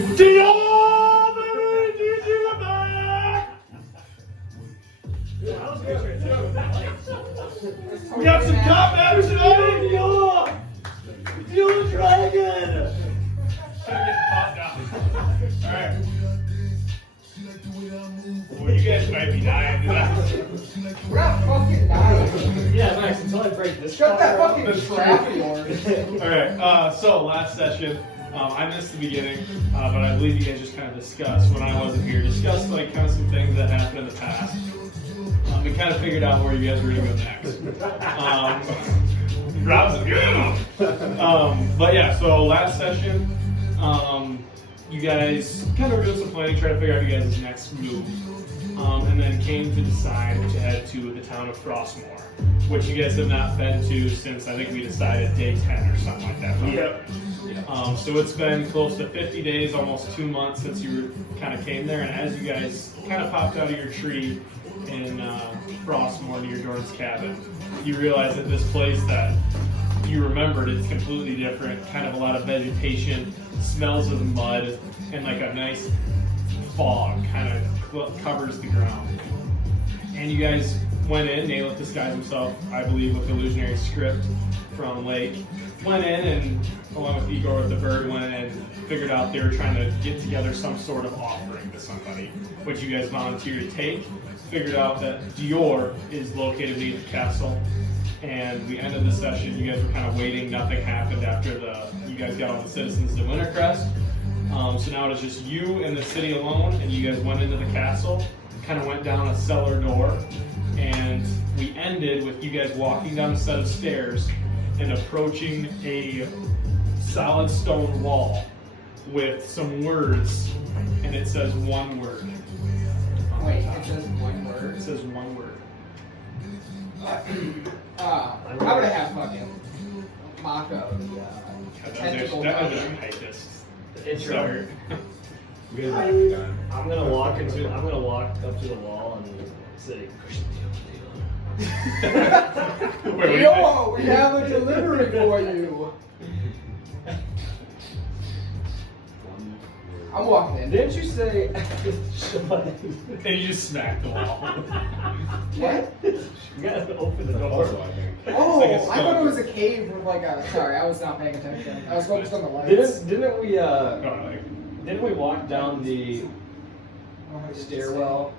Deorr, baby, GG, we're back! We got some top action today, Deorr! Deorr Dragon! Alright. Well, you guys might be dying tonight. We're not fucking dying. Yeah, nice. Until I break this. Shut that fucking trap of yours. Alright, so last session, I missed the beginning, but I believe you guys just kind of discussed, when I wasn't here, discussed like kind of some things that happened in the past. We kind of figured out where you guys were going to go next. But yeah, so last session, you guys kind of doing some planning, trying to figure out you guys' next move. And then came to decide to head to the town of Frostmoore, which you guys have not been to since I think we decided day 10 or something like that. Yep. So it's been close to 50 days, almost 2 months since you kind of came there. And as you guys kind of popped out of your tree in Frostmoore near Dorn's cabin, you realize that this place that you remembered is completely different. Kind of a lot of vegetation, smells of mud, and like a nice fog kind of covers the ground. And you guys went in, Naileth disguised himself, I believe, with illusionary script from Layk. Went in and, along with Igor with the bird, went in and figured out they were trying to get together some sort of offering to somebody, which you guys volunteered to take. Figured out that Deorr is located near the castle, and we ended the session. You guys were kind of waiting. Nothing happened after you guys got all the citizens to Wintercrest. So now it is just you in the city alone, and you guys went into the castle, kind of went down a cellar door, and we ended with you guys walking down a set of stairs and approaching a solid stone wall with some words, and it says one word. Wait, it says one word? It says one word. I'm gonna have fucking Mako, the tentacle That was button. a hypest. Intro. I'm gonna walk up to the wall and say, Wait, Yo, we have a delivery for you. I'm walking in. didn't you say? and you just smacked the wall. What? You gotta open the door. Oh, It's like a I thought it stone. was a cave with like a. Sorry, I was not paying attention. I was focused on the lights. Didn't we walk down the stairwell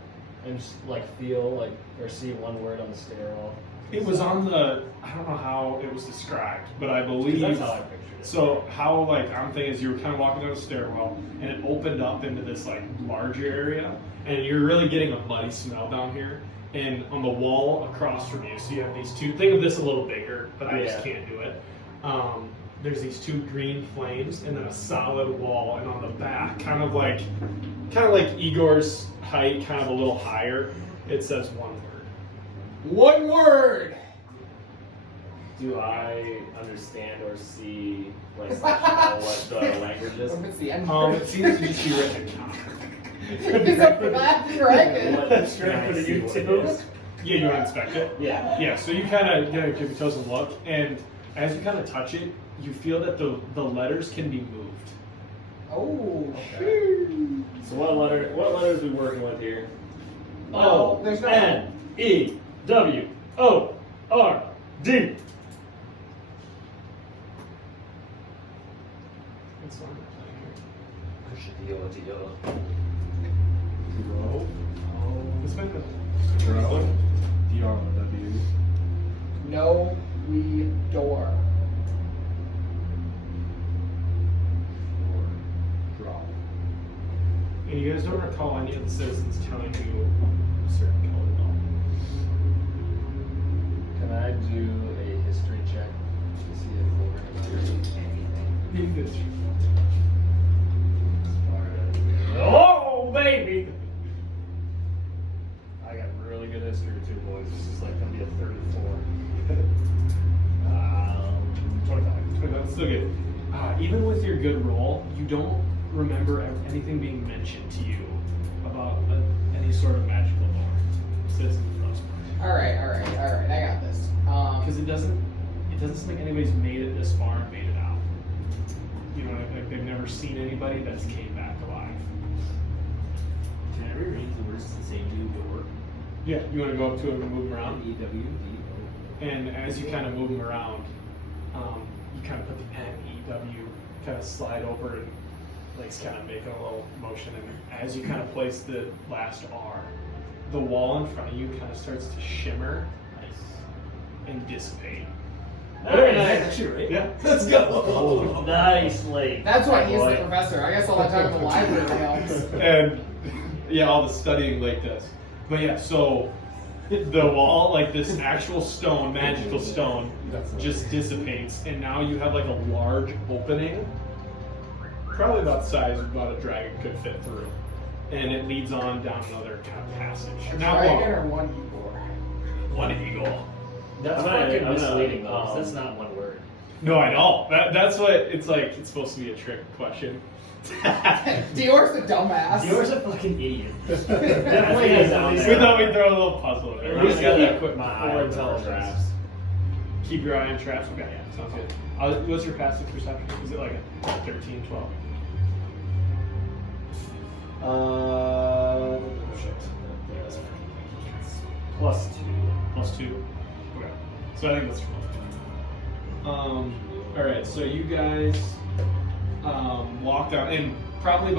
and just like feel like or see one word on the stairwell? It was on the, I don't know how it was described, but I believe, That's how I pictured it. so how like I'm thinking is you were kind of walking down the stairwell and it opened up into this like larger area and you're really getting a muddy smell down here. And on the wall across from you, so you have these two, think of this a little bigger, but I just can't do it. There's these two green flames and then a solid wall, and on the back, kind of like Igor's height, kind of a little higher, it says one word. One word. Do I understand or see like what the language is? It's the end. It seems to just be written in common. He's a black dragon. That's great for the YouTube. Yeah, you want to inspect it? Yeah. Yeah, so you kind of give your toes a look, and as you kind of touch it, you feel that the letters can be moved. Oh. So what letters are we working with here? Well, there's no- N-E-W-O-R-D. What song are we playing here? Grow. This might be. Grow. D-R-O-W. No, we door. Draw. And you guys don't recall any of the citizens telling you a certain color Can I do a history check to see if we're going to Oh, baby! I got really good history too, boys. This is like going to be a 34. 25. That's still good. Even with your good roll, you don't remember anything being mentioned to you about any sort of magical lore. Citizen of Frostlands. Alright, I got this. Because it doesn't seem like anybody's made it this far and made it out. you know, like they've never seen anybody that's came back alive. Can I rearrange the words to say new door? Yeah, you want to go up to him and move him around? EWD. And as you kind of move them around, you kind of put the N-E-W, kind of slide over, and Lake's kind of making a little motion. And as you kind of place the last R, the wall in front of you kind of starts to shimmer and dissipate. Very nice, actually, right? Yeah. Let's go. Nice, Layk. That's why he's Boy. the professor. I guess all that time in the library helps. And yeah, all the studying Lake does. But yeah, so the wall, like this actual stone, magical stone, just dissipates, and now you have like a large opening, probably about the size of about a dragon could fit through, and it leads on down another kind of passage. A Not dragon or long. one Igor? One eagle. That's I'm gonna- fucking I'm gonna, misleading, though. That's not one word. No, I know. That's what it's like. It's supposed to be a trick question. Deorr's a dumbass. Deorr's a fucking idiot. Definitely That's is on what We he thought we'd throw a little puzzle in there. He's got Yeah. to put my eye on intelligence. traps. Keep your eye on traps. Okay, yeah, sounds good. What's your passive perception? Is it like a 13, 12? +2. Plus 2. Okay. So I think that's 12. Alright, so you guys walk down, and probably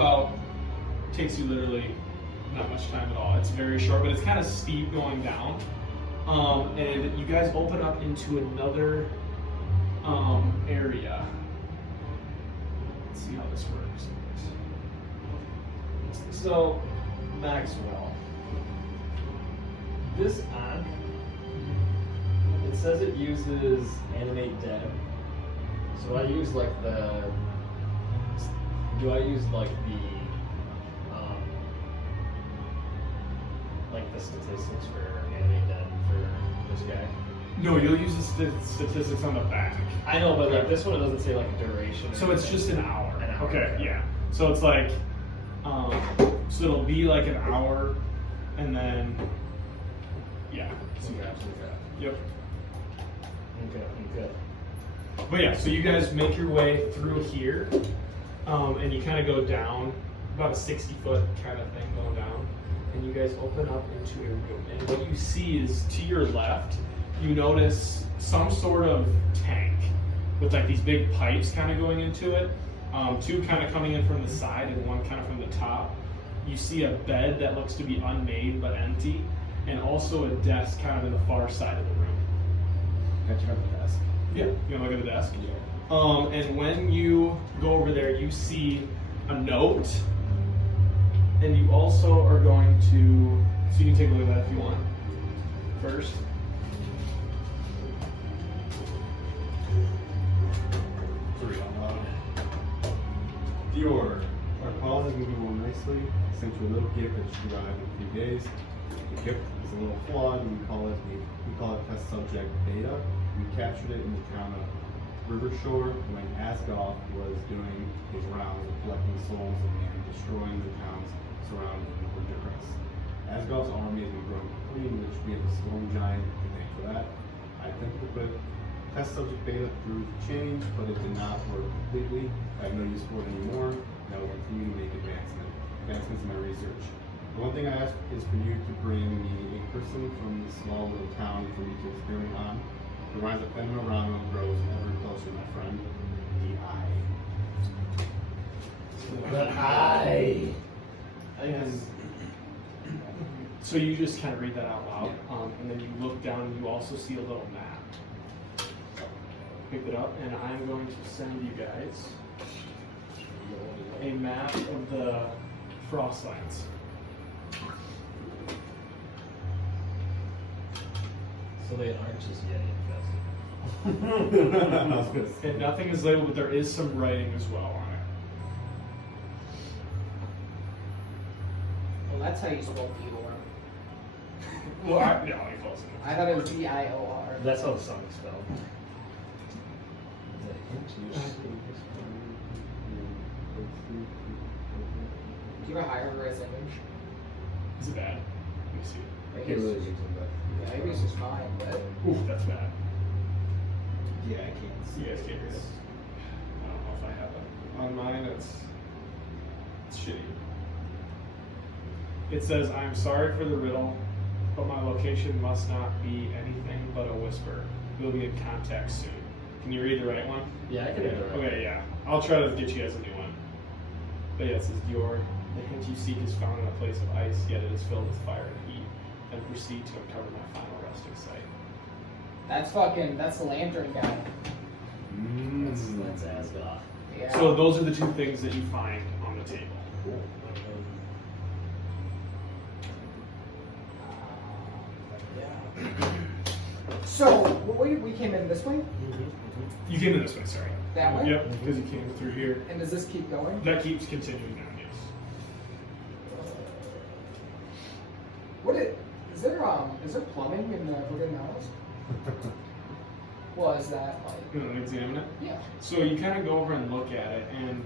takes you literally not much time at all. It's very short, but it's kind of steep going down. And you guys open up into another area. Let's see how this works. So, Maxwell, this on, it says it uses animate dead. So I use like do I use like the statistics for animate dead for this guy? No, you'll use the statistics on the back. I know, but like this one, it doesn't say like duration. or So it's anything. just an hour. An hour, Okay, okay. yeah. So it's like, so it'll be like an hour, and then, yeah. So yep. Okay. But yeah, so you guys make your way through here, and you kind of go down, about a 60-foot kind of thing going down, and you guys open up into a room. And what you see is to your left, you notice some sort of tank with like these big pipes kind of going into it. Two kind of coming in from the side and one kind of from the top. You see a bed that looks to be unmade but empty, and also a desk kind of in the far side of the room. Can I check out the desk? Yeah, you wanna look at the desk? And when you go over there, you see a note, and you also are going to, so you can take a look at that if you want first. Deorr, our cause is moving along nicely. I sent you a little gift that should arrive in a few days. The gift is a little flawed, and we call it test subject beta. We captured it in the town of Rivershore when Asgoth was doing his rounds of collecting souls and destroying the towns surrounding Rivercrest. Asgoth's army has been growing quickly, in which we have a storm giant to thank for that. I attempted to put test subject beta through the change, but it did not work completely. I have no use for it anymore, and I will continue to make advancements in my research. The one thing I ask is for you to bring me a person from this small little town for me to experiment on. The rise of Fenn and Neramo grows ever closer, my friend. The eye. And so you just kind of read that out loud, and then you look down and you also see a little map. Pick it up, and I'm going to send you guys a map of the Frostlands. So they aren't just yet infested. And nothing is labeled, but there is some writing as well on it. Well, that's how you spell Deorr. Well, no, you're close enough. I thought it was D-I-O-R. That's how the song is spelled. Do you have a higher res image? Is it bad? Let me see. Maybe it's, yeah, maybe it's just fine, but Oof, that's bad. Yeah, I can't You guys can't hear this. I don't know if I have it. On mine, it's shitty. It says, "I'm sorry for the riddle, but my location must not be anything but a whisper. We'll be in contact soon." Can you read the right one? Yeah, I can read it right. Okay, yeah. I'll try to get you guys a new one. But yeah, it says, "Deorr, the hint you seek is found in a place of ice, yet it is filled with fire and heat, and proceed to uncover my final resting site." That's the lantern guy. That's Asgard. Yeah. So those are the two things that you find on the table. Cool. So we came in this way. You came in this way, sorry. That way? Yep, because you came through here. And does this keep going? That keeps continuing down, yes. Is there plumbing in the Forbidden Isles? Well, is that like? You want to examine it? Yeah. So you kind of go over and look at it, and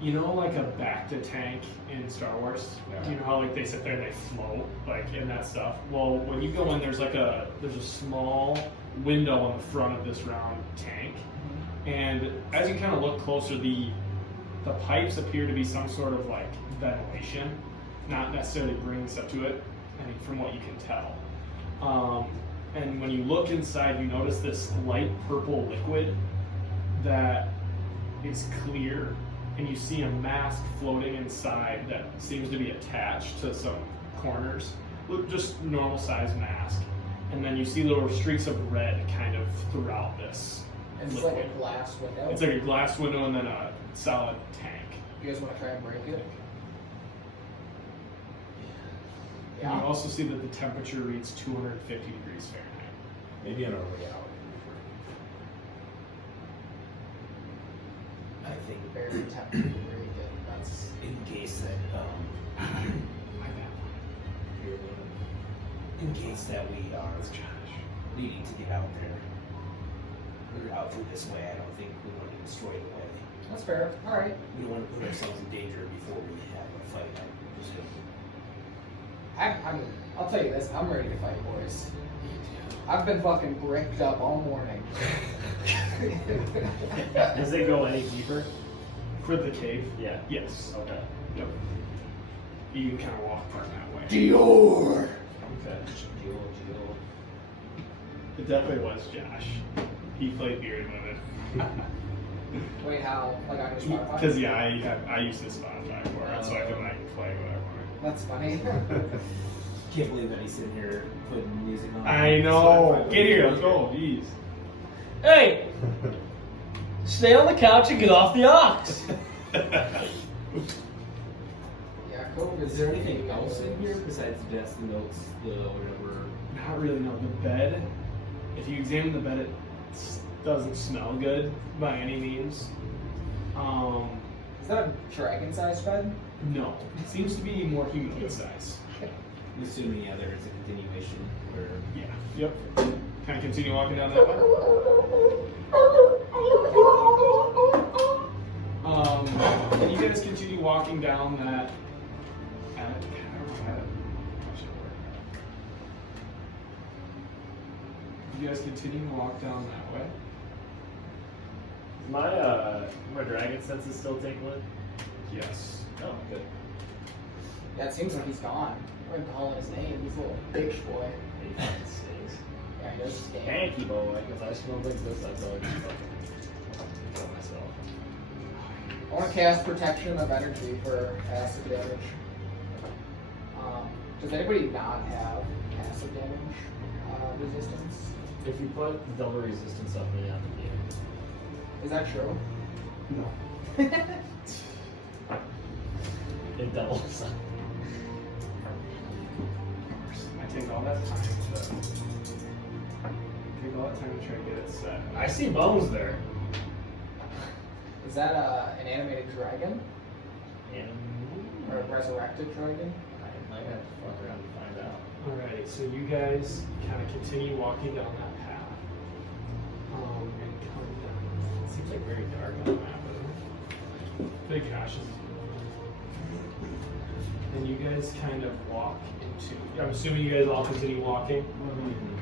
you know, like a Bacta tank in Star Wars. Yeah. You know how like they sit there and they float, like in that stuff. Well, when you go in, there's a small window on the front of this round tank, and as you kind of look closer, the pipes appear to be some sort of like ventilation, not necessarily bringing stuff to it. I think from what you can tell. And when you look inside, you notice this light purple liquid that is clear, and you see a mask floating inside that seems to be attached to some corners. Look, just normal size mask. And then you see little streaks of red kind of throughout this It's liquid. like a glass window. It's like a glass window and then a solid tank. You guys want to try and break it? And you also see that the temperature reads 250 degrees Fahrenheit. Maybe on our way out. I think Very temperature to break it. That's in case that we are needing to get out there, we're out through this way. I don't think we want to destroy the way. that's fair. All right. We don't want to put ourselves in danger before we have a fight. I presume. I'll tell you this. I'm ready to fight, boys. I've been fucking bricked up all morning. Does it go any deeper? For the cave? Yeah. Yes. Okay. Yep. You can kind of walk part that way. Deorr. Okay. It definitely was Josh. He played Bearded Women. Wait, how? Like on your Spotify? Because yeah, I use this Spotify for it, so I can like play whatever. That's funny. Can't believe that he's sitting here putting music on. I know. Get here, let's go. Jeez. Hey! Stay on the couch and get off the ox! Yeah, Cove Is there anything else in here besides just the notes, the whatever? Not really. No, the bed. If you examine the bed, it doesn't smell good by any means. Is that a dragon-sized bed? No, it seems to be more humanoid size. I'm assuming the other is a continuation where. Yeah. Yep. Kind of continue walking down that way. And you guys continue walking down that. You guys continue to walk down that way. My dragon sense is still tingling. Yes. Oh, good. Yeah, it seems like he's gone. We're calling his name. He's a little bitch boy. He fucking stinks. Yeah, he does stink. Hanky boy. If I smell like this, I'd probably just fucking kill myself. I want to cast Protection of Energy for acid damage. Does anybody not have acid damage resistance? If you put the double resistance up, then you have to be. Is that true? No. It doubles. I take all that time to try to get it set. I see bones there. Is that an animated dragon? And Or a resurrected dragon? I might have to fuck around and find out. Alright, so you guys kind of continue walking down that path. And come down. It seems like very dark on the map, doesn't it? Big hashes. And you guys kind of walk into. I'm assuming you guys all continue walking.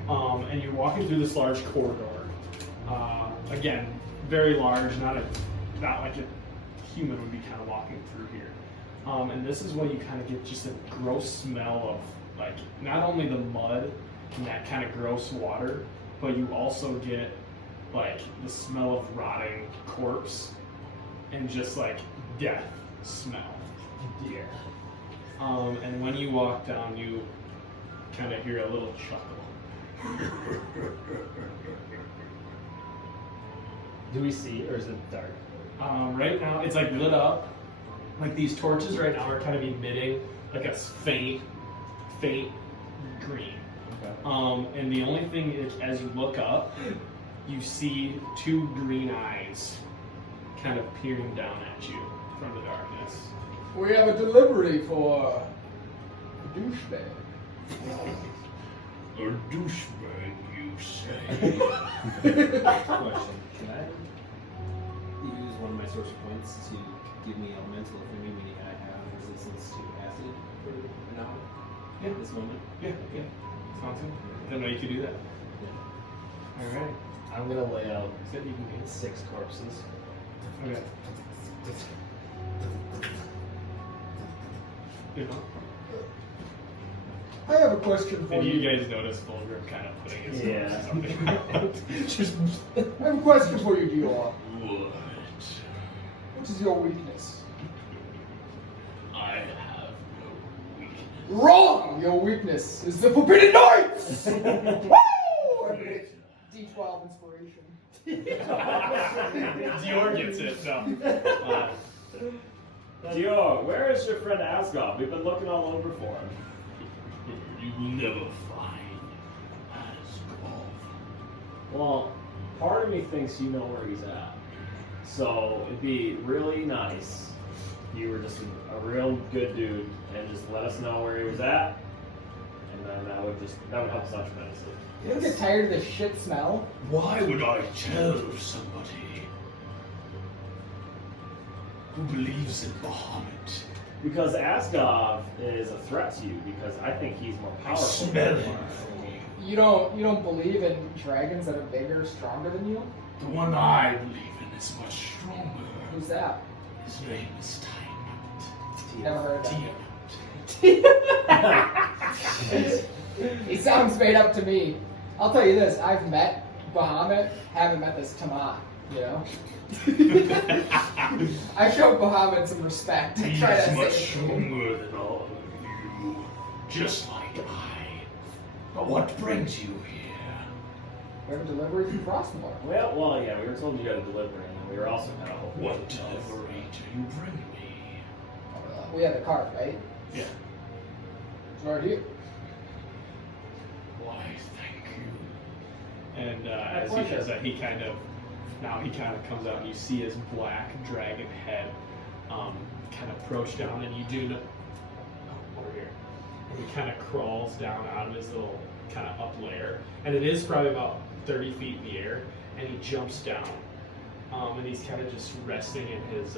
And you're walking through this large corridor. Again, very large, not not like a human would be kind of walking through here. And this is when you kind of get just a gross smell of like not only the mud and that kind of gross water, but you also get like the smell of rotting corpse and just like death smell. Dear. And when you walk down, you kind of hear a little chuckle. Do we see, or is it dark? Right now, it's like lit up. Like these torches right now are kind of emitting like a faint green. Okay. And the only thing is, as you look up, you see two green eyes kind of peering down at you from the darkness. We have a delivery for a douchebag. A douchebag, you say? Question. Can I use one of my sorcery points to give me elemental affinity, meaning I have resistance to acid for an hour? Yeah. At this moment? Yeah. Sounds good. Then you can do that. Yeah. All right. I'm gonna lay out So you can get 6 corpses. Okay. You know? I have a question for And you you. guys notice Fulgrim kind of putting his Yeah. something out. Just I have a question for you, Deorr. What? What is your weakness? I have no weakness. Wrong! Your weakness is the Forbidden Knights! Woo! Everybody, D12 inspiration. Deorr gets it. No. Deorr, where is your friend Asgard? We've been looking all over for him. You will never find Asgard. Well, part of me thinks you know where he's at. So it'd be really nice if you were just a real good dude and just let us know where he was at. And then that would help us out tremendously. You ever get tired of this shit smell? Why would I tell somebody who believes in Bahamut? Because Asgard is a threat to you, because I think he's more I powerful. smell than you him are. from you. You don't believe in dragons that are bigger, stronger than you? The one I believe in is much stronger. Who's that? His name is Tiamut. Never heard of that. Tiamut. He sounds made up to me. I'll tell you this, I've met Bahamut, haven't met this Tamat, you know? I showed Bahamut some respect. I He try is to much say stronger than all of you, just like I. But what brings you here? we have a delivery from Frostmoore. Well, yeah, we were told you got a delivery, and then we were also kind of hoping. What delivery do you bring me? We have a cart, right? Yeah. It's right here. Why, thank you. And as he does that, he kind of comes out and you see his black dragon head kind of approach down, and you do know, over here, and he kind of crawls down out of his little kind of up layer, and it is probably about 30 feet in the air, and he jumps down, and he's kind of just resting in his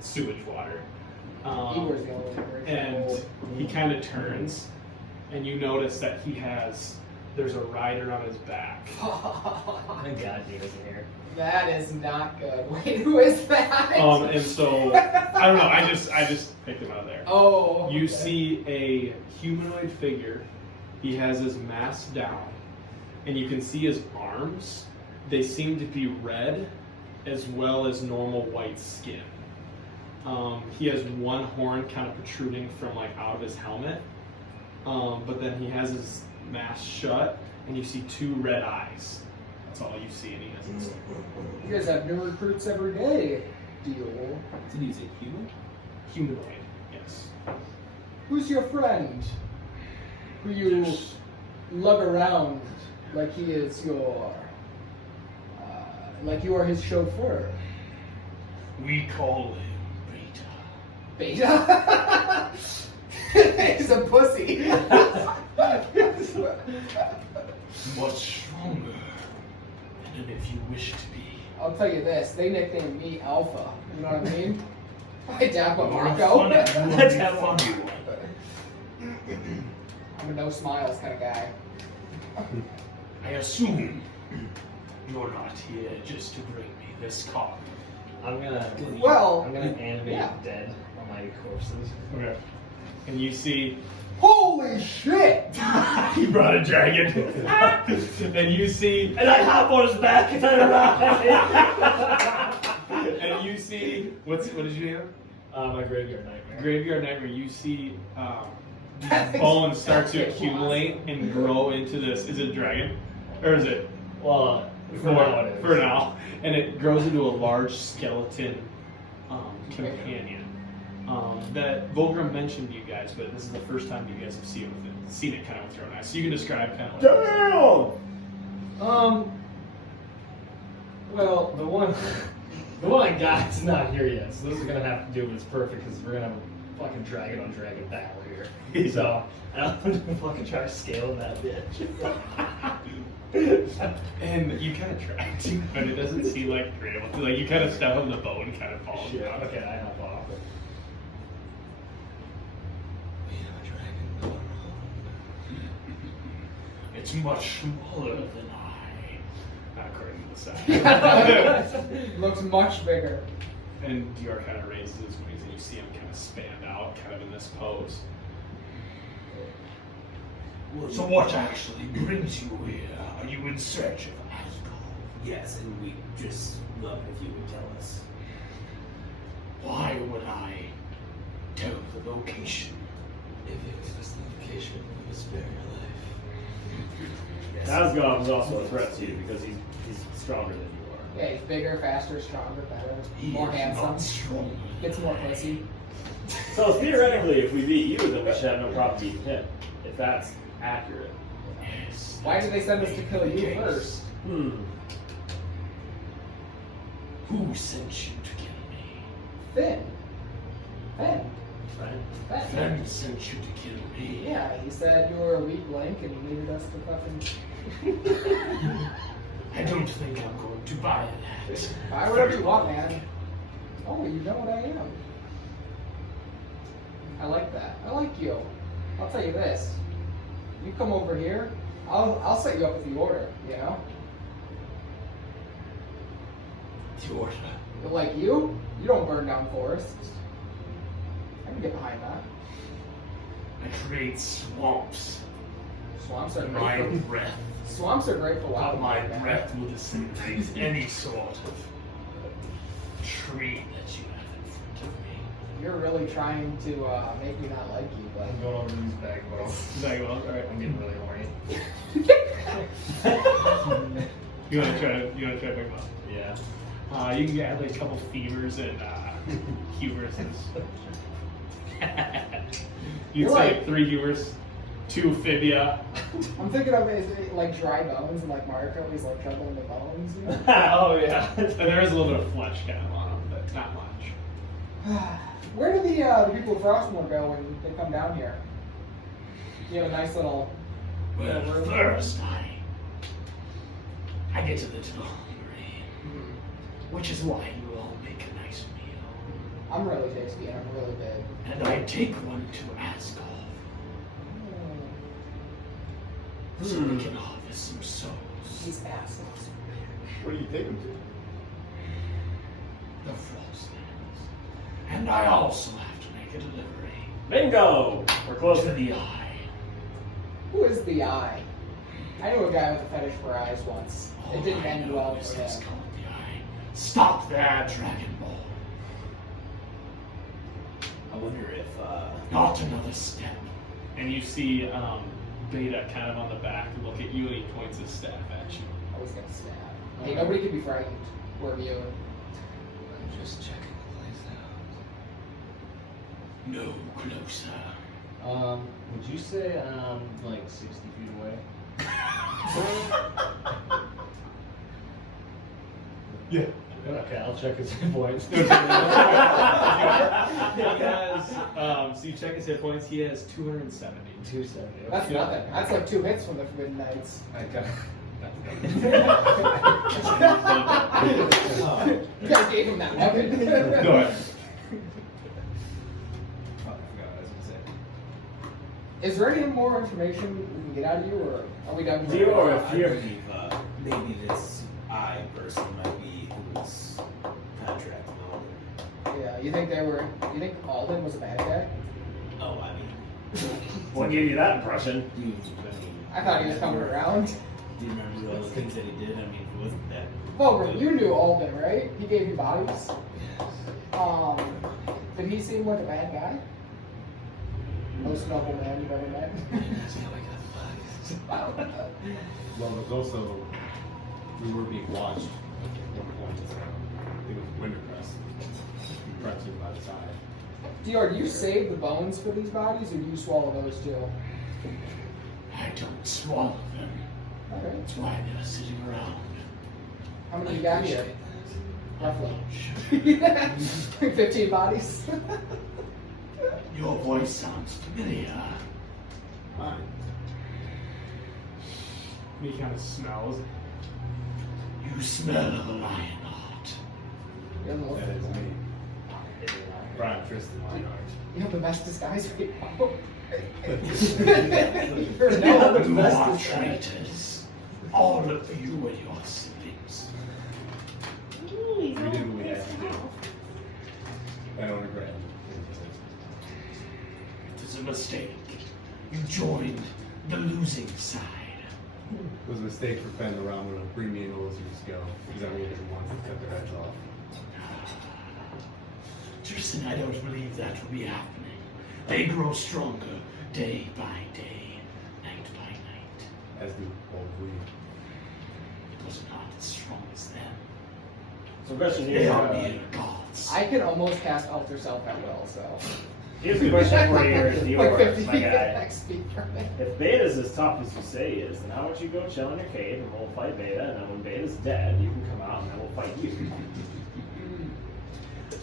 sewage water. Igor's the only one. And he kind of turns, and you notice that there's a rider on his back. Thank God he wasn't here. That is not good. Wait, who is that? And so I don't know. I just picked him out of there. Oh. You okay. see a humanoid figure. He has his mask down, and you can see his arms. They seem to be red, as well as normal white skin. He has one horn kind of protruding from like out of his helmet, but then he has his mask shut, and you see two red eyes. That's all you see, and he has his You guys have new recruits every day. Deal. Did you say human? humanoid. Yes. Who's your friend? Who you Yes. lug around like he is your, like you are his chauffeur? We call him Beta. Beta? He's a pussy. Much stronger than if you wish to be. I'll tell you this, they nicknamed me Alpha. You know what I mean? By Dapper You are a Marco. funny- you are a funny one. I'm a no smiles kind of guy. I assume You're not here just to bring me this card. I'm gonna animate yeah. dead on my corpses. Okay. And you see, Holy shit! he brought a dragon. And you see, And I hop on his back and I ride. and you see, what did you name him? My graveyard nightmare. Graveyard Nightmare. You see That thing's bones start to fucking accumulate awesome. and grow into this. Is it a dragon? Or is it? Well, for now it is. For now. And it grows into a large skeleton companion. That Volgrim mentioned to you guys, but this is the first time you guys have seen it kind of with your own eyes. So you can describe kind of what it is. Damn! Well, the one I got is not here yet, so this is gonna have to do what's perfect because we're gonna have a fucking dragon on dragon battle here. So I'm gonna fucking try to scale that bitch. And you kind of try to, but it doesn't seem like you're able to. Like you kind of step on the bone, kind of falls Shit. down. Okay, I hop off. It's much smaller than I. Not according to the side. Looks much bigger. And Deorr kind of raises his wings, and you see him kind of span out, kind of in this pose. So what actually brings you here? Are you in search of Asgard? Yes, and we just love if you would tell us. Why would I tell the location? If it was the location, we would spare your life. Asgard is also a threat to you because he's stronger than you are. Yeah, he's bigger, faster, stronger, better, He more is handsome. not strong. Gets more pussy. So theoretically, if we beat you, then we should have no problem beating him. If that's accurate. Yes. Why did they send us to kill you first? Hmm. Who sent you to kill me? Fenn. Fenn. Right? Fenn. Fenn sent you to kill me. Yeah, he said you were a weak link and he needed us to fucking I don't think I'm going to buy that. buy whatever you want, man. Oh, you know what I am. I like that. I like you. I'll tell you this. You come over here, I'll set you up with the order, you know? The order. But like you don't burn down forests. I can get behind that. I create swamps. Swamps are My great. breath. Swamps are great for But wild my man. breath will disintegrate any sort of tree that you have in front of me. You're really trying to make me not like you, but I'm going over these bag wells. Very well. All right. I'm getting really horny. You want to try to bring him up? Yeah. You can add like a couple fevers and huberses. You'd You're say right. 3 hubers, 2 fibia. I'm thinking of it as like dry bones and like Mario Kart, he's like troubling the bones, you know? Oh yeah. And there is a little bit of flesh kind of on them, but not much. Where do the people of Frostmoore go when they come down here? You have a nice little Well, room. first I get a little hungry, which is why you all make a nice meal. I'm really tasty and I'm really big. And I take one to Asgard, so we can harvest some souls. These assholes. What do you take him to? The Frostlands. And I also have to make a delivery Bingo! We're close to to the Eye. Who is the Eye? I knew a guy with a fetish for eyes once. It didn't end well Is for this him. called the Eye? Stop there, Dragon Ball. I wonder if, Not another step. And you see Beta kind of on the back look at you, and he points his staff at you. I was gonna stab. Hey, nobody can be frightened. We're immune. I'm just checking the place out. No closer. Would you say I'm like 60 feet away? Yeah. Okay, I'll check his hit points. He has, so you check his hit points, he has 270. 270. That's nothing. That's like 2 hits from the Forbidden Knights. I got You guys gave him that weapon. Go ahead. Oh, I forgot what I was gonna say. Is there any more information we can get out of you, or are we done? Deorr, I believe maybe this Eye person might be who was contracting Alden. Yeah, you think Alden was a bad guy? Oh, I mean, What gave you that impression? I thought he was coming around. Do you remember all the things that he did? I mean, he wasn't that. Well, you knew Alden, right? He gave you bodies. Did he seem like a bad guy? Most noble man you've ever met. Well, there's also, we were being watched at one point. I think it was Wintercrest. We prepped him by the side. Deorr, do you save the bones for these bodies, or do you swallow those too? I don't swallow them. Okay. That's why they're sitting around. How many you got here? Roughly. 15 bodies? Your voice sounds familiar. Fine. He kind of smells. You smell of the Lionheart. You have That is me. Brian Tristan Lionheart. the best disguise right now. You are traitors. All of you and your siblings. We did what we had to do. I don't regret it. It was a mistake. You joined the losing side. It was a mistake for Fenn and Neramo to bring me in all those years ago, because I really didn't want to cut their heads off. Tristan, I don't believe that will be happening. They grow stronger day by day, night by night. As do all we. But not as strong as them. So question They here. are mere gods. I can almost cast Alter Self at will, so. Here's the question for you, Like Deorr, 50 my guy. XP from it. If Beta's as tough as you say he is, then how about you go chill in your cave and we'll fight Beta, and then when Beta's dead, you can come out and then we'll fight you.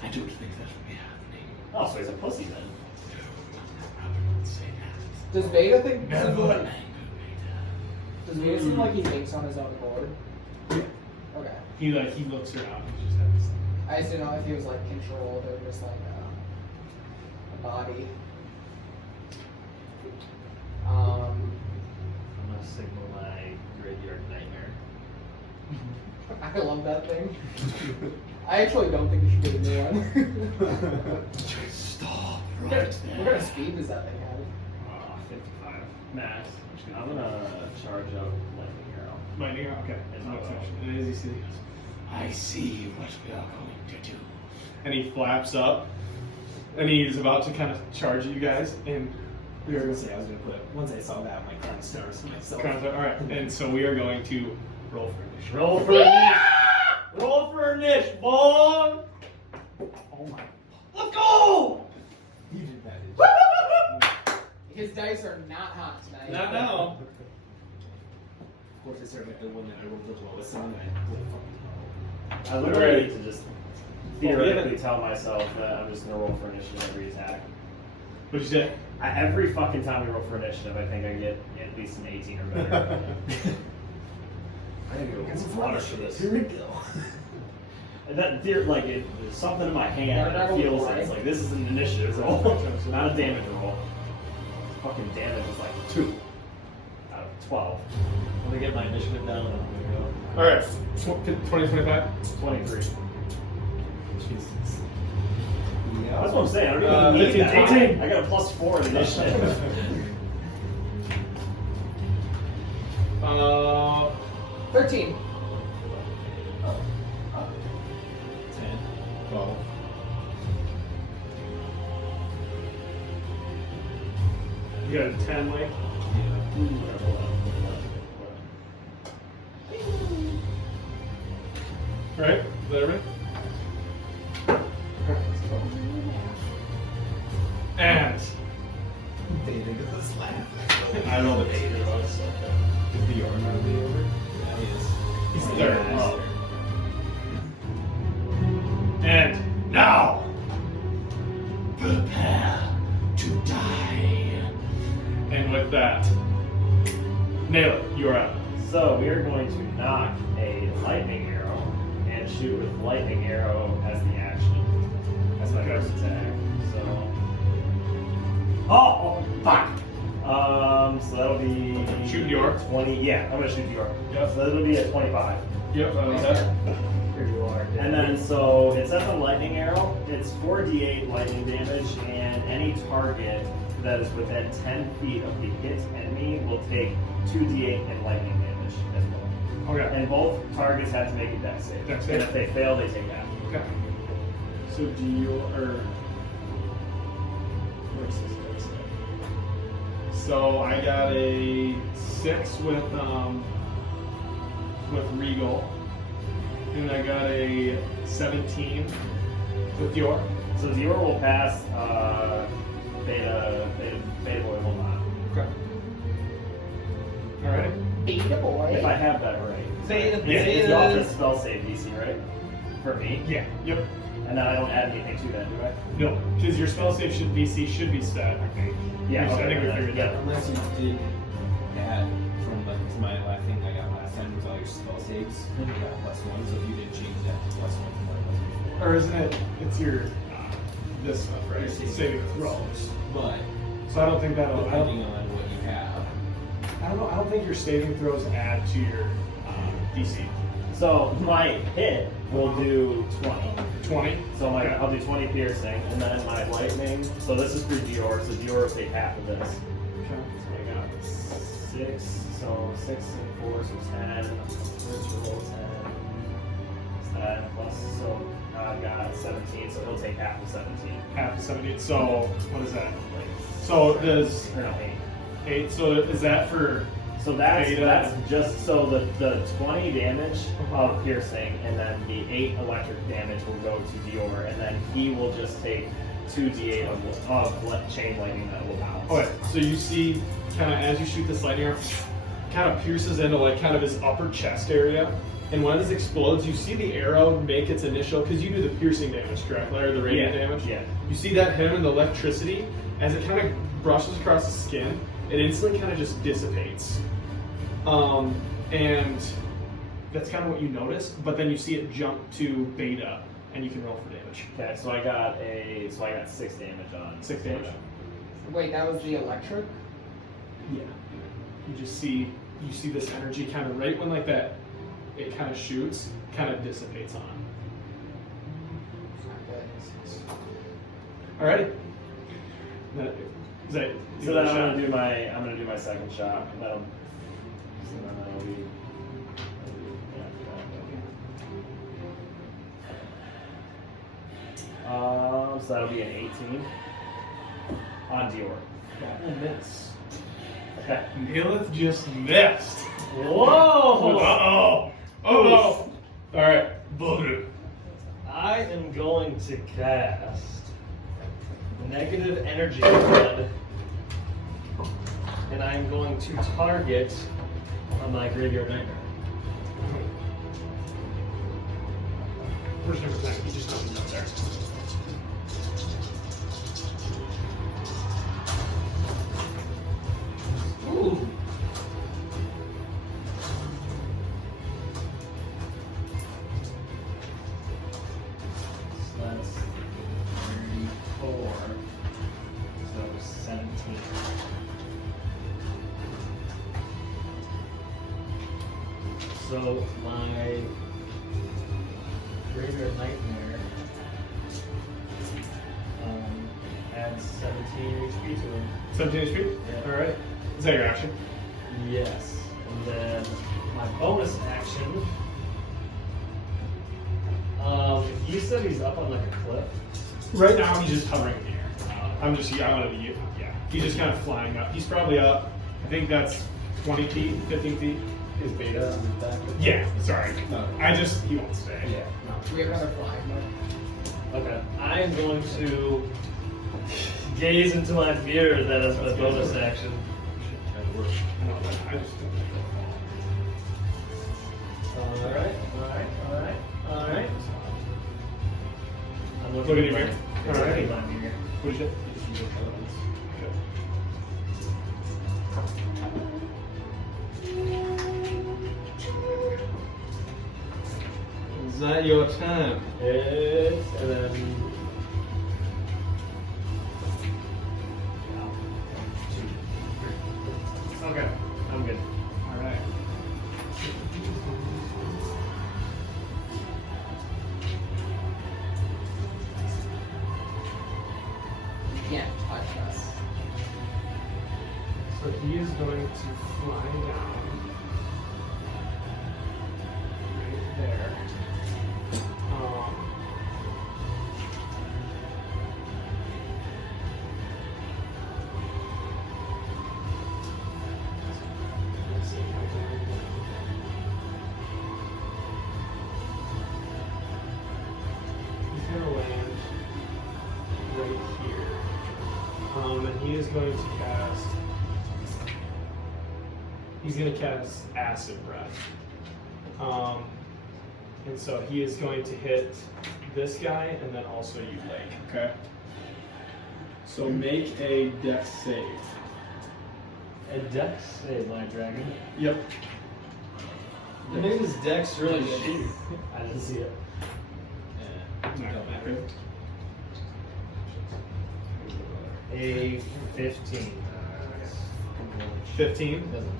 I don't think that will be happening. Oh, so he's a pussy then. I would not say that. Does Beta think? Never Does anger Beta. Beta seem like he thinks on his own accord? Okay. He looks around. He just has. I just didn't know if he was like controlled or just like a body. I'm gonna signal my graveyard nightmare. I love that thing. I actually don't think you should get a new one. Stop What right kind of there. speed does that thing have? 55 max. I'm gonna charge up lightning arrow. Lightning arrow. Okay. It's No not exception. It is easy. I see what we are going to do. And he flaps up, and he's about to kind of charge you guys. And I was gonna say I was gonna put once I saw that, my crown stars for myself. all right. And so we are going to roll for initiative. Roll for a niche! Roll for a niche, boy! Oh my! Let's go! You did that. His dice are not hot tonight. Not now. Of course, I started with the one that I rolled the lowest on. And I rolled fucking I literally need to just theoretically tell myself that I'm just gonna roll for initiative every attack. What'd you say? Every fucking time we roll for initiative, I think I get at least an 18 or better. I need to go get some water for this. Here we go. And that theory, like, there's something in my hand that feels like it's like this is an initiative roll, not a damage roll. Fucking damage is like 2 out of 12. Let me get my initiative down and I'm gonna go. All right. 20, 25. 23. Jesus. That's what I'm saying. I don't even need 15, that. 18. I got a +4 in initiative. 13. 10. 12. You got a 10, Layk? Right? Is that everything? And Beta goes laugh. I rolled an 8. Is Deorr gonna be over? That is. He's Yeah, third. he's third. And now, Prepare to die. and with that, Naileth, you are out. So we are going to knock a lightning arrow and shoot with lightning arrow as the action. That's my first attack. So. Oh, fuck! So that'll be Shoot Deorr? 20. Yeah, I'm gonna shoot Deorr. Yep. So that'll be a 25. Yep, that was that. Here you are. And then, so it says a lightning arrow. It's 4d8 lightning damage, and any target that is within 10 feet of the hit enemy will take 2d8 in lightning damage as well. Okay. And both targets have to make a dex save. Dex And save. if they fail, they take half. Okay. So where's this dex save? So I got a 6 with Regal. And I got a 17 with Deorr. So Deorr will pass, Beta Boy will not. Okay. Alright. Beta boy. If I have that right. Beta, It's off the spell save DC, right? For me? Yeah. Yep. And then I don't add anything to that, do I? No, because your spell save DC should be set, I think. Yeah, I think we figured that. Unless you did add from like to my last thing I got last time was all your spell saves. You got +1, so if you did change that to +1 from what it was before. Or isn't it? It's your this stuff, right? Your Saving throws. But So I don't think that'll. depending on what you have. I don't know. I don't think your saving throws add to your DC. So my hit will do 20. 20. So Okay. I'll do 20 piercing, and then my lightning. So this is for Deorr, so Deorr will take half of this. Okay. So I got 6, so 6 and 4, so 10. Let's roll 10. 10 plus, so I got 17, so he'll take half of 17. Half of 17. So what is that? So does Or no, 8. 8. So is that for? So that's Beta. just so the 20 damage of piercing, and then the 8 electric damage will go to Deorr, and then he will just take 2d8 of chain lightning that will bounce. Okay. So you see, kind of as you shoot this lightning arrow, kind of pierces into like kind of his upper chest area. And when this explodes, you see the arrow make its initial, because you do the piercing damage, correct? Or the radiant damage? Yeah. You see that hit and the electricity, as it kind of brushes across the skin, it instantly kind of just dissipates. And that's kind of what you notice, but then you see it jump to beta, and you can roll for damage. Okay, so I got 6 damage on 6 damage. Wait, that was the electric? Yeah. You just see, this energy kind of right when like that, it kind of shoots, kind of dissipates on. Alrighty. Is that? So then I'm gonna do my second shot. And that'll be. So that'll be an 18 on Deorr. That will miss. Okay. Naileth just missed. Whoa! Uh-oh. Oh no. Alright. Blue. I am going to cast negative energy flood, and I am going to target on my graveyard nightmare. Where's number 10? He just opened up there. Ooh. So that's 34. So 17. So my graveyard nightmare adds 17 HP to him. 17 HP? Yeah. Alright. Is that your action? Yes. And then my bonus action. You said he's up on like a cliff. Right now he's just hovering in the air. I wanted to, yeah. He's just kind of flying up. He's probably up, I think that's 20 feet, 15 feet. Is beta on the back? Yeah, sorry. No. He won't stay. Yeah. We have another flag though. Okay. I am going to gaze into my mirror. That is my bonus action. That works. I know that. I just All right. I'm Look at your mirror. All All right. right. My mirror. What is it? Is that your turn? It's and then. Okay. I'm good. Alright. So he is going to fly down right there. Let's see how far he goes. He's going to land right here. And he is going to cast. He's going to cast Acid Breath. And so he is going to hit this guy and then also you, Layk. Okay. So make a dex save. A dex save, my dragon. Yep. The name is Dex, really good. I didn't see it. Don't matter. A 15. 15. Doesn't matter.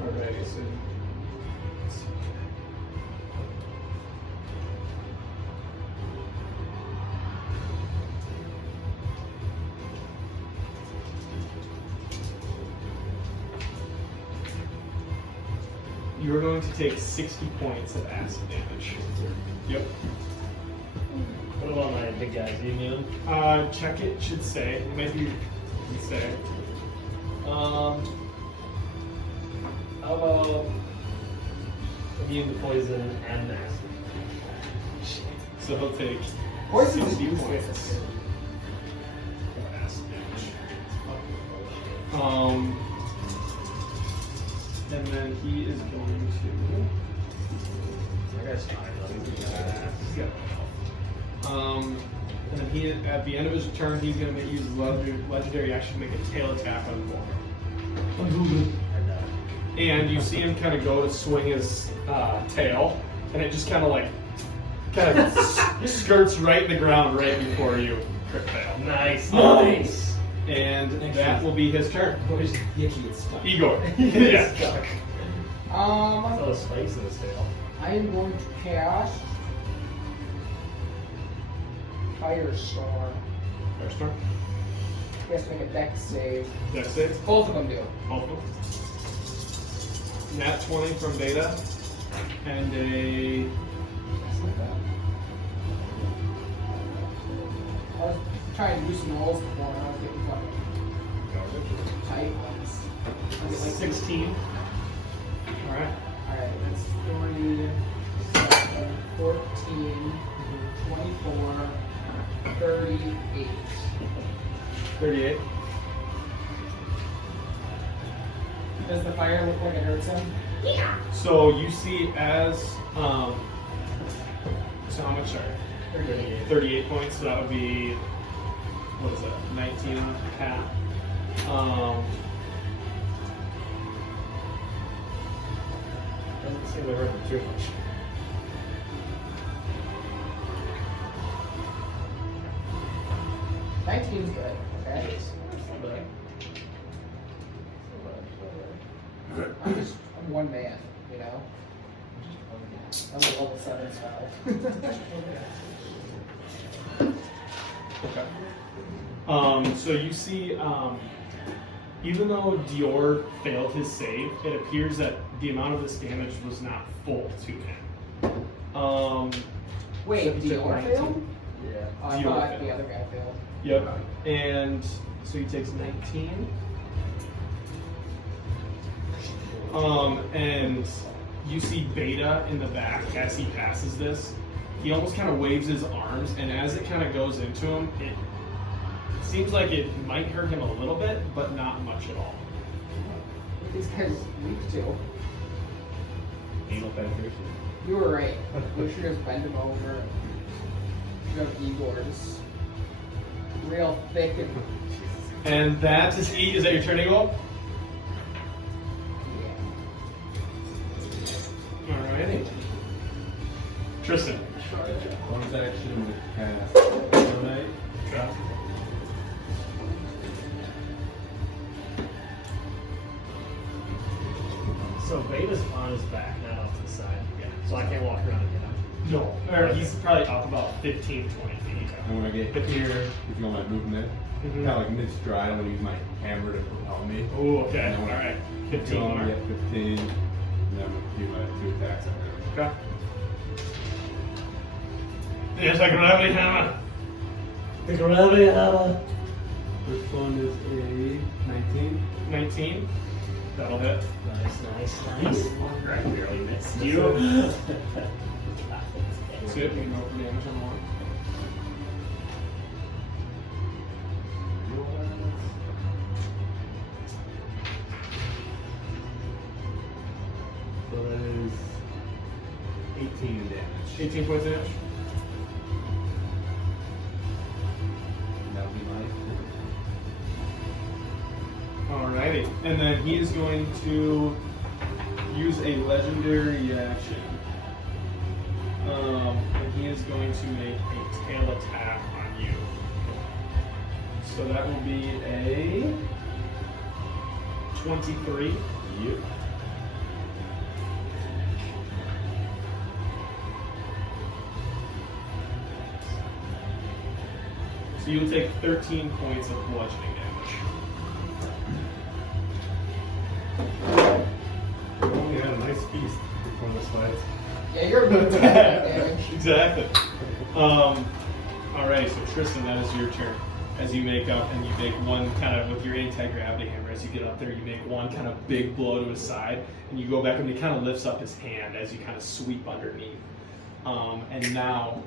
Alright, so. You're going to take 60 points of acid damage. Yep. What about my big guys? Are you immune? Check it, should say. It might be say. How about immune to poison and acid? So he'll take Poison is 60 useless. points of acid damage. And then he is going That guy's fine. to. And then he, at the end of his turn, he's going to use his legendary action to make a tail attack on Dorn. And you see him kind of go to swing his tail, and it just kind of skirts right in the ground right before you crit fail. Nice, nice. And that will be his turn. Boys, Yicky is stuck. Igor. Yeah. Yeah. Saw the spikes in his tail. I am going to cast Firestorm. Firestorm. He has to make a dex save. That's it. Both of them do. Both of them. Nat 20 from Beta. And a. I was trying to do some rolls before and I was getting fucking tight ones. I get like 16. Alright. Alright, that's 3, 7, 14, 24, 38. 38. Does the fire look like it hurts him? So you see as. So how much are 38. 38 points, so that would be. What is that? 19 on half. Doesn't seem to hurt him too much. Nineteen's good, okay? I'm one man, you know? I'm a level 7 spell. Okay. So you see, even though Deorr failed his save, it appears that the amount of this damage was not full to him. Wait, So he took Deorr 19. failed? Yeah. Oh, I Deorr thought failed. the other guy failed. Yep. And so he takes 19. And you see Beta in the back as he passes this. He almost kind of waves his arms, and as it kind of goes into him, it seems like it might hurt him a little bit, but not much at all. These guys weak too. Anal penetration. You were right. We should have bent him over. Should have Igor's. Real thick and And that is is that your turning goal? yeah. Alrighty. Tristan. Bonus action with cast Adalaide. So Beta's on his back, not off to the side. Yeah. So I can't walk around again. No. Or he's probably up about 15, 20 feet. And when I get here, if you know my movement, Mhm. kind of like mid-stride, I'm going to use my hammer to propel me. Oh, okay. And then when I Alright. 15 go, more. I get 15, and then I'm going to do my 2 attacks on him. Okay. Yes, I can gravity hammer. The gravity hammer. First one is a 19. 19. That'll hit. Nice. I barely missed you. So you can roll for damage on one. So that is 18 damage. 18 points of damage. And that would be my. Alrighty. And then he is going to use a legendary action. And he is going to make a tail attack on you. So that will be a 23. Yep. So you'll take 13 points of bludgeoning damage. We had a nice feast before this fight. Yeah, you're a good damage. Exactly. Alright, so Tristan, that is your turn. As you make up and you make one kind of with your anti-gravity hammer, as you get up there, you make one kind of big blow to his side, and you go back and he kind of lifts up his hand as you kind of sweep underneath. And now,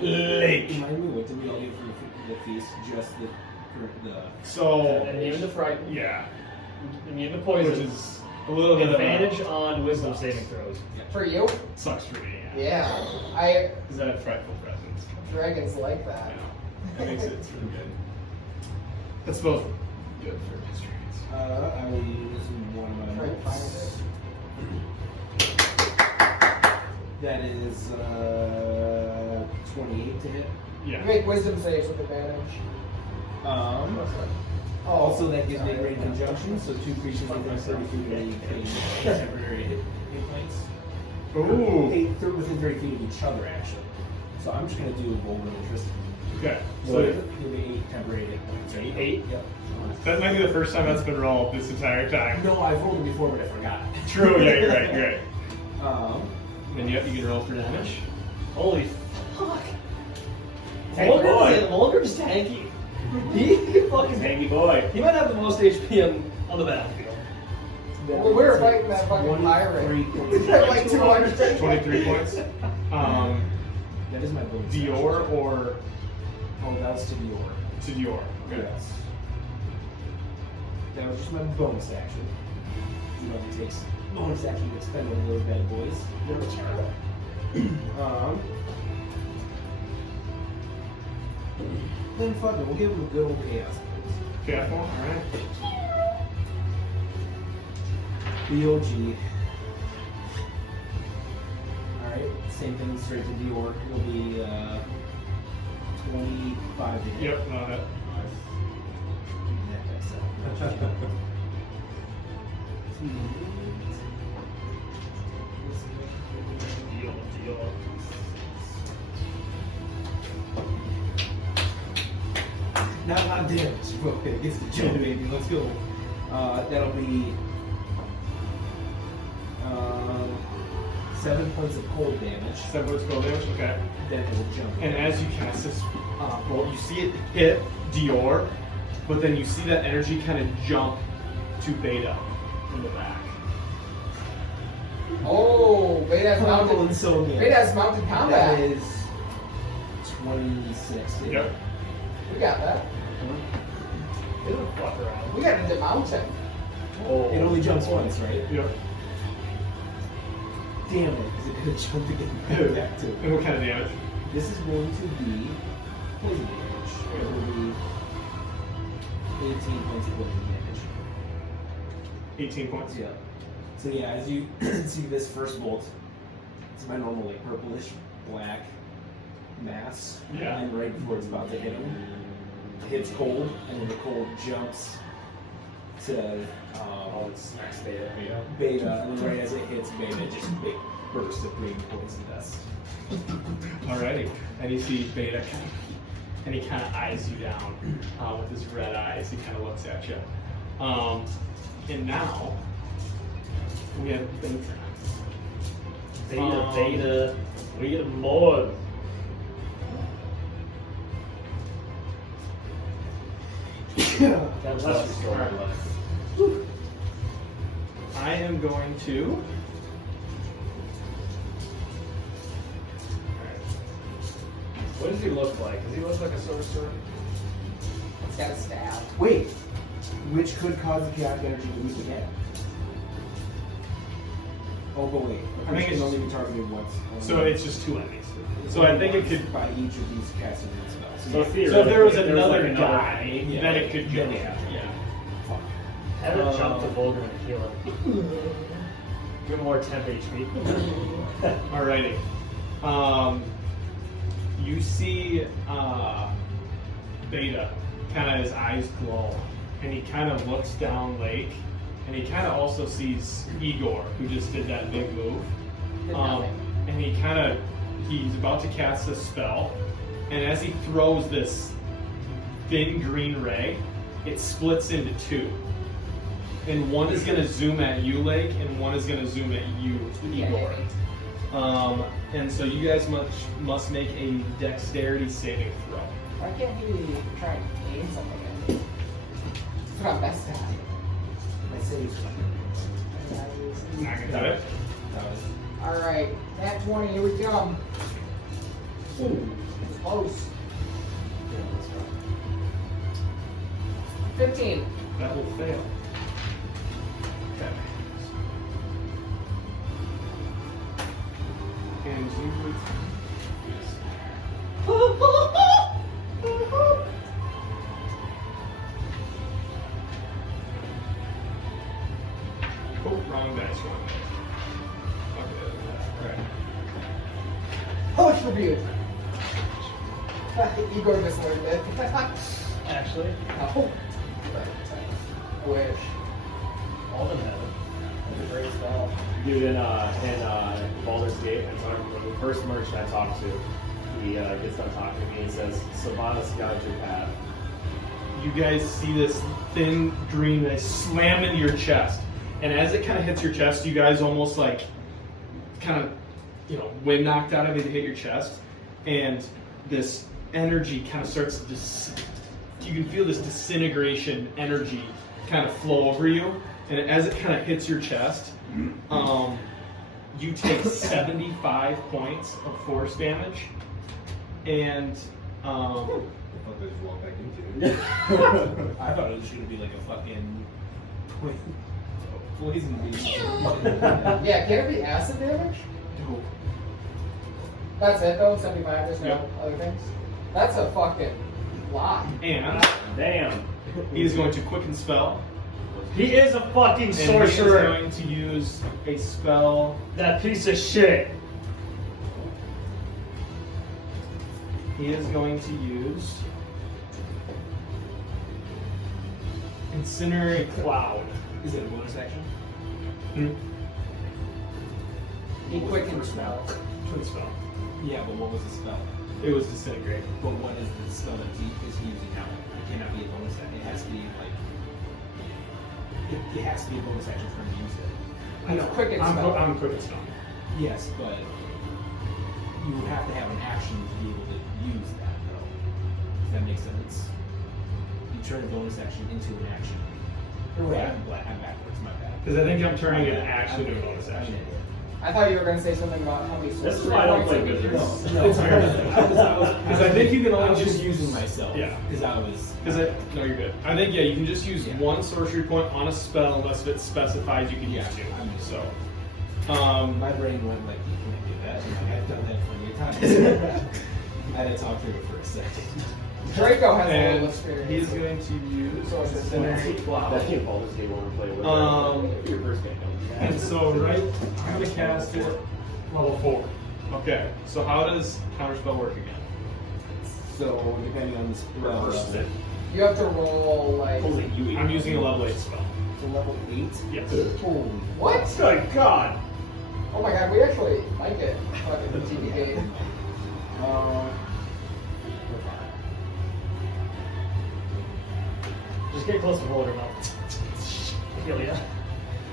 Layk. Remind me, what did we all get for the feast? Just the So, Immune to frighten. yeah, Immune to which poison. is a little bit Advantage of on wisdom saving throws. For you? a, sucks for me. Yeah. Because I have frightful presence. Dragons like that. I know. That makes it really good. That's both good for histories. I will use one of my Try to find notes. it. That is 28 to hit. You Yeah. make wisdom saves with advantage. Also, that gives me a great conjunction, so 2 creatures within 30 feet of me gain temporary hit points. Ooh. They're within 30 feet of each other, actually. So I'm just going to do a roll of interest. Okay. So So give me 8 temporary hit points. Right? 8? Yep. that might be the first time that's been rolled this entire time. No, I've rolled it before, but I forgot. True. Yeah, you're right. You're right. Um, And yep, you can roll for damage. Holy fuck. Tanky boy. Volgrim's tanky. He fucking Tanky boy. He might have the most HP on the battlefield. When we were fighting that fucking pirate. Is that like 200? 23 points. That is my bonus. Deorr or Oh, that's to Deorr. to Deorr. Okay. Yes. That was just my bonus action. You know, it takes bonus action to expend one of those bad boys. Then fuck it, we'll give him a good old chaos. Careful. All right. BOG. Alright, same thing straight to Deorr. It'll be 25 to hit. Yep. No, that. Deal. Not a lot of damage. Okay, gets the joke, baby. Let's go. That'll be 7 points of cold damage. 7 points cold damage. Okay. Then it will jump. And as you cast this bolt, you see it hit Deorr, but then you see that energy kind of jump to Beta in the back. Oh, Beta has mounted. Insomnia. Beta has mounted That combat. is 26. Yep. We got that. It'll fuck around. We got to demount him. It only jumps once, right? Yep. Damn it. Is it going to jump again? Back to And what kind of damage? This is going to be poison damage. It will be 18 points of poison damage. 18 points. Yeah. So yeah, as you see this first bolt, it's my normal like purplish black mass. Yeah. And right before it's about to hit him, it hits cold, and then the cold jumps to It's next beta. beta, and then right as it hits beta, just a big burst of green poison dust. Alrighty. And you see Beta and he kind of eyes you down with his red eyes. He kind of looks at you. And now we have Beta. Beta. We get more. That's the story. I am going to. What does he look like? Does he look like a sorcerer? It's got a stab. Wait, which could cause the chaotic energy to weaken again? Oh, but wait. I think it's only be targeted once. So it's just 2 enemies. So I think it could. by each of these casting spells. So So if theoretically, there was if another like guy, yeah. then it could go. Then yeah. Yeah. Have it jump to Vulgar and heal him. Give him more temp HP. Alrighty. You see Beta, kind of his eyes glow, and he kind of looks down Layk, and he kind of also sees Igor, who just did that big move. Did nothing. And he's about to cast a spell, and as he throws this thin green ray, it splits into 2. And one is going to zoom at you, Layk, and one is going to zoom at you, Igor. And so you guys must make a dexterity saving throw. Why can't he try and aim something? It's not best at. I say Not gonna do it. Alright, that 20, here we come. Ooh, it's close. 15. That will fail. Okay. And you. Oh, wrong dice, wrong dice. Okay, alright. Push rebuke. Igor just learned it. Actually, Oh. I wish. all in heaven. That's a great spell. Dude, in Baldur's Gate, the first merchant I talked to, he gets done talking to me and says, Savannah scouted your path. You guys see this thin green that slam into your chest. And as it kind of hits your chest, you guys almost like kind of, wind knocked out of it to hit your chest. And this energy kind of starts to you can feel this disintegration energy kind of flow over you. And as it kind of hits your chest, you take 75 points of force damage. And I thought they just walked back into it. I thought it was going to be like a fucking poison beast. Yeah, can it be acid damage? That's it though, 75, there's no Yep. other things? That's a fucking lot. and Damn. he is going to quicken spell. He is a fucking And he is sorcerer. going to use a spell. That piece of shit. He is going to use Incinerate Cloud. Is it a bonus action? He quickens spell. Twin spell. Yeah, but what was the spell? It was Disintegrate. But what is the spell that he is using now? It cannot be a bonus action. It has to be like. It has to be a bonus action for him to use it. I know. Quicken spell. I'm quicken spell. Yes, but you would have to have an action to be able to use that, though. Does that make sense? You turn a bonus action into an action. Wait. I'm backwards, my bad. Because I think I'm turning an action to a bonus action. I thought you were going to say something about how many This is why I don't play points good. No, It's weird. Because I think you can I only was just just using myself. Yeah. Because I was. No, you're good. I think you can just use Yeah. one sorcery point on a spell unless it specifies you can use Yeah, 2. I'm just- So, My brain went like, you can't do that. And I've done that plenty of times. I had to talk to her for a second. Draco has a and little experience. he's going to use So it's just Incinerate Cloud. That's the Baldur's Gate one to play with. Your first game. And so, right, I'm going to cast it level 4. Okay, so how does Counterspell work again? So, depending on the spell, You have to roll like. Holy you. I'm using a level 8 spell. To level 8? Yes. Holy. What? Good God. Oh my god, we actually like it. Fucking the TV game. Just get close to Boulder Mouth. Heal ya.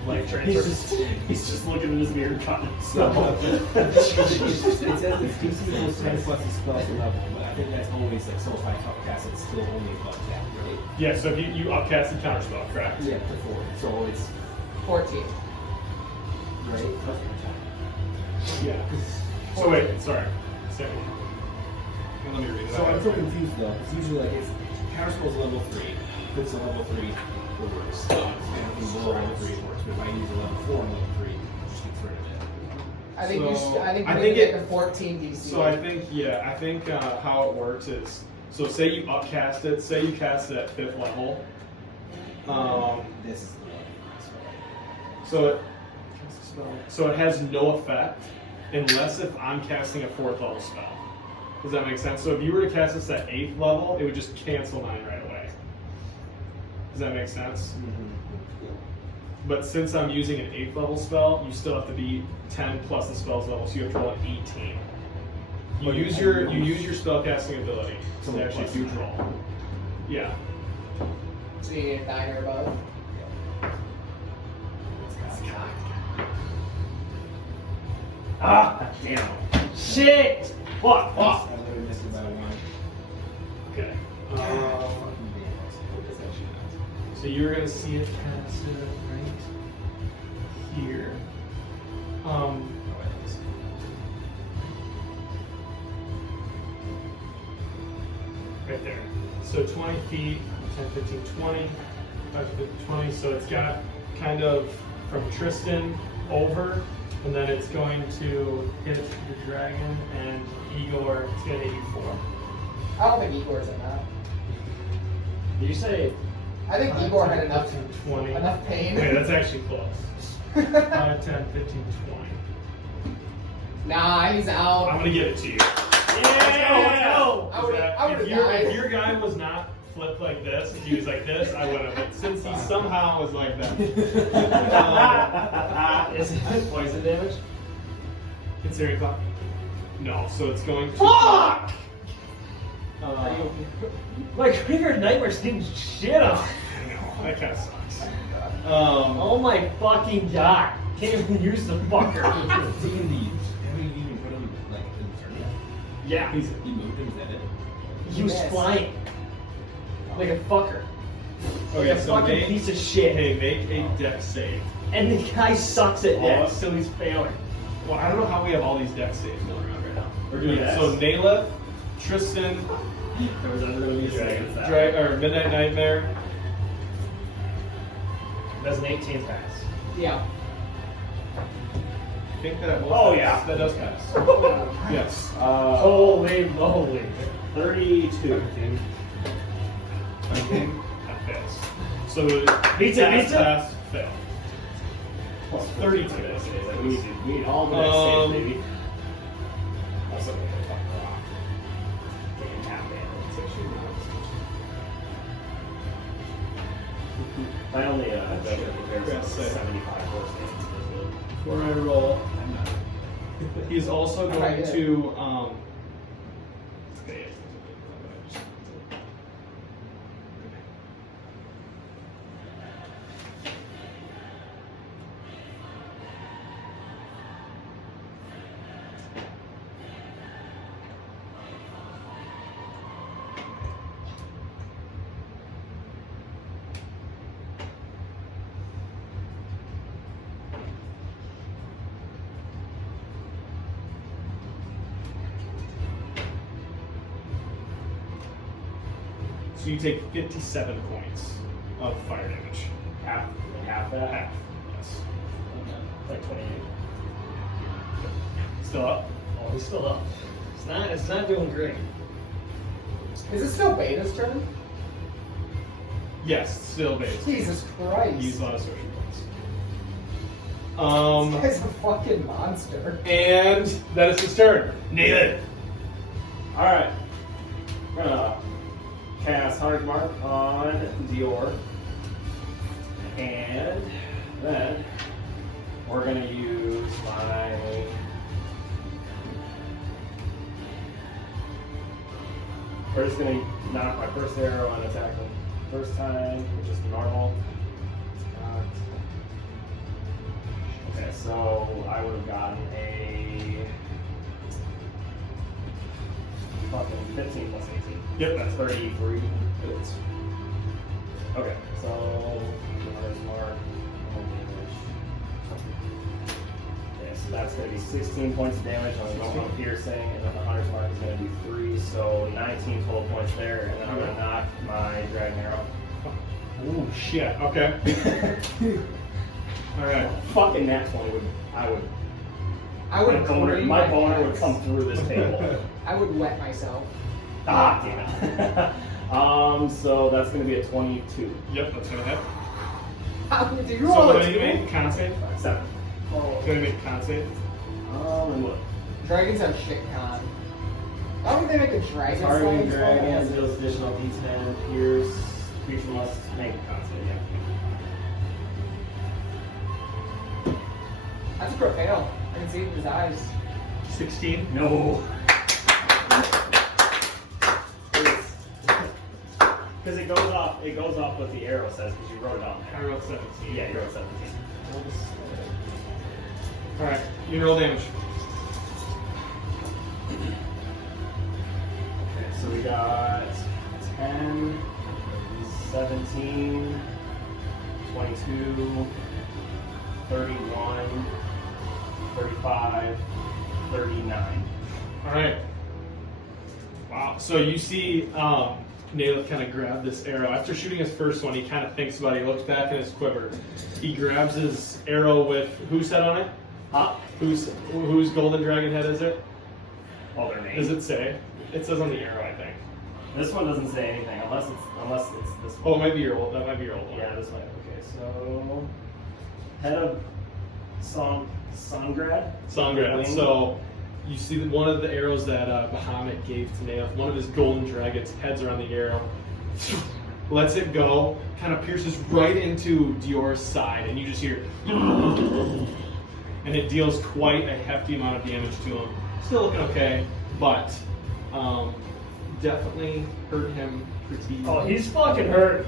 Life transfer. He's just looking in his mirror, cutting So, himself. it says it's DC equals 10 plus the spell's level, but I think that's always like, so if I upcast it's still only above that, right? Yeah, so if you upcast the counterspell, correct? Yeah, for 4. So it's, 14. right? Yeah. So wait, sorry. Second. Let me read it So out. I'm so confused though, because usually like it's, counterspell's level 3, if it's a level 3, it works. Anything below level 3 it works, but if I use a level 4 and level 3, it just gets rid of it. I think you So, should, I think I you think need to it- make a 14 DC. So I think how it works is, so say you upcast it, say you cast it at 5th level. This is the one. So it has no effect unless if I'm casting a 4th level spell. Does that make sense? So if you were to cast this at 8th level, it would just cancel 9 right away. Does that make sense? But since I'm using an 8th level spell, you still have to be 10 plus the spell's level, so you have to roll an 18. You use your spellcasting ability to actually do roll. Yeah. So you need a 9 or above. Ah, damn. Shit! Fuck, fuck. I literally missed it by 1. Okay. Fucking damn, what is that shit? So you're gonna see it cast it right here. Right there. So 20 feet, 10, 15, 20, 5, 15, 20. So it's got kind of from Tristan over, and then it's going to hit the dragon and Igor. It's gonna hit you 4. I don't think Igor's enough. Did you say I think 5, Igor 10, had enough 15, 20. enough pain. Okay, that's actually close. 5, 10, 15, 20. Nah, he's out. I'm gonna give it to you. Yeah! I would've If died. your guy was not flipped like this, if he was like this, I would have. But since he somehow was like that, is it poison damage? considering fuck. No, so it's going to. Fuck! My Graveyard Nightmare's getting shit on. I know, that kind of sucks. Oh my fucking god. Can't even use the fucker. D&D, haven't you even put him like in the tournament? Yeah, He moved him, is that it? he was Yes. flying. Like a fucker. Okay, Like a so fucking make, piece of shit. hey, make a deck save. And the guy sucks at Oh. deck, so he's failing. Well, I don't know how we have all these deck saves going around right now. We're doing Yeah, this. so Naileth, Tristan, There was under the dragon. or Midnight Nightmare. That's an 18 pass. Yeah. I think that will Oh, pass. yeah. That does pass. Yes. Holy moly. 32. 19. That fails. So Pizza, pass, pizza? pass, fail. Plus 32. We need all the next save, baby. Also, Getting half damage. I only judge it Yeah, repairs say. 75 force damage. Before I roll, he's also going Alright, to so you take 57 points of fire damage. Half that? Half. Yes. Like 28. Still up? Oh, he's still up. It's not doing great. Is it still Beta's turn? Yes, still base. Jesus Christ. Use a lot of social This points. guy's a fucking monster. And that is his turn. Naileth. Alright. We're gonna cast Hunter's Mark on Deorr. And then we're going to use my... We're just going to knock my first arrow on attack the first time, which is normal. Okay, so I would have gotten a fucking 15 plus 18. Yep. That's 33. Okay, so Hunter's Mark. Okay, so that's going to be 16 points of damage on normal piercing, and then the Hunter's Mark is going to be 3, so 19 total points there, and then I'm going to knock my dragon arrow. Ooh, shit. Okay. All right. Fucking that 20 would, I would my boner would come through this table. I would wet myself. Ah, damn it. So that's going to be a 22. Yep, that's gonna hit. How did you So roll what it? do you make? Con save? 7. Oh, Gonna make con save. And what? dragons have shit con. Why would they make a dragon? Targeting slaying dragon spell? deals additional d10, pierce, creature must make a con save, yeah. That's a crit fail. I can see it in his eyes. 16. No. Because it goes off what the arrow says, because you wrote it down I there. rolled 17. Yeah, you wrote 17. All right. You roll damage. Okay, so we got 10, 17, 22, 31, 35, 39. All right. Wow. So you see Naileth kind of grab this arrow. After shooting his first one, he kind of thinks about it. He looks back in his quiver. He grabs his arrow with, who said on it? Huh? Whose golden dragon head is it? Oh, their name. Does it say? It says on the arrow, I think. This one doesn't say anything unless it's this Oh, one. it might be your old. That might be your old one. Yeah, this one. Okay, so head of Songrad. Sangrad. Wing. So you see that one of the arrows that Bahamut gave to Naileth, one of his golden dragon's heads are on the arrow. Lets it go, kind of pierces right into Deorr's side, and you just hear, and it deals quite a hefty amount of damage to him. Still looking okay, but definitely hurt him pretty. Oh, he's fucking hurt.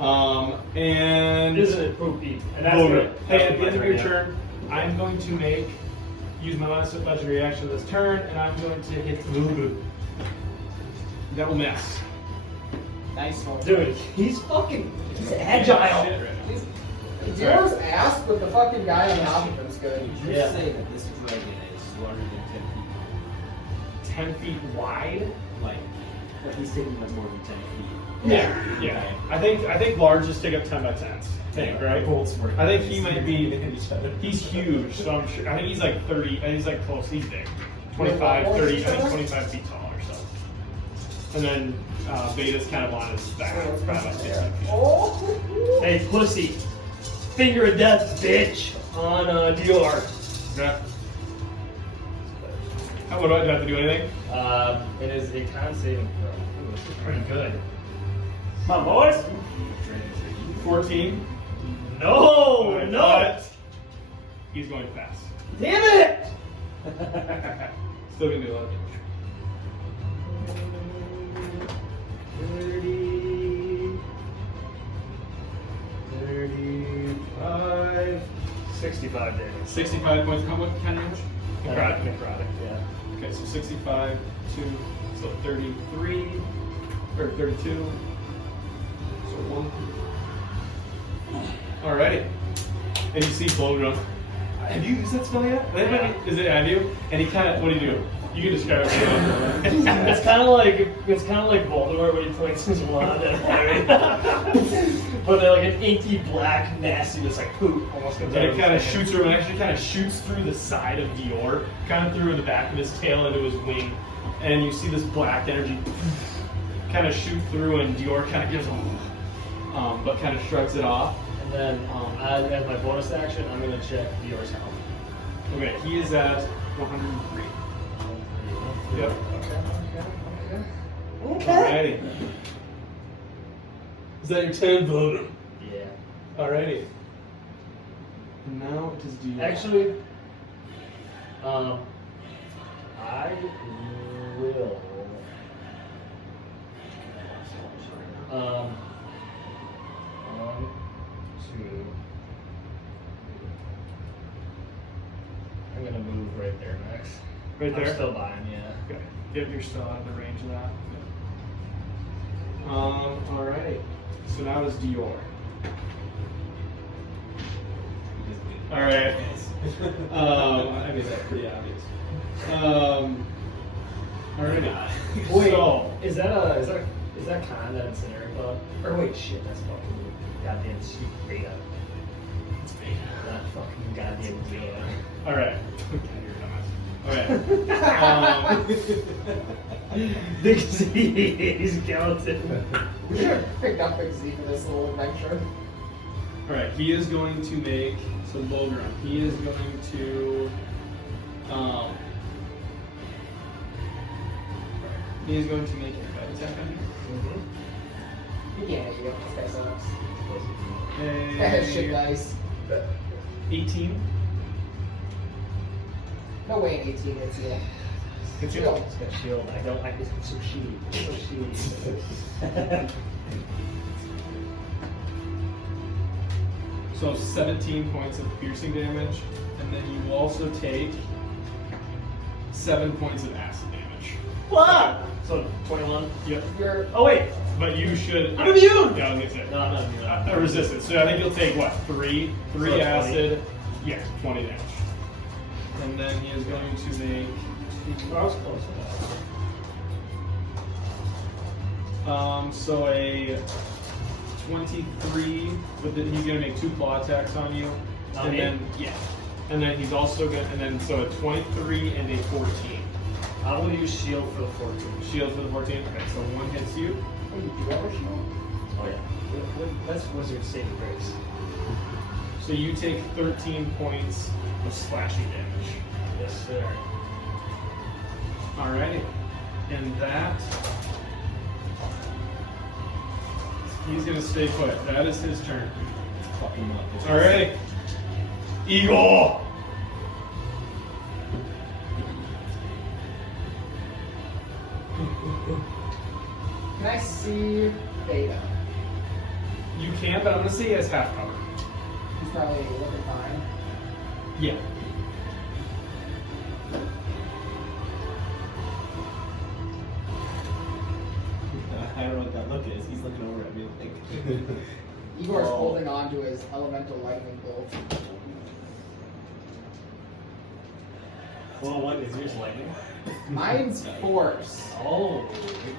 And Isn't it poopy? And that's Over. it. Hey, at the end of your turn, I'm going to use my last legendary action this turn, and I'm going to hit that will miss. Nice one. Dude, he's agile. Shit, right now. Deorr's ass, but the fucking guy on the opposite's good. You're Yeah. saying that this dragon is larger than 10 feet. 10 feet wide. Like he's taking much more than 10 feet. Yeah. I think largest take up 10 by 10s. I think, right? I think he might be. He's huge, so I'm sure. I think he's like 30. He's like close. He's big. 25, 30. I think 25 feet tall or so. And then Beta's kind of on his back. It's probably like 16 feet. Oh! Hey, pussy. Finger of death, bitch. On Deorr. Yeah. What do I have to do anything? It is a con saving throw. Ooh, this is pretty good. Come on, boys. 14. No, no. But he's going fast. Damn it. Still gonna do a lot of damage. 35, 65 damage. 65 points. How much kind of damage? Necrotic. Necrotic, yeah. Okay, so 65, 2, so 33, or 32. So 1. Alrighty. And you see Bowdrum. Have you used that spell yet? Yeah. Is it have you? And he kind of, what do you do? You can describe it. It's kind of like Voldemort when he points his wand at Harry. But they're like an inky black nastiness, like poop, almost comes out. And of it kind of his shoots through, and actually kind of shoots through the side of Deorr, kind of through the back of his tail into his wing, and you see this black energy kind of shoot through, and Deorr kind of gives but kind of shrugs it off. And then, as my bonus action, I'm gonna check Deorr's health. Okay, he is at 103. Yep. Okay. Alrighty. Is that your 10 vote? Yeah. Alrighty. Now it is Deorr. Actually, I will. One, two. I'm gonna move right there next. Right there? I'm still buying, yeah. Okay. Yep, you're still out of the range of that. Alright. So now it's Deorr. Alright. I mean, that's pretty obvious. Alrighty. Wait, So, is that Con that Incinerator Club? Or wait, shit, that's fucking goddamn stupid beta. it's beta. Not fucking goddamn beta. Alright. Alright. Big Z skeleton. We should have picked up Big Z for this little adventure. Alright, he is going to make some Bogrum. He is going to he is going to make a bite attack on you. He can't hit you. This guy sucks. Hey, That has shit dice. 18. No way an 18 hits you. Hits you? Shield. It's got shield. I don't like this. It's so shitty. It's so shitty. So 17 points of piercing damage, and then you also take 7 points of acid damage. What? So 21. Yep. You're. Oh wait. But you should. I'm immune! Yeah, I was gonna say. No, I'm not immune. A resistance. So I think you'll take what? Three So 20. acid. Yeah, 20 damage. And then he is going to make. I was close to So a 23. With he's gonna make 2 claw attacks on you. On and me? then and then he's also gonna so a 23 and a 14. that. I will use shield for the 14. Shield for the 14. Okay, so one hits you. Oh, you do have a shield? Oh yeah. That's wizard saving grace. So you take 13 points of slashing damage. Yes, sir. Alrighty. And that he's gonna stay put. That is his turn. Fucking up. Alright. Igor! Can I see Beta? You can, but I'm gonna say he has half cover. He's probably looking fine. Yeah. I don't know what that look is. He's looking over at me like. Igor's Oh. holding on to his elemental lightning bolt. Well, what is yours lightning? Mine's force. Oh,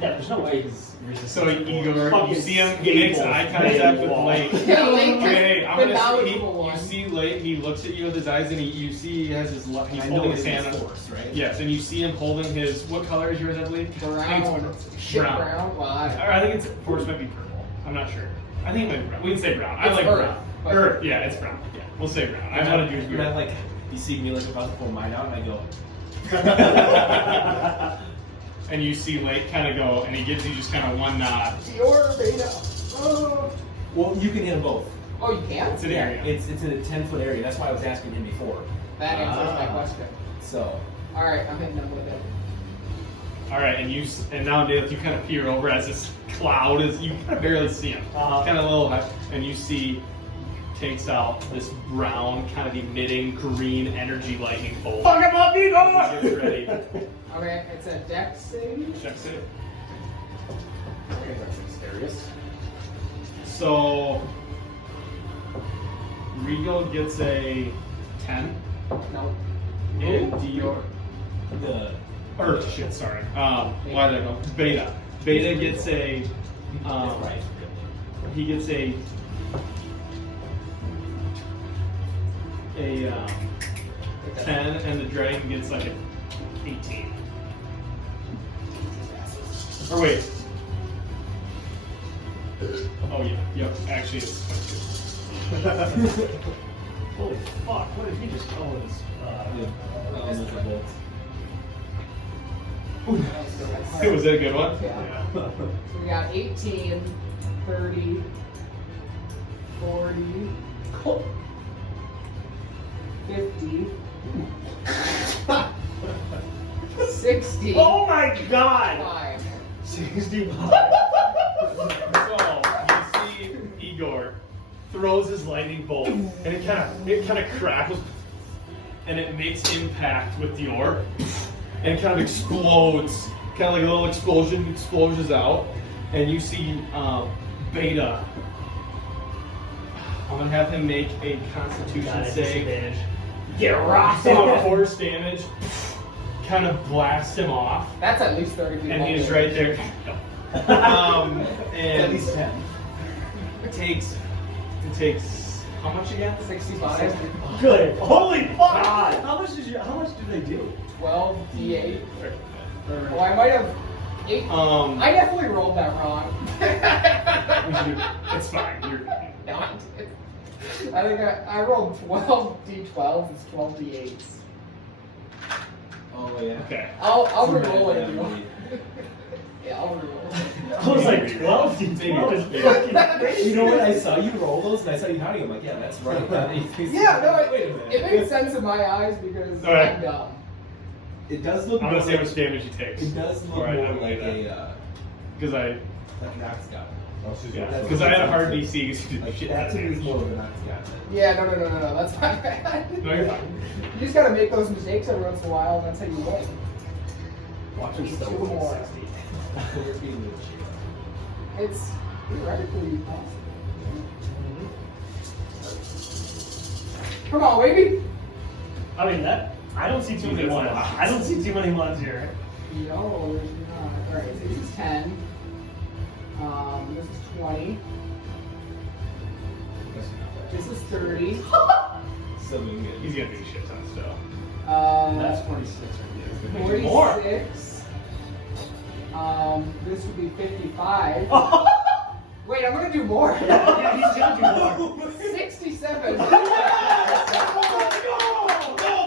yeah. There's no way he's resistant. So Igor, you see him, he makes eye contact with Layk. Yeah, Layk Okay, has I'm the gonna knowledgeable you one. see Layk, he looks at you with his eyes and you see he has his he's I know holding it his is hand on force, right? Yes, and you see him holding his what color is yours, I believe? Brown. Shit Brown. brown. Why? Or I think it's force might be purple. I'm not sure. I think it might be brown. We can say brown. I It's like Earth, brown. but- Earth, yeah, it's brown. Yeah, we'll say brown. I want to do You're not like you see me like about to pull mine out and I go. And you see Lake kind of go, and he gives you just kind of one nod. Deorr, Beta. Oh. Well, you can hit them both. Oh, you can? It's an area. It's in a 10-foot area. That's why I was asking him before. That answers my question. So. Alright, I'm hitting him with it. All right, and now Naileth, you kind of peer over as this cloud is. You kind of barely see him. Kind of a little, and you see takes out this brown, kind of emitting green energy lightning bolt. Fuck him up, Igor! Get ready. Okay, it's a dex save. Check it. Okay, that's mysterious. So Regal gets a 10, No. and Deorr. Sorry. Why did I go? Beta. Beta gets a. Right. He gets a 10, and the dragon gets like an 18. Or wait. Oh yeah. Yep. Actually, it's 22. Holy fuck! What did he just call this? Was that a good one? Yeah. So we got 18 30, 40, 50, 60. Oh my god! 5. 65. So you see Igor throws his lightning bolt, and it kind of crackles, and it makes impact with Deorr, and it kind of explodes, kind of like a little explosion explosions out, and you see Beta. I'm gonna have him make a Constitution save. Get rocked! So force damage, kind of blast him off, That's at least 30 feet. and long. he's right there. And At least 10. it takes how much again? 65. Good. Holy fuck! God. How much do they do? 12 d8. Oh, I might have 8. I definitely rolled that wrong. It's fine. You're fine. No, I did. I think I rolled 12 d12s. It's 12 d8s. Oh yeah. Okay. I'll re-roll it. Yeah, if you want. Yeah, I'll re-roll it. I was like 12 d12 is fucking crazy. You know what? I saw you roll those, and I saw you counting. I'm like, yeah, that's right. Yeah, no, wait a minute. it made sense in my eyes because Alright. I'm dumb. It does look. I'm gonna more see how like- much damage he takes. It does look Alright, more I'm gonna like do that. a Because I Nox Goblin. Yeah, because I had a hard DC. You Like shit that that to me is damage. more of a Nox Goblin. Yeah, no, that's my bad. No, you're fine. You just gotta make those mistakes every once in a while, and that's how you win. Watch him still Two win more. 60. We're being the cheater. It's theoretically possible. Come on, baby! I mean, I don't see too many ones. I don't see too many ones here. No, there's not. Alright, so this is 10. This is 20. This is 30. So good. He's gonna do shit ton still. That's 46 right there. 46. This would be 55. Wait, I'm gonna do more. Yeah, he's gonna do more. 67. No,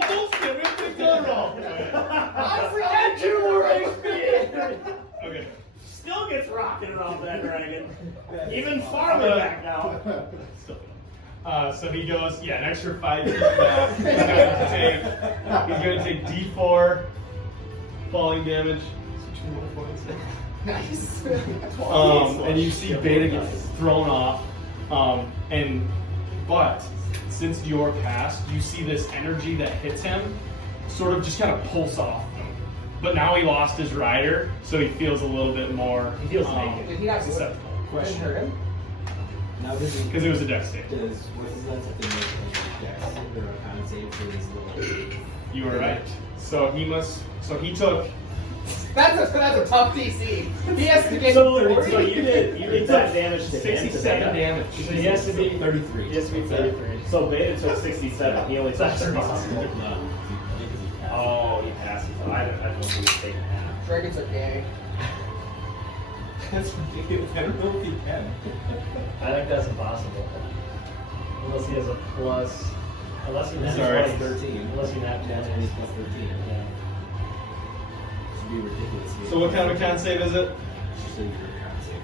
bullshit. We have to go wrong. Honestly, Add 2 more HP. Okay. Still gets rocking around that dragon. Even farther back now. Still. So he goes, an extra 5 feet back. He's gonna take D4 falling damage. So 2 more points. Nice. And you see Beta get thrown off. But since Deorr passed, you see this energy that hits him sort of just kind of pulse off him. But now he lost his rider, so he feels a little bit more. He feels naked. Did he not susceptible. Didn't hurt him? Now does he? Because it was a death save. Does what does that have to make a dex or a con save for these little? You were right. So he took. That's a tough DC. He has to get So 40. you did that damage to him. 67 damage. So he has to be 33. He has to be 33. So Beta took 67. He only took 37. Oh, he passes. I don't think he's taking half. Dragons are gay. That's ridiculous. I don't know if he can. I think that's impossible. Unless he has a plus. Unless he has Sorry. 13. Unless he has That's 20. plus 13. Yeah. Should be ridiculous. So what kind of a con save is it? Just so you're a con save.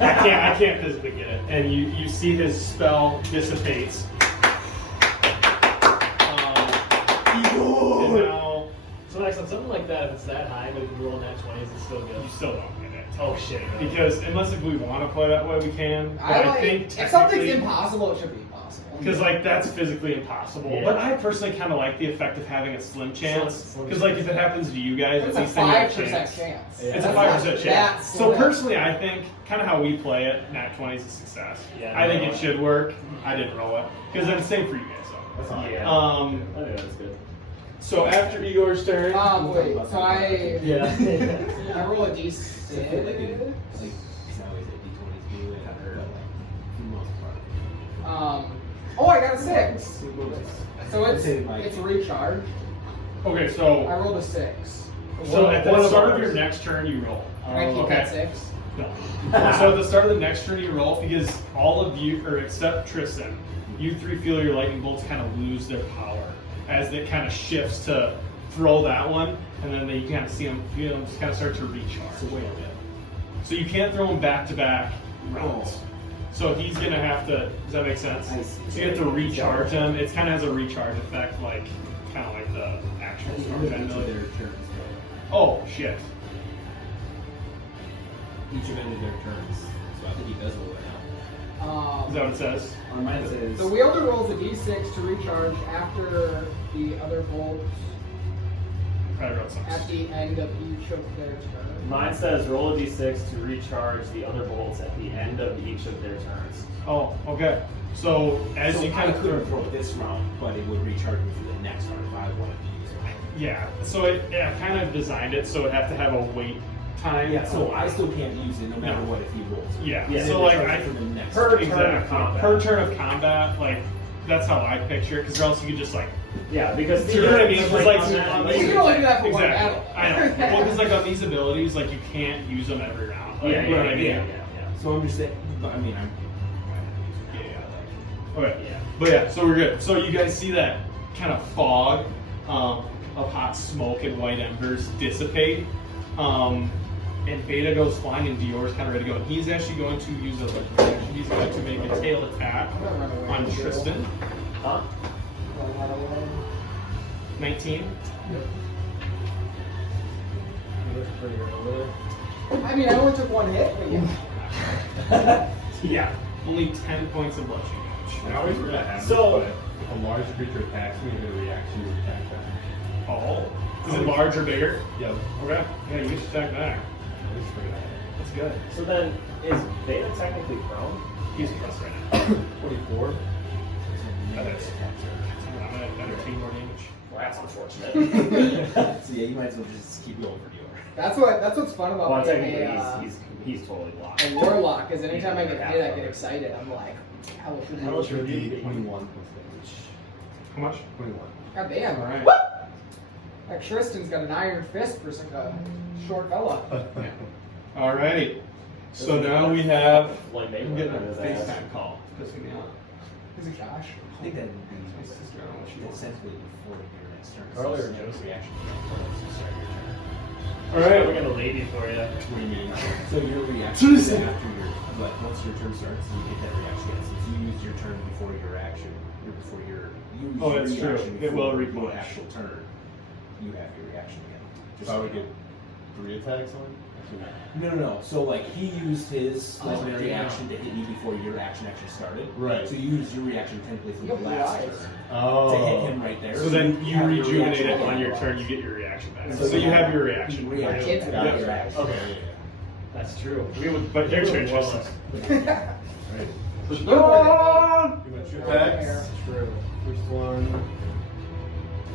I can't physically get it. And you see his spell dissipates. And now So next on something like that, if it's that high, but if you roll nat 20s, it's still good. you still don't get it. Oh shit. Really? Because unless if we want to play that way, we can. But I think if something's technically, impossible, it should be impossible. because that's physically impossible. Yeah. But I personally kind of like the effect of having a slim chance. Slim Because if it happens to you guys, it's at a least then you have 5% a chance. chance. Yeah. It's a That's 5% not chance. that So slim. personally, I think kind of how we play it, nat 20 is a success. Yeah, I think no. it should work. I didn't roll it because then same for you guys. That's all. Yeah. So. I think that's good. So after Igor's turn, Wait, so I Yeah. roll a I feel like d6. it's always a d20s do it for the most part. Oh, I got a 6. So it's recharge. okay, I so rolled a 6. at the start of your next turn, you roll. Can I keep that 6? No. So at the start of the next turn, you roll because all of you, or except Tristan, you 3 feel your lightning bolts kind of lose their power as it kind of shifts to throw that one, and then you kind of see them, feel them just kind of start to recharge. So wait a minute. So you can't throw him back to back rounds. So he's gonna have to. Does that make sense? I see. So you have to recharge him. It kind of has a recharge effect, like kind of like the actual At the storm end of each of ability. their turns, though. Oh shit! Each of end of their turns. So I think he does roll it out. Is that what it says? On mine it says. The wielder rolls a d6 to recharge after the other bolts Probably wrote something. at the end of each of their turns. Mine says roll a d6 to recharge the other bolts at the end of each of their turns. Oh, okay. So as So you kind I of couldn't throw this round, but it would recharge me for the next round if I wanted to use it. yeah. So I kind of designed it so it have to have a wait time. Yeah, so I still can't use it no matter No. what if he rolls. Yeah. Yeah, So Then like recharge I it for the next per turn. turn of exactly combat. per turn of combat, like that's how I picture it. Because or else you could just like Yeah, because You know what I mean? theoretically, It's like- on that, You can only do that for one exactly. battle. I know. Well, because like on these abilities, like you can't use them every round. Like, yeah, you know what I mean? yeah. So I'm just saying, I mean, I'm. Okay. Yeah. But yeah, so we're good. So you guys see that kind of fog of hot smoke and white embers dissipate. And Beta goes flying and Deorr's kind of ready to go. And he's actually going to use a reaction. He's going to make a tail attack I'm gonna run away. on Tristan. Huh? 19. I mean, I only took one hit, but yeah. Yeah. Only 10 points of bludgeoning I always forget to have So- this, but if a large creature attacks me, I'm going to react to attack that. damage. Oh. Is it large or bigger? Yep. Okay. Yeah, you get to attack back. I always forget that. That's good. So then, is Beta technically prone? He's plus right now. 24. That is. I'm gonna entertain more damage. Well, that's unfortunate. So yeah, you might as well just keep going for Deorr. That's what's fun about Well, being technically, he's totally blocked. a warlock. Is anytime I get hit, I get excited. I'm like, how much How much would Should you be be? 21 plus damage. How much? 21. God damn. All right. What? Like Tristan's got an iron fist for such a short fella. Alrighty. So now we have. Like they I'm were getting on a his FaceTime ass. call. Pissing me off. Is it Josh? I think that would be My sister, I don't know what she wants. essentially before your next turn. Carly or So Josie? reaction to start your turn. Alright. We're gonna lady for you. What do you mean? So your reaction is after your, like, once your turn starts, you get that reaction. Since you use your turn before your action, or before your, you use Oh, your that's true. reaction It will before your replenish. actual turn, you have your reaction again. So I would get 3 attacks on? No. So like he used his legendary yeah. action to hit you before your action actually started. Right. So you used your reaction technically from You the have last blue eyes. turn Oh. to hit him right there. So then you have your rejuvenate reaction it on again. your turn, you get your reaction back. So So you you have have your your reaction. reaction. Kids Yeah. have your action. Okay. Yeah. That's true. We would, but your turn, Tristan. Right. You're more You got 2 attacks. True. First one.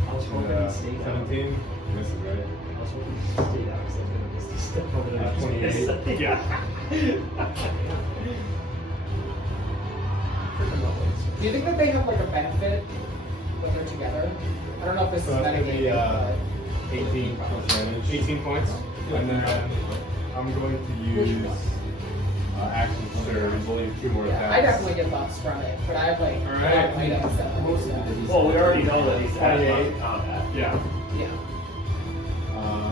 I was hoping he'd stay down. 17. Misses, right? I was hoping he'd stay down because I was gonna just step over there. 28. Yeah. Do you think that they have like a benefit when they're together? I don't know if this So is it's going to metagaming, be but 18 plus damage. 18 points. And then I'm going to use action surge. There's only 2 more yeah, attacks. I definitely get buffs from it. But I have like All right. items that Most of it is- Well, we already know that he's at 28. combat. Yeah. Yeah.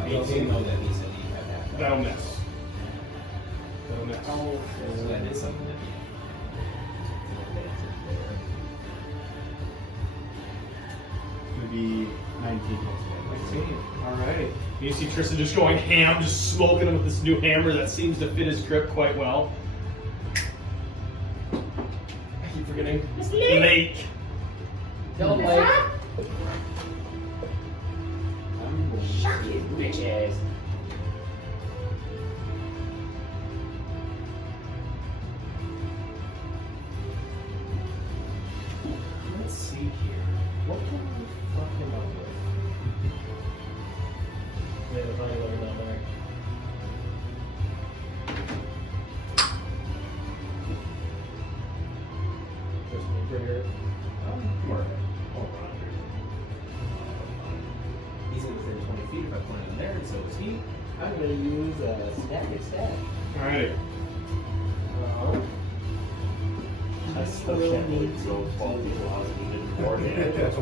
We also 18. know that he said he had that. That'll miss. That'll miss. Oh, So that is something that Going to be 19 plus damage. Alright. You see Tristan just going ham, just smoking him with this new hammer that seems to fit his grip quite well. I keep forgetting. Layk. kill him like. Shut you, bitch ass. Let's see here. What can we fuck him up with? Yeah, they're probably living down there. Just me for here. He's within 20 feet if I point him there, and so is he. I'm gonna use a stack and stack. Alright. I still can't believe you go 12 people out and you didn't coordinate it. That's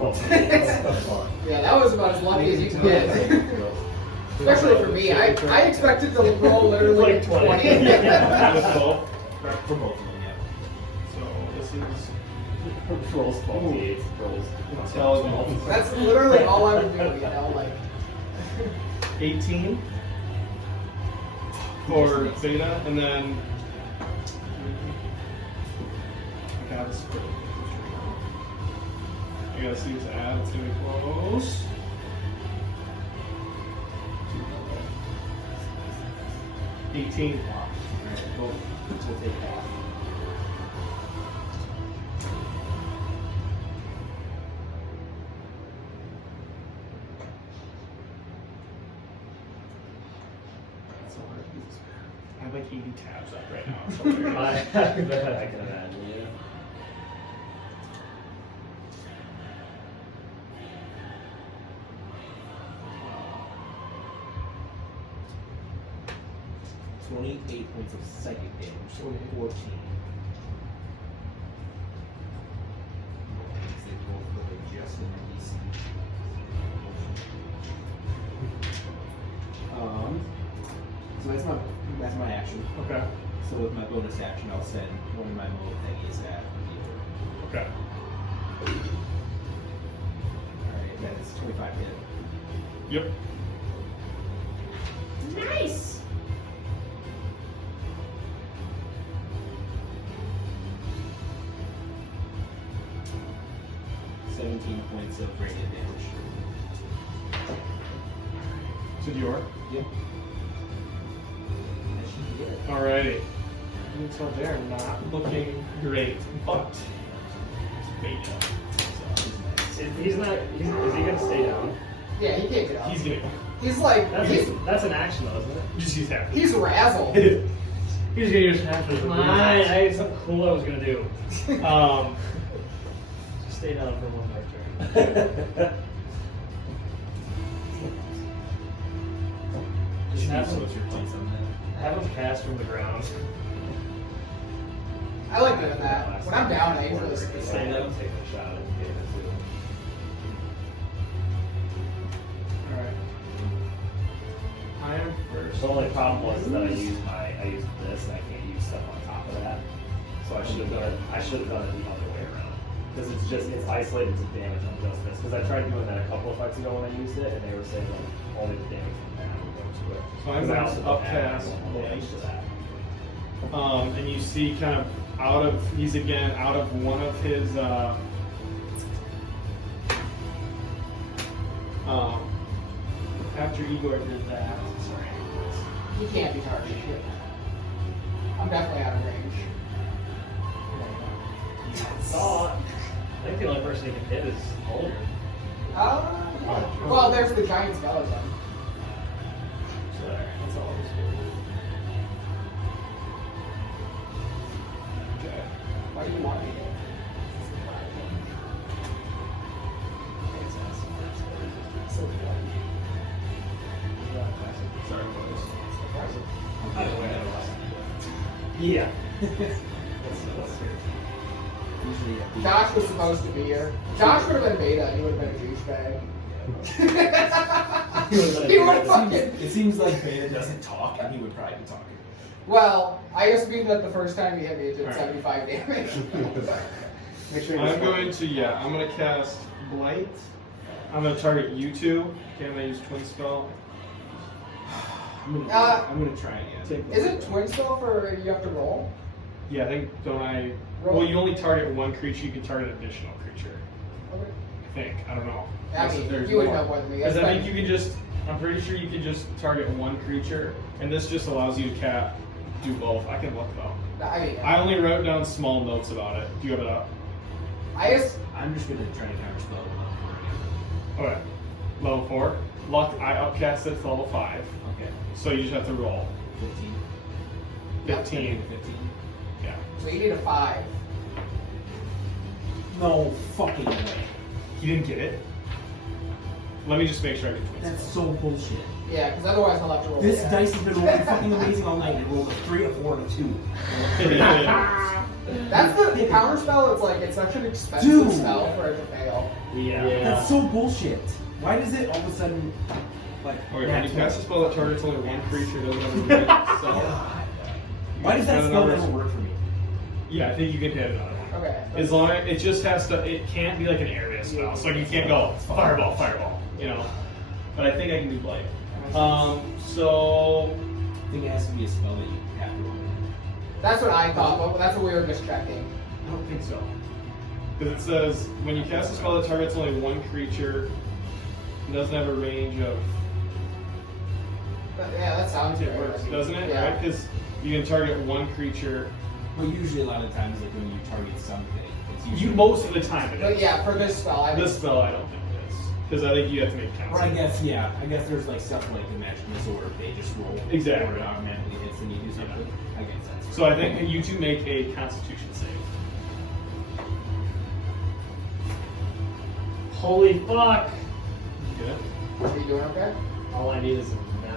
Yeah, that was about as lucky as you could get. Especially for me, I expected to roll literally Like 20. 20. With both. For both of them, yeah. So this is Rolls 28, rolls intelligence. That's literally all I would do, you know, like. 18 for beta, and then I gotta split. I gotta see what's add. It's gonna be close. $18. Alright, we'll take half. I have like 80 tabs up right now. It's hilarious. I can imagine, yeah. Uh, 28 points of psychic damage, so 14. They both look just in DC. So that's my action. Okay. So with my bonus action, I'll send one of my mode thingies at Igor. Okay. Alright, that is 25 hit. Yep. Nice! 17 points of radiant damage. To Deorr. Yep. That should be it. Alrighty. So they're not looking great, but beta. Is he gonna stay down? Yeah, he can't get up. He's gonna He's like, That's an action though, isn't it? just use that. he's razzled. He's gonna use half of it. Come on, I had something cool I was gonna do. Just stay down for one more turn. Just have So him, what's your points on that? have him cast from the ground. I like doing that. When I'm down, I usually just Stay down, take a shot at the game too. Alright. I am first. The only problem was that I used this and I can't use stuff on top of that. So I should have done it the other way around. Because it's isolated to damage on just this. Because I tried doing that a couple of fights ago when I used it and they were saying like only the damage from that would go to it. So I'm 'Cause I going also to don't have upcast one damage to that. And you see kind of he's again out of one of his after Igor did that. Sorry. He can't be targeted. I'm definitely out of range. Oh, I think the only person he can hit is Holder. Well, there's the giant skeleton. So there, that's all I was doing. Okay. Why do you want me? So Sorry, Yeah. Usually, Josh was supposed to be here. Josh would have been beta and he would have been a douchebag. He would have fucking. it seems like Beta doesn't talk, and he would probably be talking. Well, I just mean that the first time he hit me, it did Alright. 75 damage. Make sure I'm going to cast Blight. I'm going to target you two. Can I use Twin Spell? I'm gonna try again. Is it twin spell for you have to roll? Yeah, I think, don't I? Roll. Well, you only target one creature, you can target an additional creature. Okay. I think. I don't know. I Unless mean, there's you would more. know more than me. Because I That's think you can just, I'm pretty sure you can just target one creature, and this just allows you to do both. I can look though. I mean, I only wrote down small notes about it. Do you have it up? I'm just gonna try to counterspell one. Okay. Level 4. Luck, I upcast it to level 5. Okay. So you just have to roll. 15. 15. 15. Yeah. so you need a 5. No fucking way. He didn't get it? Let me just make sure I get twins. That's so bullshit. Yeah, because otherwise I'll have to roll. This again. dice has been rolling fucking amazing all night. It rolled a 3, a 4, and a 2. That's the counter spell. It's like it's such an expensive Dude. spell for it to fail. Yeah. That's so bullshit. Why does it all of a sudden? Like, Okay, when you cast a spell that targets only one creature, doesn't have a range itself. Why does that Spend spell another- never work for me? Yeah, I think you can hit another one. Okay. As long as it just has to, it can't be like an area spell. So you can't go fireball, you know. But I think I can do blight. So I think it has to be a spell that you have to roll. That's what I thought, but that's what we were just checking. I don't think so. Because it says when you cast a spell that targets only one creature, it doesn't have a range of. But yeah, that sounds It right. works, doesn't it? Yeah. Right? Because you can target one creature. Well, usually a lot of times, like when you target something, it's usually. You most of the time it But is. yeah, for this spell, I This spell I don't think it is. Because I think you have to make counts. Or I guess, yeah. I guess there's like stuff like the magic missile where they just roll. Exactly. Or it automatically hits and you do something. I guess that's. So I think you two make a Constitution save. Holy fuck! Good. Are you doing okay? All I need is a 9 or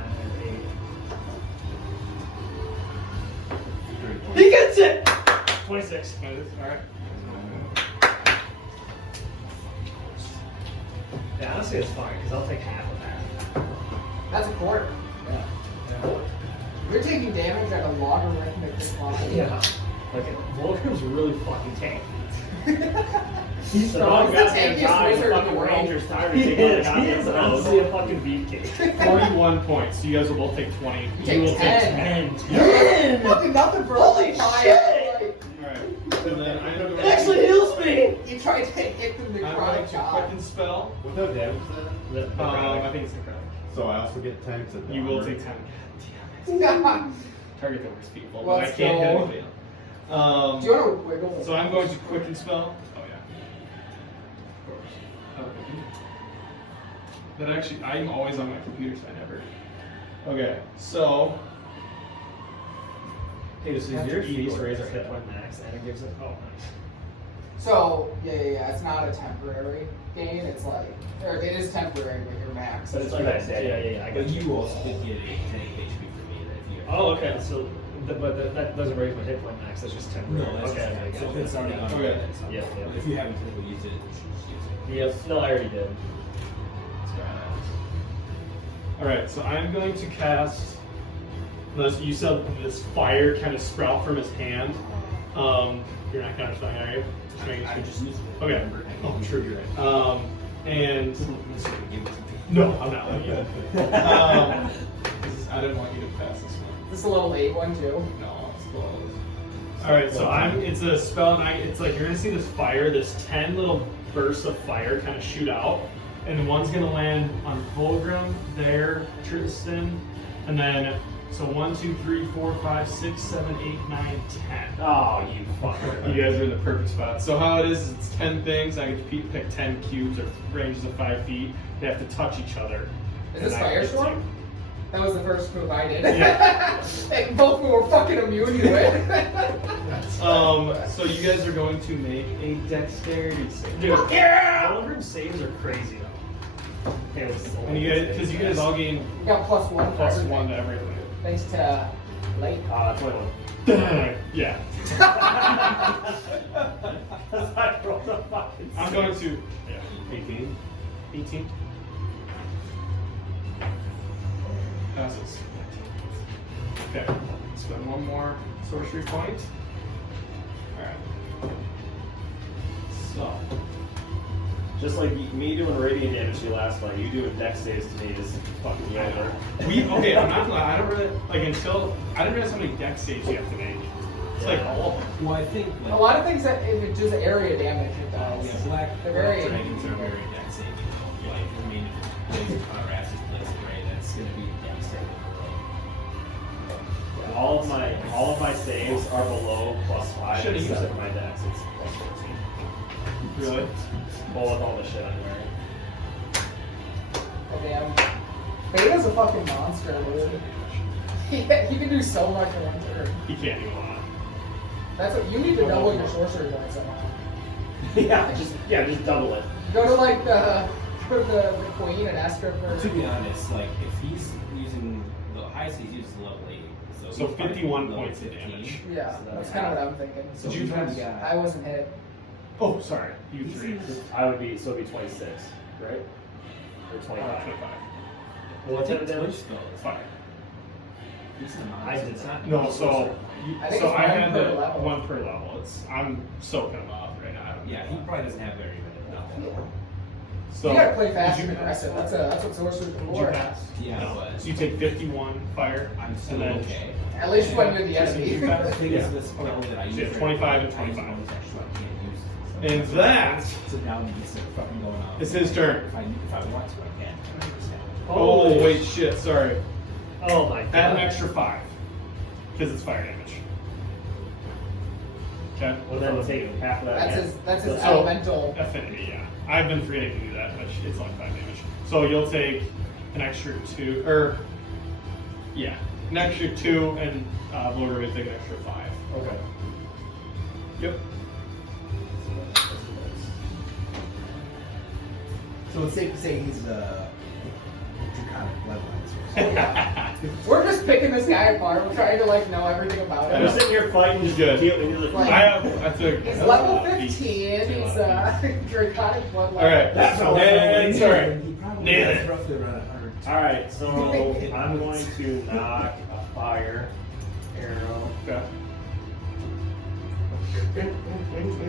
8. He gets it! 26. All right. Yeah, honestly, it's fine, because I'll take half of that. That's a quarter. Yeah. You're taking damage at a logarithmic decline. Yeah. Like, Volgrim's really fucking tanky. He's So strong. now He's the tankiest guy, wizard in fucking the world. Ranger's tired of taking other guys. Honestly, a fucking beefcake. 41 points. So you guys will both take 20. You You take will 10. take 10. 10! Fucking nothing for Holy like 5. shit! Alright. And then I'm going It actually heals me! You try to hit the I'm necrotic going to god. quicken spell. What type of damage is that? I think it's necrotic. So I also get 10 because You will take 10. Target the worst people, but I Let's can't go. hit anybody else. Do you want to wiggle? So I'm going to quicken spell. Oh yeah. Of course. That actually, I'm always on my computer, so I never. Okay, so. Hey, does your feast raise our hit point max and it gives it. Oh, nice. So, yeah. It's not a temporary gain. It's like, or it is temporary with your max. But it's like that. Yeah. I But got you also did get a 10 HP for me if you. Oh, okay. So, but that doesn't raise my hit point max. That's just temporary. No, that's okay. just, So it's already on. Okay. Yeah. If you haven't physically used it, you should just use it. Yes. No, I already did. Alright, so I'm going to cast. You saw this fire kind of sprout from his hand. You're not kind of spelling, are you? Just making I sure. just used it. Okay. Oh, true, you're right. And no, I'm not letting you. I didn't want you to pass this one. This is a little late one too. No, it's close. All right, so it's a spell, and it's like you're gonna see this fire, this 10 little bursts of fire kind of shoot out, and one's gonna land on Volgrim, there, Tristan, and then so 1, 2, 3, 4, 5, 6, 7, 8, 9, 10. Oh, you fucker. You guys are in the perfect spot. So how it is, it's 10 things. I get to pick 10 cubes or ranges of 5 feet. They have to touch each other. Is this And I get Firestorm? to- That was the first move I did. Yeah. And both we were fucking immune to it. So you guys are going to make a dexterity save. Dude, Volgrim saves are crazy though. Okay, And you guys, because you guys all gain We got +1 for plus everything. 1 to everything. Thanks to Layk. 21. Yeah. I rolled a fucking I'm going to 18. 18. Passes. Okay. Spend 1 more sorcery point. Alright. So. Just like me doing radiant damage to you last fight, you doing dex saves to me is fucking over. Okay, I'm not gonna lie, I don't really, like, until, I didn't realize how many dex saves you have to make. It's like all of them. Well, I think like, A lot of things that if it does area damage, it does. yeah, black They're very dragons are very dexing. You know, like I mean, if Blaze Contrast is Blaze Gray, that's gonna be devastating. All of my saves are below +5 Should've used except it. for my dex. It's +14. Really? Well, with all the shit I'm wearing. Oh, damn. Beta's a fucking monster, dude. He can do so much in one turn. He can't do a lot. That's what you need to double your sorcery points somehow. just double it. Go to like the queen and ask her To for. be honest, like if he's using the highest he uses level 8, So he's probably 51 level points of 15. damage. Yeah, that's kind of what I'm thinking. So Did you we've pass? got I wasn't hit. Oh, sorry. You 3. I would be, so it'd be 26, right? Or 25. 25. What type of damage? Fire. I did not. No, so I think so it's I one had per the level. 1 per level. I'm soaking them up right now. Yeah, he probably doesn't have very many. So You gotta play fast did and you- aggressive. That's what sorcerers are Did you for. pass? Yeah, No. but So you take 51 fire. I'm still and then okay. At least when you're the Tristan, enemy. did you pass? The thing is, this spell that I So use. you have right 25 now, and I use 25. bonus action, I can't use. And that So now I'm just fucking going on. is his turn. If I want to, I can. Oh, Holy wait, shit, sorry. Oh my god. Add an extra 5. Because it's fire damage. Okay. Well, then we'll take half of that. That's his So- elemental. Affinity, yeah. I've been forgetting to do that, but it's only 5 damage. So you'll take an extra 2, or, yeah, an extra 2, and Lord will take an extra 5. Okay. Yep. So it's safe to say he's draconic bloodlines. We're just picking this guy apart. We're trying to like know everything about You're him. sitting here fighting, just Good. and you're like, I have, I took. He's level 15. He's draconic bloodline. Alright, and sorry. He probably Nailed has it. roughly around 100. Alright, so I'm going to knock a fire arrow. Okay.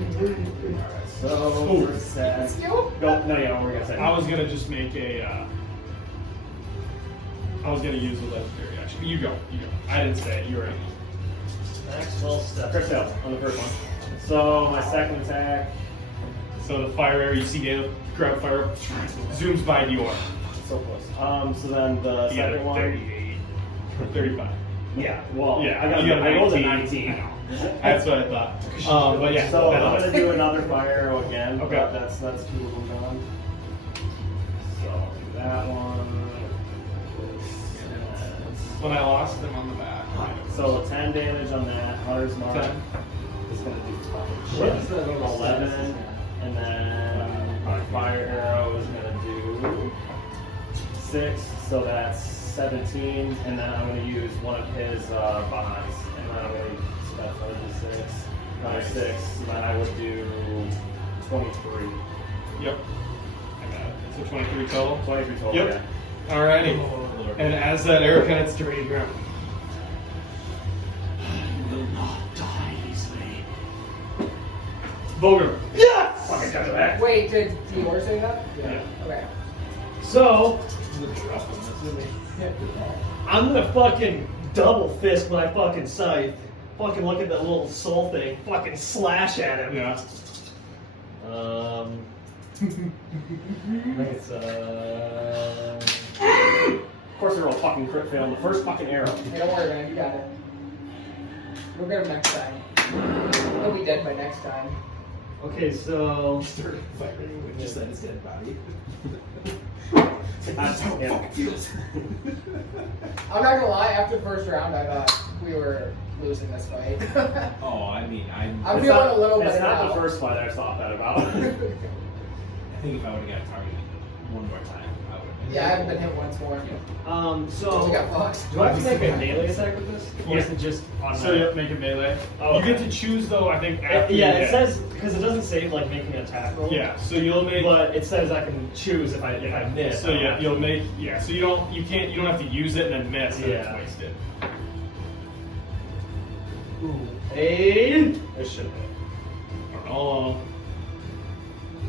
Alright, so Ooh. first set. Skill? No, yeah, we're gonna say. I was gonna just make a, I was gonna use a legendary action. But you go. I didn't say it, you were in. Next 12 steps. First out on the first one. So my second attack, So the fire arrow, you see Naileth grab fire, zooms by Deorr. so close. So then the You got a second one. 38. Or 35. Yeah, well, Yeah, I rolled a 19. 19. That's what I thought. But yeah, So that I'm was- gonna do another fire arrow again. Okay. But that's 2 of them done. So I'll do that one. when I lost them on the back. So 10 damage on that. Hunter's mark 10. is gonna do What is the little 11, and then my fire arrow is gonna do 6. So that's 17, and then I'm gonna use one of his bonds, and then I'm gonna spend another 6, and then I would do 23. Yep. I got it. So 23 total. 23 total. Yep. Yeah. Alrighty. And as that arrow kind of straight to the ground. You will not die easily. Boger. Yes! Fucking got it back. Wait, did Deorr say that? Yeah. Okay. So, I'm gonna fucking double fist my fucking scythe. Fucking look at that little soul thing. Fucking slash at him. Yeah. I think it's Of course, they're all fucking crit fail on the first fucking arrow. Hey, don't worry, man. You got it. We'll get him next time. He'll be dead by next time. okay, so Started firing with just his dead body. Yeah. I'm not gonna lie. After the first round, I thought we were losing this fight. Oh, I mean, I'm It's feeling not- a little It's better not now. the first fight I thought that about. I think if I would have got targeted one more time, I would have. Yeah, I haven't been hit once more. so We got fucked. do I have to make a melee attack with this? Or is it just So automatic? yep, make it melee. Oh, You get okay. to choose though, I think, after Yeah, you it hit. says because it doesn't say like making an attack roll. Yeah, so you'll make But it says I can choose if I miss. So yeah, you'll make so you don't have to use it and then miss and Yeah. it's wasted. It should be. Oh,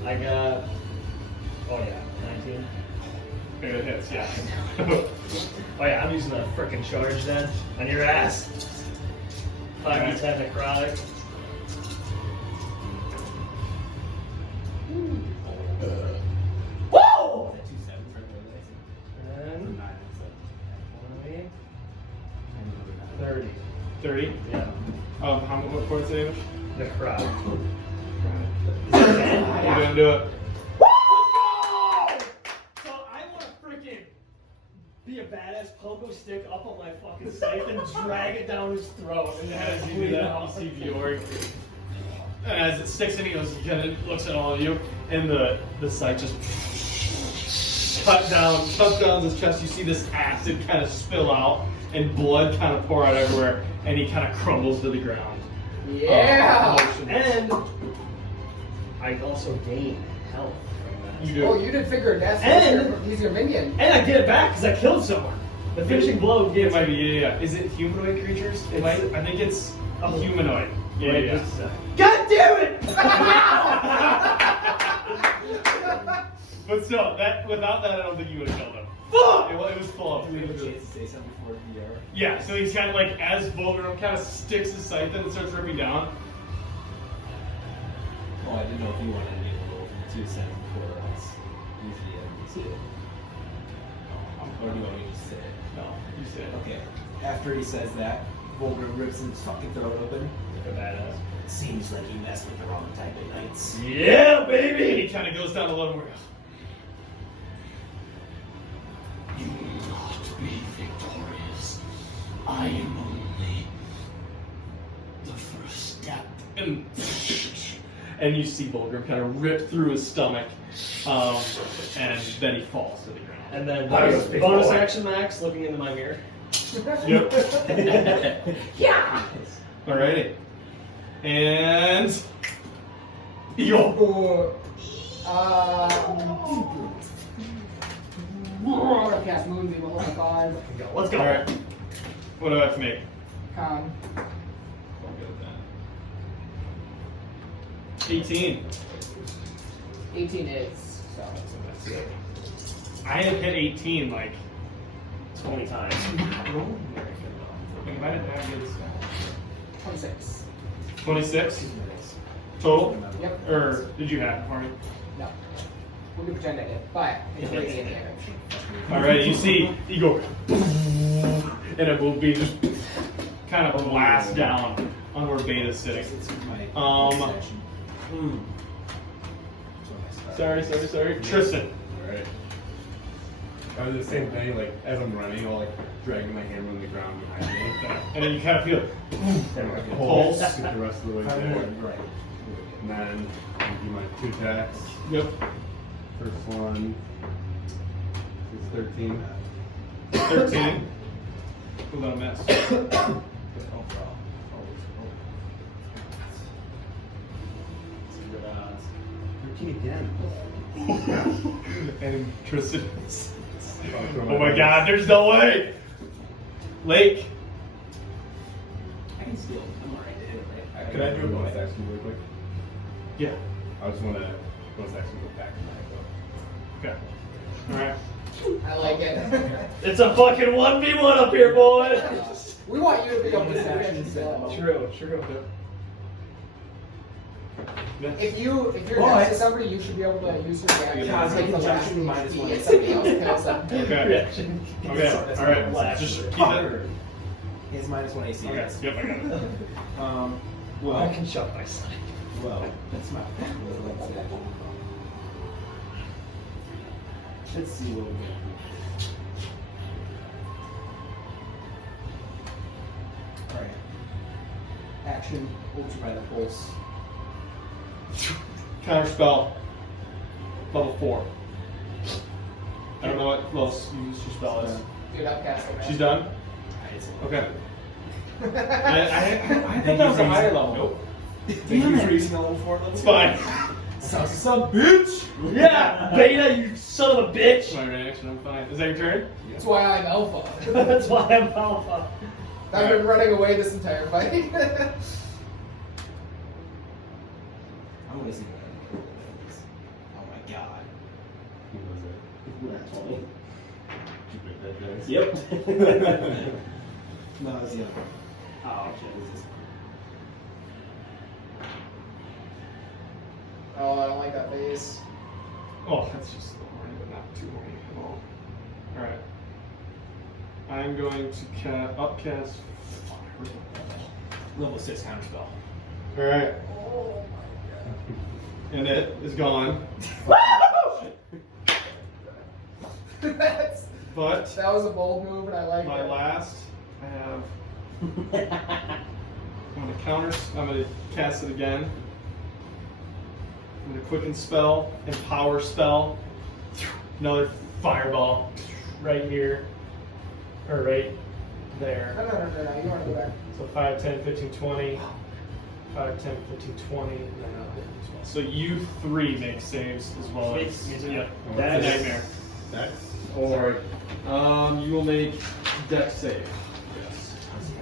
I got. Oh yeah, 19. it hits, yeah. Oh yeah, I'm using a frickin' charge then on your ass. 5d10 necrotic. Whoa! 2 sevens right there. And 9 20, and 30. 30. Yeah, What points damage? necrotic. You're gonna do it. So I want to freaking be a badass pogo stick up on my fucking scythe and drag it down his throat and have As it you do bleed that, out. you see Deorr. And as it sticks in, he goes, he kind of looks at all of you, and the sight just cuts down his chest. You see this acid kind of spill out, and blood kind of pour out everywhere, and he kind of crumbles to the ground. Yeah. Motionless. And I also gain health from You do. Oh, you did figure it out. And- He's your minion. And I get it back because I killed someone. The finishing blow It gives might be, yeah. Is it humanoid creatures? It might. I think it's a humanoid. Yeah, Wait, yeah. just a sec. God damn it! But still, without that, I don't think you would have killed him. Fuck! It was close. Do we have a chance to say something before Deorr? Yeah, so he's kind of like, as Volgrim kind of sticks his scythe in and starts ripping down. Oh, I didn't know if you wanted to make a roll from 2 cents before us. Usually I don't see it. Or do you want me to just say it? No, you say it. Okay. After he says that, Volgrim rips his fucking throat open. Look at that ass. Seems like you messed with the wrong type of knights. Yeah, He baby! kind of goes down a little more. You will not be victorious. I am only the first step. And you see Volgrim kind of rip through his stomach, and then he falls to the ground. And then I was bonus before. action max, looking into my mirror. Yep. Yeah. Alrighty. And Igor. I'm gonna cast Moonbeam with level 5. Let's go. Alright. What do I have to make? Con. 18. 18 is. So. I have hit 18 like 20 times. Why did I get this? 26. 26 total? Yep. Or did you have it for me? No. We can pretend I did. But it's radiant damage. Alright, you see Igor. And it will be just kind of blast down on where Beta's sitting. Sorry. Tristan. Alright. I do the same thing, like, as I'm running, I'll, like, drag my hammer on the ground behind me. And then you kind of feel And, like, Pulse. pulse the rest of the way there. Right. And then I'll do my 2 attacks. Yep. First one is 13. 13. Without a miss. 13 again. And Tristan. Oh my god, there's no way! Layk. I can steal. I'm alright. Could I do a bonus action really quick? Yeah. I just want to bonus action go back to my Okay. Alright. I like it. It's a fucking 1v1 up here, boy! We want you to be able to defend yourself. True. If you're What? next to somebody, you should be able to use your reaction. Yeah, it's like Take the last conjunction minus HP 1. if somebody else kills them. Okay. Okay. Alright. Just keep it. He has -1 AC. Okay. Yep, I got it. I Well, can shove my side. that's not. Let's see what we can do. Alright. Action, ultraviolet pulse. Counter spell. Level 4. I don't know what level your spell is. Dude, I'm casting that. She's done? Okay. I think that was a higher level. Nope. Thank you for using a level 4 level. It's fine. Some bitch! Yeah, Beta, you son of a bitch! My reaction, I'm fine. Is that your turn? That's why I'm alpha. That's why I'm alpha. I've been running away this entire fight. I'm gonna see what it is. Oh my god. Yep. No, it's the other. Oh, shit. Oh, I don't like that face. Oh, that's just a little horny, but not too horny at all. Alright. I'm going to upcast fire. Level 6 counterspell. Alright. And it is gone. That's, But that was a bold move, and I like my it. last, I have. I'm going to cast it again. I'm going to quicken spell, empower spell, another fireball. Right here. Or right there. No, you want to go back. So 5, 10, 15, 20. 5, 10, 15, 20, and then I'll hit as well. So you 3 make saves as well as Me too. Yep. That's- Nightmare. Dex? Or You will make dex save. Yes.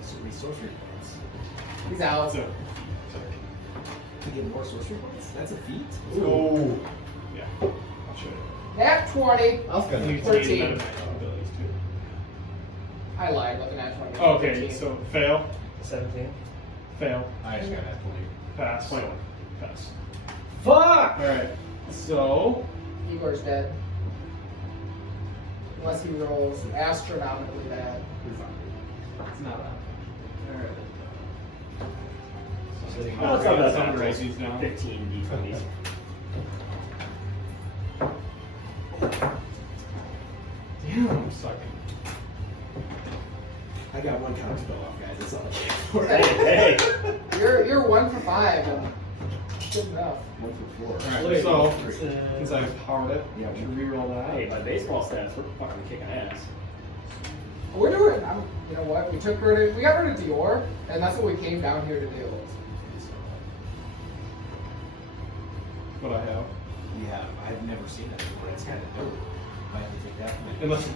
So many sorcery points. He's out. So, To get more sorcery points? That's a feat? Ooh. yeah. I'll show you. Nat 20. I was You gonna. can 13. use meta abilities too. I lied. Looking at 20. Okay, 13. so fail, 17. fail, I just got that 20. pass, 21, pass. Fuck! Alright, so Igor's dead. Unless he rolls astronomically bad. It's not bad. Oh, it's not that Sound bad. right, he's down. 15 d20s. Damn, I'm sucking. I got one counter spell off, guys. That's all I care for. Hey, hey. You're 1 for 5. And good enough. 1 for 4. Alright, so Three. since I've powered it, Yeah. I should reroll that. Hey, by baseball stats, we're fucking kicking ass. We're doing. You know what? We got rid of Deorr, and that's what we came down here to do. What I have. Yeah, I've never seen that before. It's kind of dope. Might have to take that from it. Unless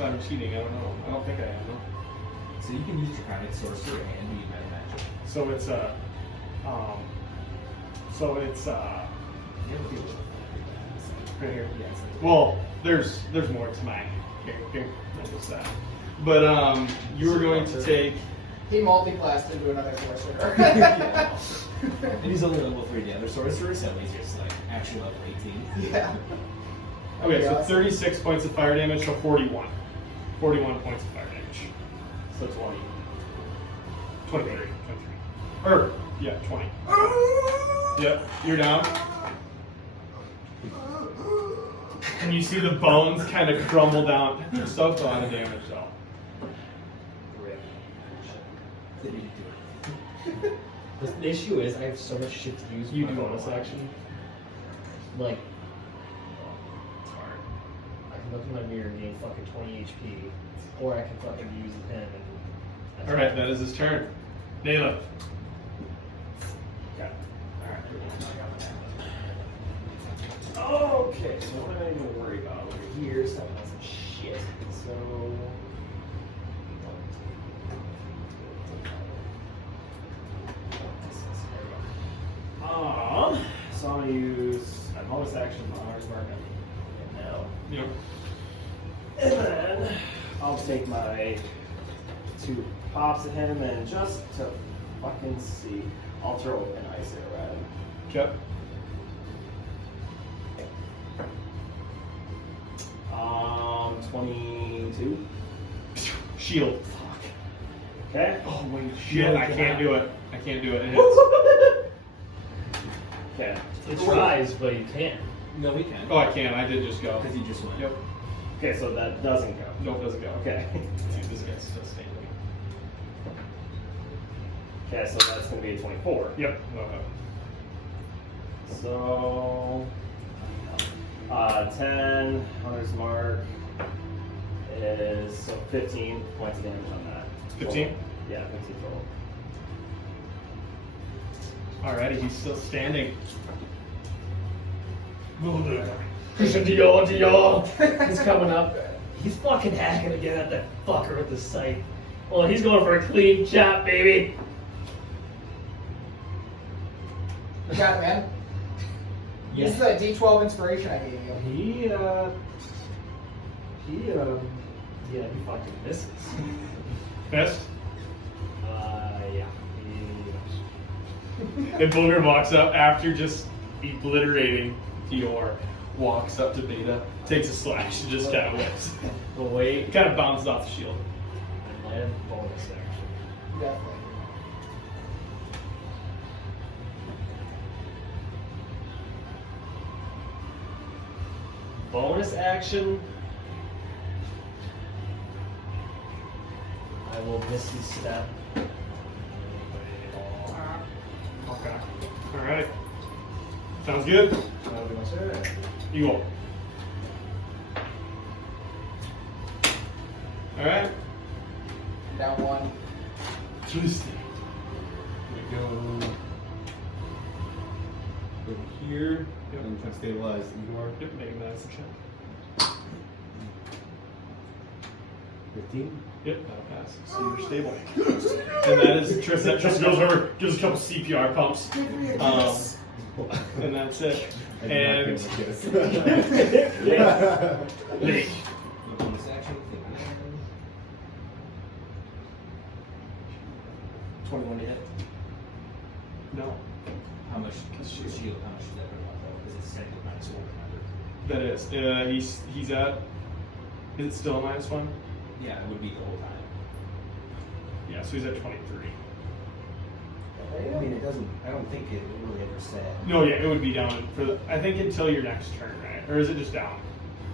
I'm cheating, I don't know. I don't think I am. No. So you can use Draconic Sorcerer and be Meta Magic. So it's You right never feel here. Yeah, it's like, Well, there's more to my character, not just that. But you were going to take. He multi-classed into another sorcerer. Yeah. And he's only level 3 the other sorcerer, so he's just like actual level 18. Yeah. Okay, so Yeah. 36 points of fire damage, so 41. 41 points of fire damage. So 20. 23. Or, yeah, 20. Yep, you're down. And you see the bones kind of crumble down. You're soaked a lot of damage, though. Didn't even do it. The issue is I have so much shit to use You for my do. bonus action. Like, it's hard. I can look in my mirror and gain fucking 20 HP, or I can fucking use a pen and. Alright, that is his turn. Naileth. Okay. Okay, so what am I even worried about over here? So I have some shit. So. So I'm gonna use my bonus action on iceberg now. Yep. And then I'll take my 2 pops at him and just to fucking see, I'll throw an ice arrow at him. Okay. 22. Shield. Fuck. Okay. Oh, wait, shit, I can't do it. I can't do it. It hits. Okay. It tries, but you can't. No, we can. Oh, I can. I did just go. Because you just went. Yep. Okay, so that doesn't go. Nope, doesn't go. Okay. Dude, this guy's still standing. Okay, so that's gonna be a 24. Yep. Okay. So 10 Hunter's Mark is so 15 points of damage on that. 15? Total. Yeah, 15 total. Alrighty, he's still standing. Christian Deorr! He's coming up. He's fucking hacking again at that fucker with the scythe. Well, he's going for a clean chop, baby. You got it, man. This is a D12 inspiration I gave you. Yeah, he fucking misses. Best? Yeah. And Booger walks up after just obliterating Deorr, walks up to Beta, takes a slash, and just kind of whips. But wait, Kind of bounces off the shield. I might have bonus action. Definitely. Bonus action. I will Misty Step. Okay. Alright. Sounds good. That'll be my turn. You go. Alright. Down 1. Tristan. We go here and try to stabilize Igor. Yep, make a medicine check. 15. Yep, that'll pass. So you're stable. And that is Tristan. Tristan goes over, gives a couple CPR pumps. And that's it. And Bonus action. 21 to hit. no, How much? Because shield. How much is that for though? Because it's technically minus 4. that is. He's at. Is it still a -1? Yeah, it would be the whole time. Yeah, so he's at 23. I mean, it doesn't. I don't think it really ever said. No, yeah, it would be down for I think until your next turn, right? Or is it just down?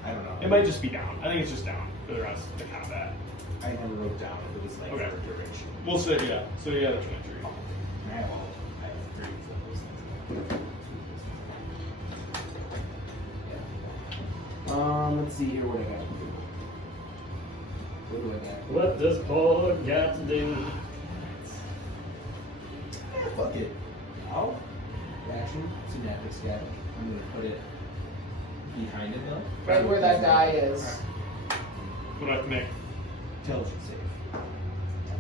I don't know. It might just be down. I think it's just down for the rest of the combat. I never wrote down if it was like Okay. for duration. We'll say yeah. So you got a 23. I have all. I have 3 of those things. Let's see here what I got. What do I got? What does Paul got to do? Fuck it. I'll action synaptic scatter. I'm gonna put it behind him though. Right where that die is. What do I have to make? Intelligence save.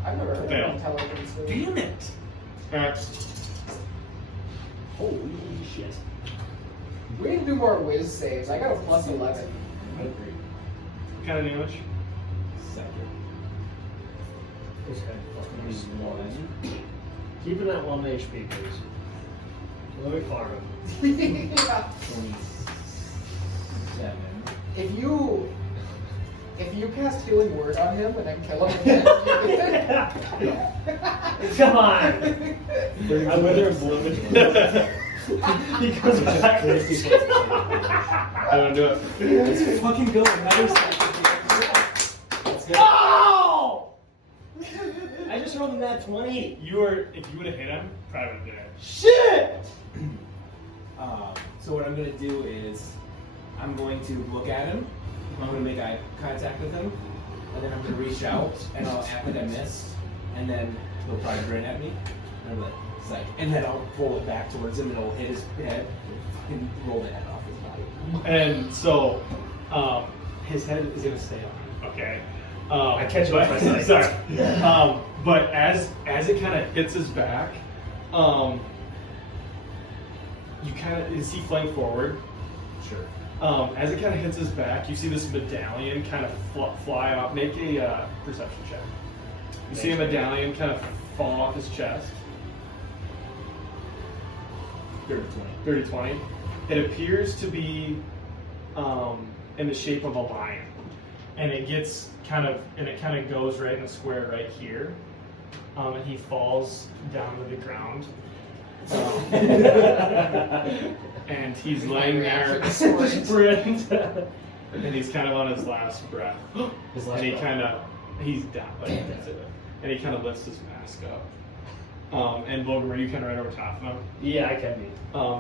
I've never heard Fail. of intelligence. Damn it! Alright. Holy shit. We need to do more whiz saves. I got a +11. I agree. What kind of damage? Second. This guy fucking is 1. keeping that 1 HP, please. Let me farm him. Yeah. 27. If you cast healing word on him and then kill him again, Come on! I wither and bloom it. He goes back. I don't do it. Let's fucking go. Another second. Let's go. Oh! I just rolled a nat 20. If you would have hit him, probably would have did it. Shit! So what I'm gonna do is I'm going to look at him. I'm gonna make eye contact with him, and then I'm gonna reach out and I'll act like I missed, and then he'll probably grin at me. And I'm like, it's like, and then I'll roll it back towards him and it'll hit his head and roll the head off his body. And so, his head is gonna stay on. Okay. I catch it with my sight. Sorry. But as it kind of hits his back, you is he flank forward? Sure. As it kind of hits his back, you see this medallion kind of fly off. Make a perception check. You see a medallion kind of fall off his chest. 30-20. It appears to be in the shape of a lion, and it kind of goes right in a square right here, and he falls down to the ground. And he's laying there, and he's kind of on his last breath. And he's down, like that's it. And he kind of lifts his mask up. And Logan, were you kind of right over top of him? Yeah, I can be.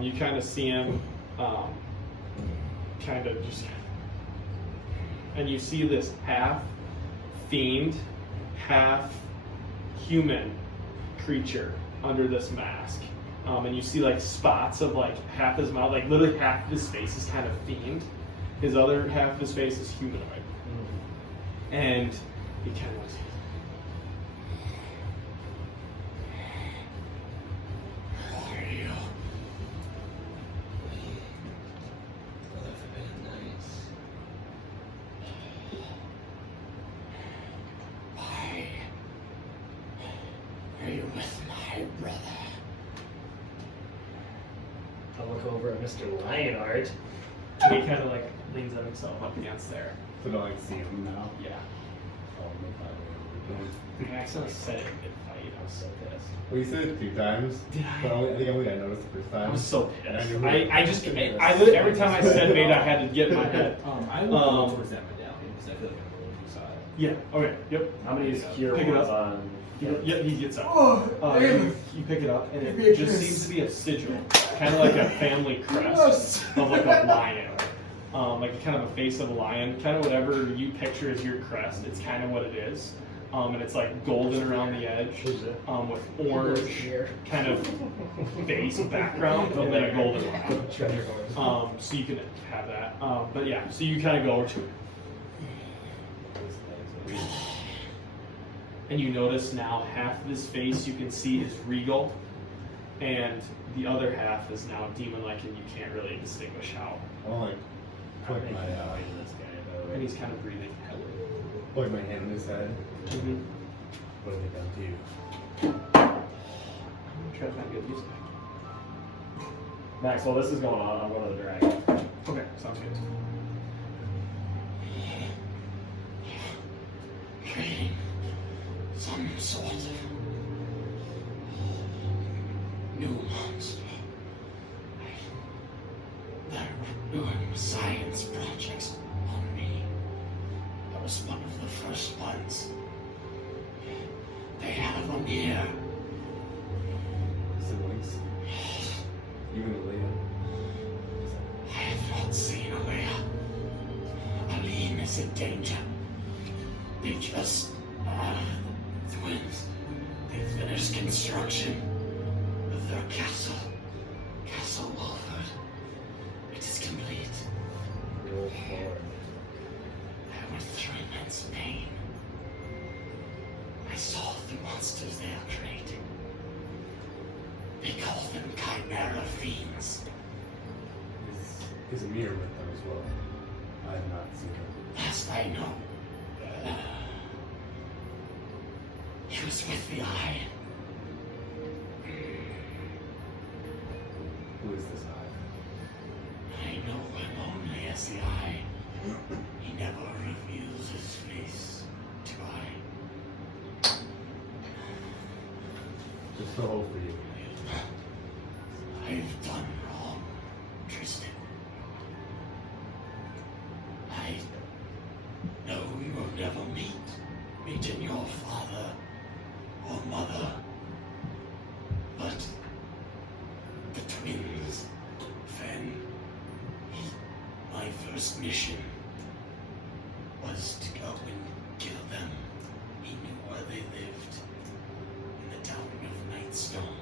You kind of see him, kind of just, and you see this half fiend, half human creature under this mask. And you see like spots of like half his mouth, like literally half of his face is kind of fiend. His other half of his face is humanoid. And he kind of looks. Are you with my brother? I'll look over at Mr. Lionheart. And he kind of like leans on himself up against there. So do I see him now? Yeah. Oh, no problem. I accidentally said it mid-fight. I was so pissed. Well, you said it 2 times. Did I? But I think I only got noticed the first time. I was so And pissed. knew who I it just, was. I literally, every time I said mate, I had to get in my head. I will go towards that medallion because I feel like I'm a little too side. Yeah, okay, yep. How many is cure Pick it wounds up. on? Yeah, he gets up. Oh, You pick it up, and it just seems to be a sigil, kind of like a family crest of like a lion, like kind of a face of a lion, kind of whatever you picture as your crest. It's kind of what it is. and it's like golden around the edge, with orange kind of base background, and then a golden line. So you can have that. But yeah, so you kind of go to, and you notice now half of his face you can see is regal, and the other half is now demon-like, and you can't really distinguish how. I'll like put my And he's kind of breathing heavily. put my hand on his head. What have they done to you? I'm gonna try to find good music. Max, while this is going on, I'm going to the dragon. Okay, sounds good. Creating some sort of new monster. They're doing science projects on me. I was one of the first ones. They have them here. Siblings. Even Aaliyah. I have not seen Alea. Aline is in danger. They just, twins. They finished construction of their castle. Castle Wolford. It is complete. Go forward. I went through immense pain. I saw the monsters they are creating. They call them Chimera Fiends. Is Amir with them as well? I have not seen him. Last I know, he was with the Eye. Who is this guy? I know him only as the Eye. He never reveals his face to I. Just no hope for you. I've done wrong, Tristan. I know you will never meet in your father or mother, but the twins, Fenn, my first mission was to go and kill them. He knew where they lived, in the town of Nightstone.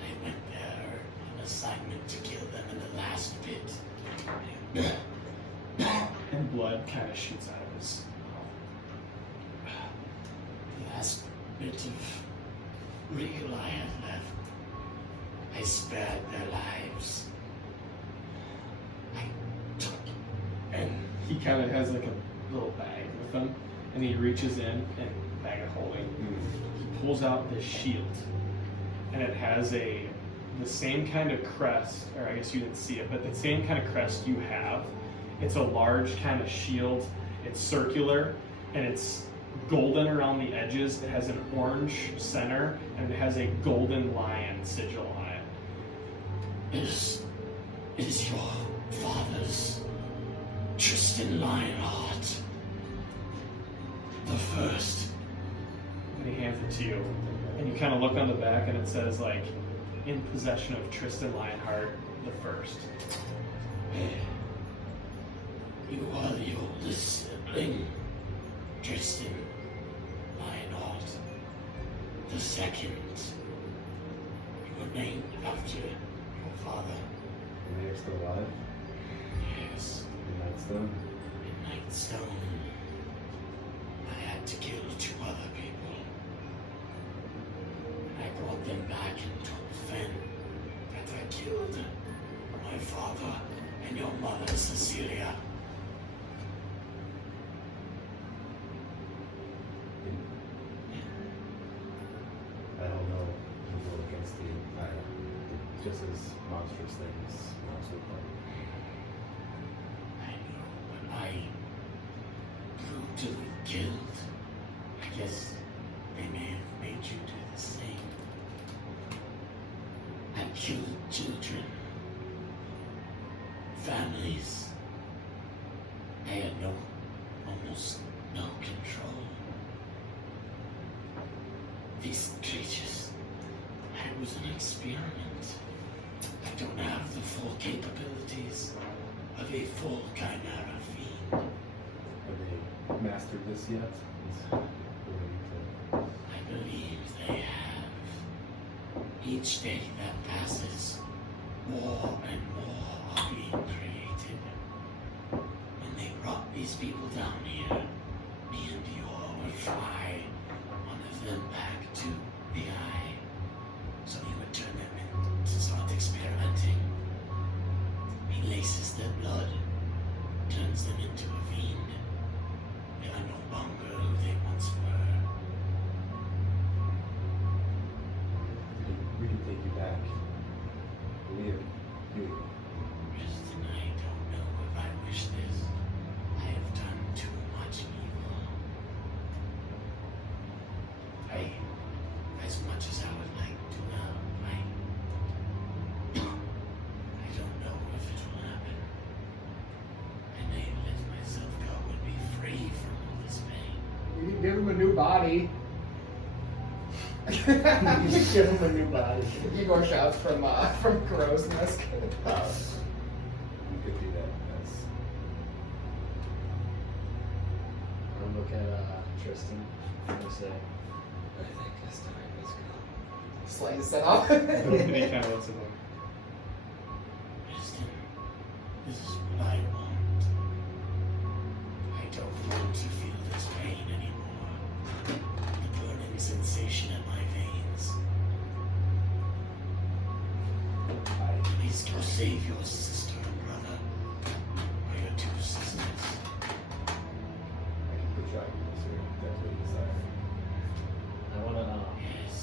I went there on assignment to kill them in the last pit. And blood kind of shoots out of his The last bit of Regal I had left, I spared their lives. I took and He kind of has like a little bag with him, and he reaches in and bag of holding. He pulls out this shield, and it has the same kind of crest, or I guess you didn't see it, but the same kind of crest you have. It's a large kind of shield. It's circular, and it's golden around the edges. It has an orange center, and it has a golden lion sigil on it. is your father's Tristan Lionheart. The first. And he hands it to you, and you kind of look on the back, and it says like, in possession of Tristan Lionheart the first. You are the oldest sibling, Tristan Lionheart. The second. You were named after your father. And they're still alive? Yes, In Nightstone? in Nightstone. I had to kill 2 other people. And I brought them back and told Fenn that I killed my father and your mother, Cecelia. I don't know who go against you. Just as monstrous things also come. I know when I brutally killed, I guess they may have made you do the same. I killed children, families. I had almost no control. These creatures, I was an experiment. I don't have the full capabilities of a full Chimera Fiend. Are they master this yet? Is ready I believe they have. Each day that passes, more and more are being created. When they brought these people down here, me and Deorr would try one of them back to the eye, so he would turn them in to start experimenting. He laces their blood, turns them into a fiend. They are no longer who they once were. we can take you back. We have you. Tristan, I don't know if I wish this. I have done too much evil. As much as I would like to I don't know if it will happen. I may let myself go and be free from all this pain. You can give him a new body. Give him a new body. Igor shouts from Crow's Nest. You could do that. That's I'll look at Tristan and say, I think this time is gone. Slice it up. And he kind of looks at him. Tristan, this is what I want. I don't want to feel this pain anymore. The burning sensation in my veins. Please go save your sister and brother. Or your two sisters. I can put you out here, that's what you desire. Yes.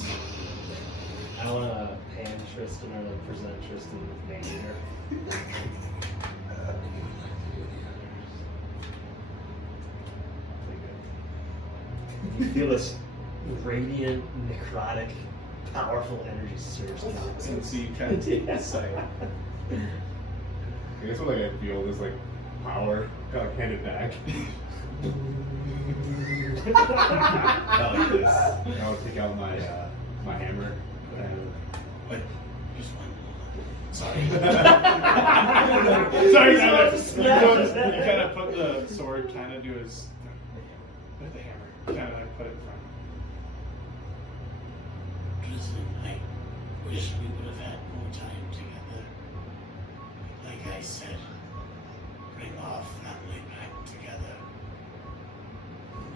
I wanna pan Tristan or present Tristan with Maneater. You feel this radiant, necrotic, powerful energy surge through you. And so you kind of take this sight. I guess when like I feel this like power kind of handed back. I like this. And I'll take out my my hammer and Wait, just one more. Sorry. Sorry, Smash. you kind of put the sword kind of to his, with the hammer, kind of like put it in front. Tristan, I wish we would have had more time together. Like I said, bring our family back together.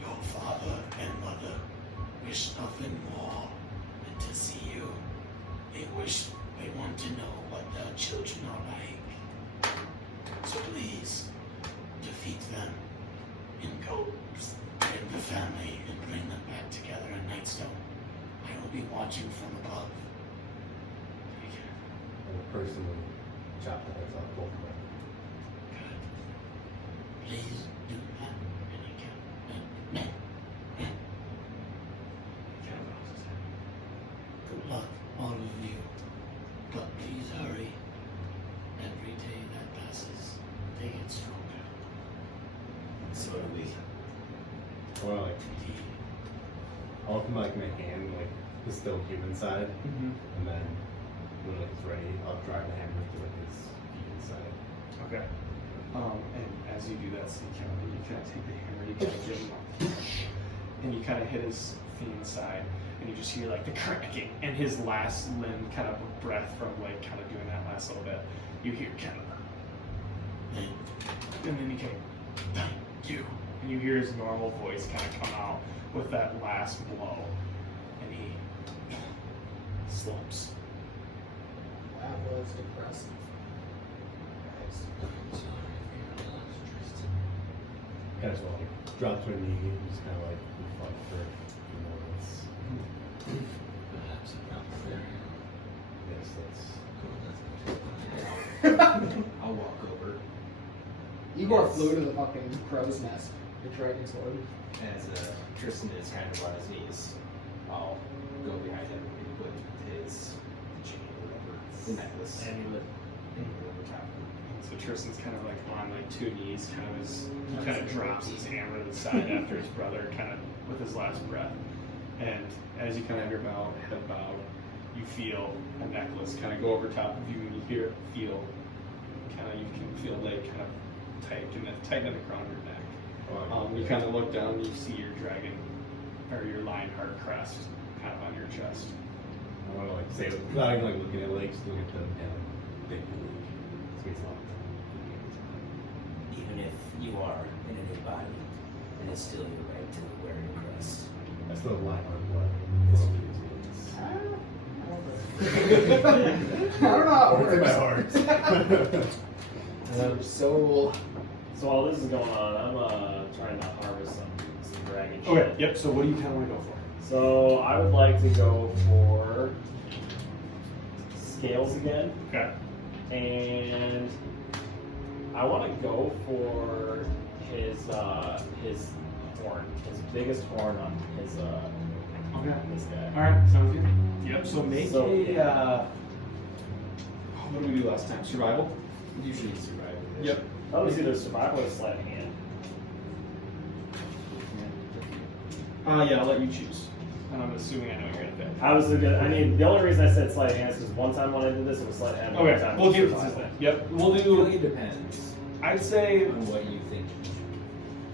Your father and mother wish nothing more than to see you. They want to know what their children are like. So please, defeat them and go get the family and bring them back together in Nightstone. I will be watching from above. personally chop the heads off both of them. Good. Please do that. And he kind of rocks his head. Good luck, all of you. But please hurry. Every day that passes, they get stronger. So do we. Or like, I'll open like my hand, like the still human side, and then when it's ready, I'll drive the hammer to like his human side. Okay. And as you do that, so you kind of take the hammer, you kind of give him a, and you kind of hit his fiend side, and you just hear like the cracking, and his last limb kind of breath from like kind of doing that last little bit. You hear kind of, and then you kind of, thank you, and you hear his normal voice kind of come out with that last blow, and he slumps. That was depressing. Kind of like drop to a knee and just kind of like reflect for a few moments. Perhaps about there. Yes, I'll walk over Igor flew to the fucking crow's nest. The dragon sword. as Tristan is kind of on his knees. I'll go behind him and put his chain or whatever, the necklace, Amulet. over top. So Tristan's kind of like on like two knees, he kind of drops his hammer to the side after his brother kind of with his last breath. And as you kind of have your head bowed, you feel a necklace kind of go over top of you, and you feel kind of you can feel Layk kind of tighten it around your neck. You kind of look down and you see your dragon, or your Lionheart crest kind of on your chest. I want to like say, not even like looking at Layk, just look at the big Layk. This makes a lot of sense. Even if you are in a new body, it is still your right to wear your crest. I still have Lionheart blood. I don't know how it It's in my works. heart. So So while this is going on, I'm trying to harvest some dragon shit. Okay, yep, so what do you kind of want to go for? So I would like to go for scales again, Okay. and I want to go for his horn, his biggest horn on his Okay. this guy. Alright, sounds good. Yep, so make So, what did we do last time? Survival? Usually survival. Yep. That was either survival or sleight of hand. Yeah, I'll let you choose. And I'm assuming I know what you're gonna pick. I was gonna. I mean, the only reason I said sleight of hand is because one time when I did this, it was sleight of hand. One Okay, time we'll it was keep it survival. consistent. Yep, we'll I feel like do. it depends I'd say. on what you think.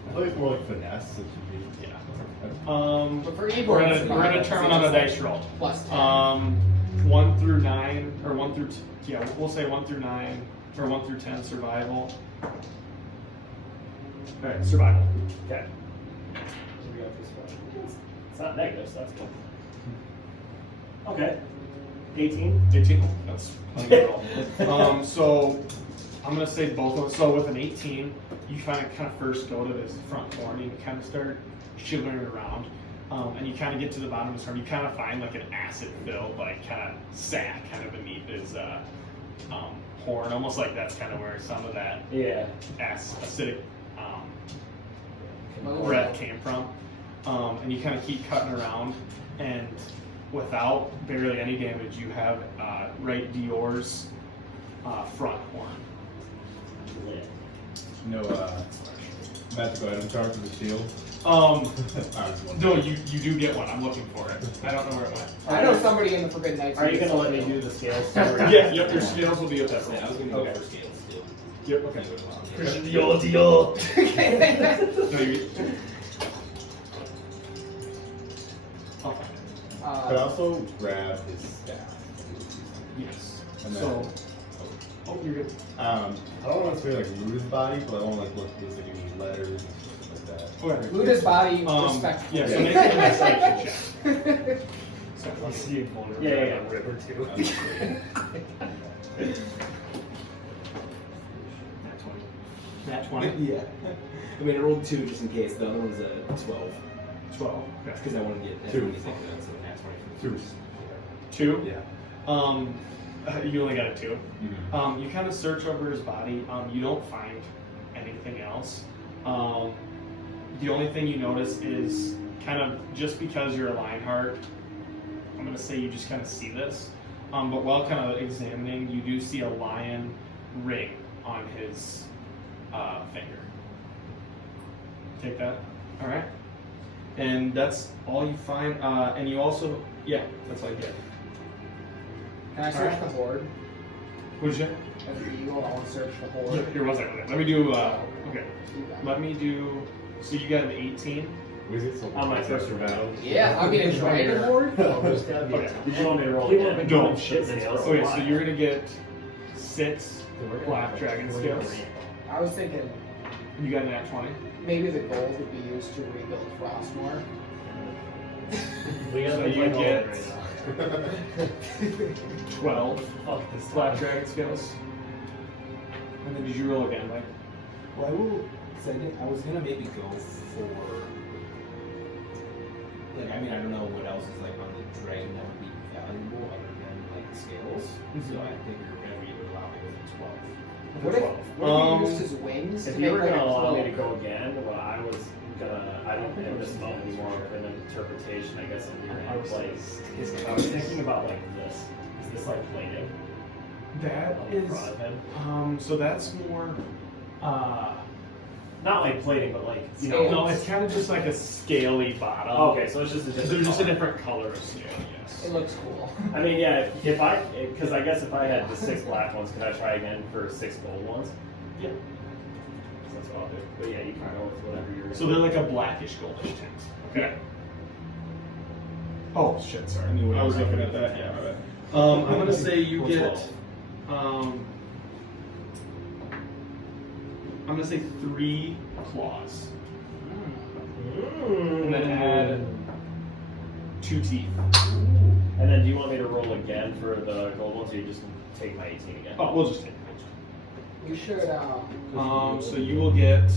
I feel like it's more like finesse. It should be. Yeah. but for Igor, We're it's gonna survival, determine so on a it's dice roll. like plus 10. 1 through 9, or 1 through yeah, we'll say 1 through 9, or 1 through 10 survival. All right, survival. Okay. Here we go for survival. It's not negative, so that's cool. Okay. 18. 18. That's plenty of roll. So I'm gonna say both of them. So with an 18, you kind of first go to this front horn and you kind of start shivering around, and you kind of get to the bottom of this horn. You kind of find like an acid-filled, like kind of sack, kind of beneath his horn, almost like that's kind of where some of that Yeah. acidic breath came from. And you kind of keep cutting around, and without barely any damage, you have right Deorr's front horn. Lit. No magical item charge for the shield. No, you do get one. I'm looking for it. I don't know where it went. I know somebody in the Forbidden Knights. Are you gonna let me do the scales? Yeah, yep, your scales will be at that roll. I was gonna go for scales too. Yep, okay. Deal. No, you I'll find it. Could also grab his staff. Yes. And then, So, oh, you're good. I don't want to say like loot his body, but I want to like look at like any letters and stuff like that. Okay. Loot his body, respectful. Yeah, so make an investigation check. I'll see you vulnerable Yeah, yeah, on a river too. Nat 20. Yeah. I mean, I rolled 2 just in case. The other one's a 12. 12. That's because I wanted to get 2. everything done, so that's 20. 2? Yeah. You only got a 2. Mm-hmm. You kind of search over his body. You don't find anything else. The only thing you notice is kind of just because you're a Lionheart, I'm going to say you just kind of see this. But while kind of examining, you do see a lion ring on his finger. Take that. All right. And that's all you find. And you also, yeah, that's all you get. Can I search the hoard? What'd you say? As the eagle, I want to search the hoard. Yep, here, one second. Let me do, okay. You got it. Let me do, so you got an 18. Was it so On my first for battle? Yeah, I'm gonna try the hoard. There's gotta be a Okay. time. Did you want me to roll People again? have been No. doing shit scales. Okay, so you're gonna get 6 black dragon scales. I was thinking You got an at 20. maybe the gold would be used to rebuild Frostmoore. We gotta So be you playing all get- right now. 12 Fuck this black dragon scales. And then did you roll again, Mike? Well, I will send it. I was gonna maybe go for. Like, I mean, I don't know what else is like on the dragon that would be valuable other than like the scales. So I figured whatever you would allow me with 12. What if he used his wings If to you make were like gonna a allow me to cloak? go again, well, I was gonna. I don't think this moment is more of an interpretation, I guess, of your end. Like, I was thinking about like this. Is this like plating That on the front of him? so that's more, Not like plating, but like you know. Scales. no, it's kind of just like a scaly bottom. Okay, so it's just a different. There's just a color. different color of scale, yes. It looks cool. I mean, yeah. Because I guess if I had the 6 black ones, could I try again for 6 gold ones? Yeah. That's what I'll do. But yeah, you kind of go with whatever you're. So they're like a blackish goldish tint. Okay. Oh shit! Sorry, I was looking at that. Yeah, my bad. I'm gonna say you get. I'm gonna say 3 claws, and then add 2 teeth. And then do you want me to roll again for the gold ones, or you just take my 18 again? Oh, we'll just take it. You should, So you will get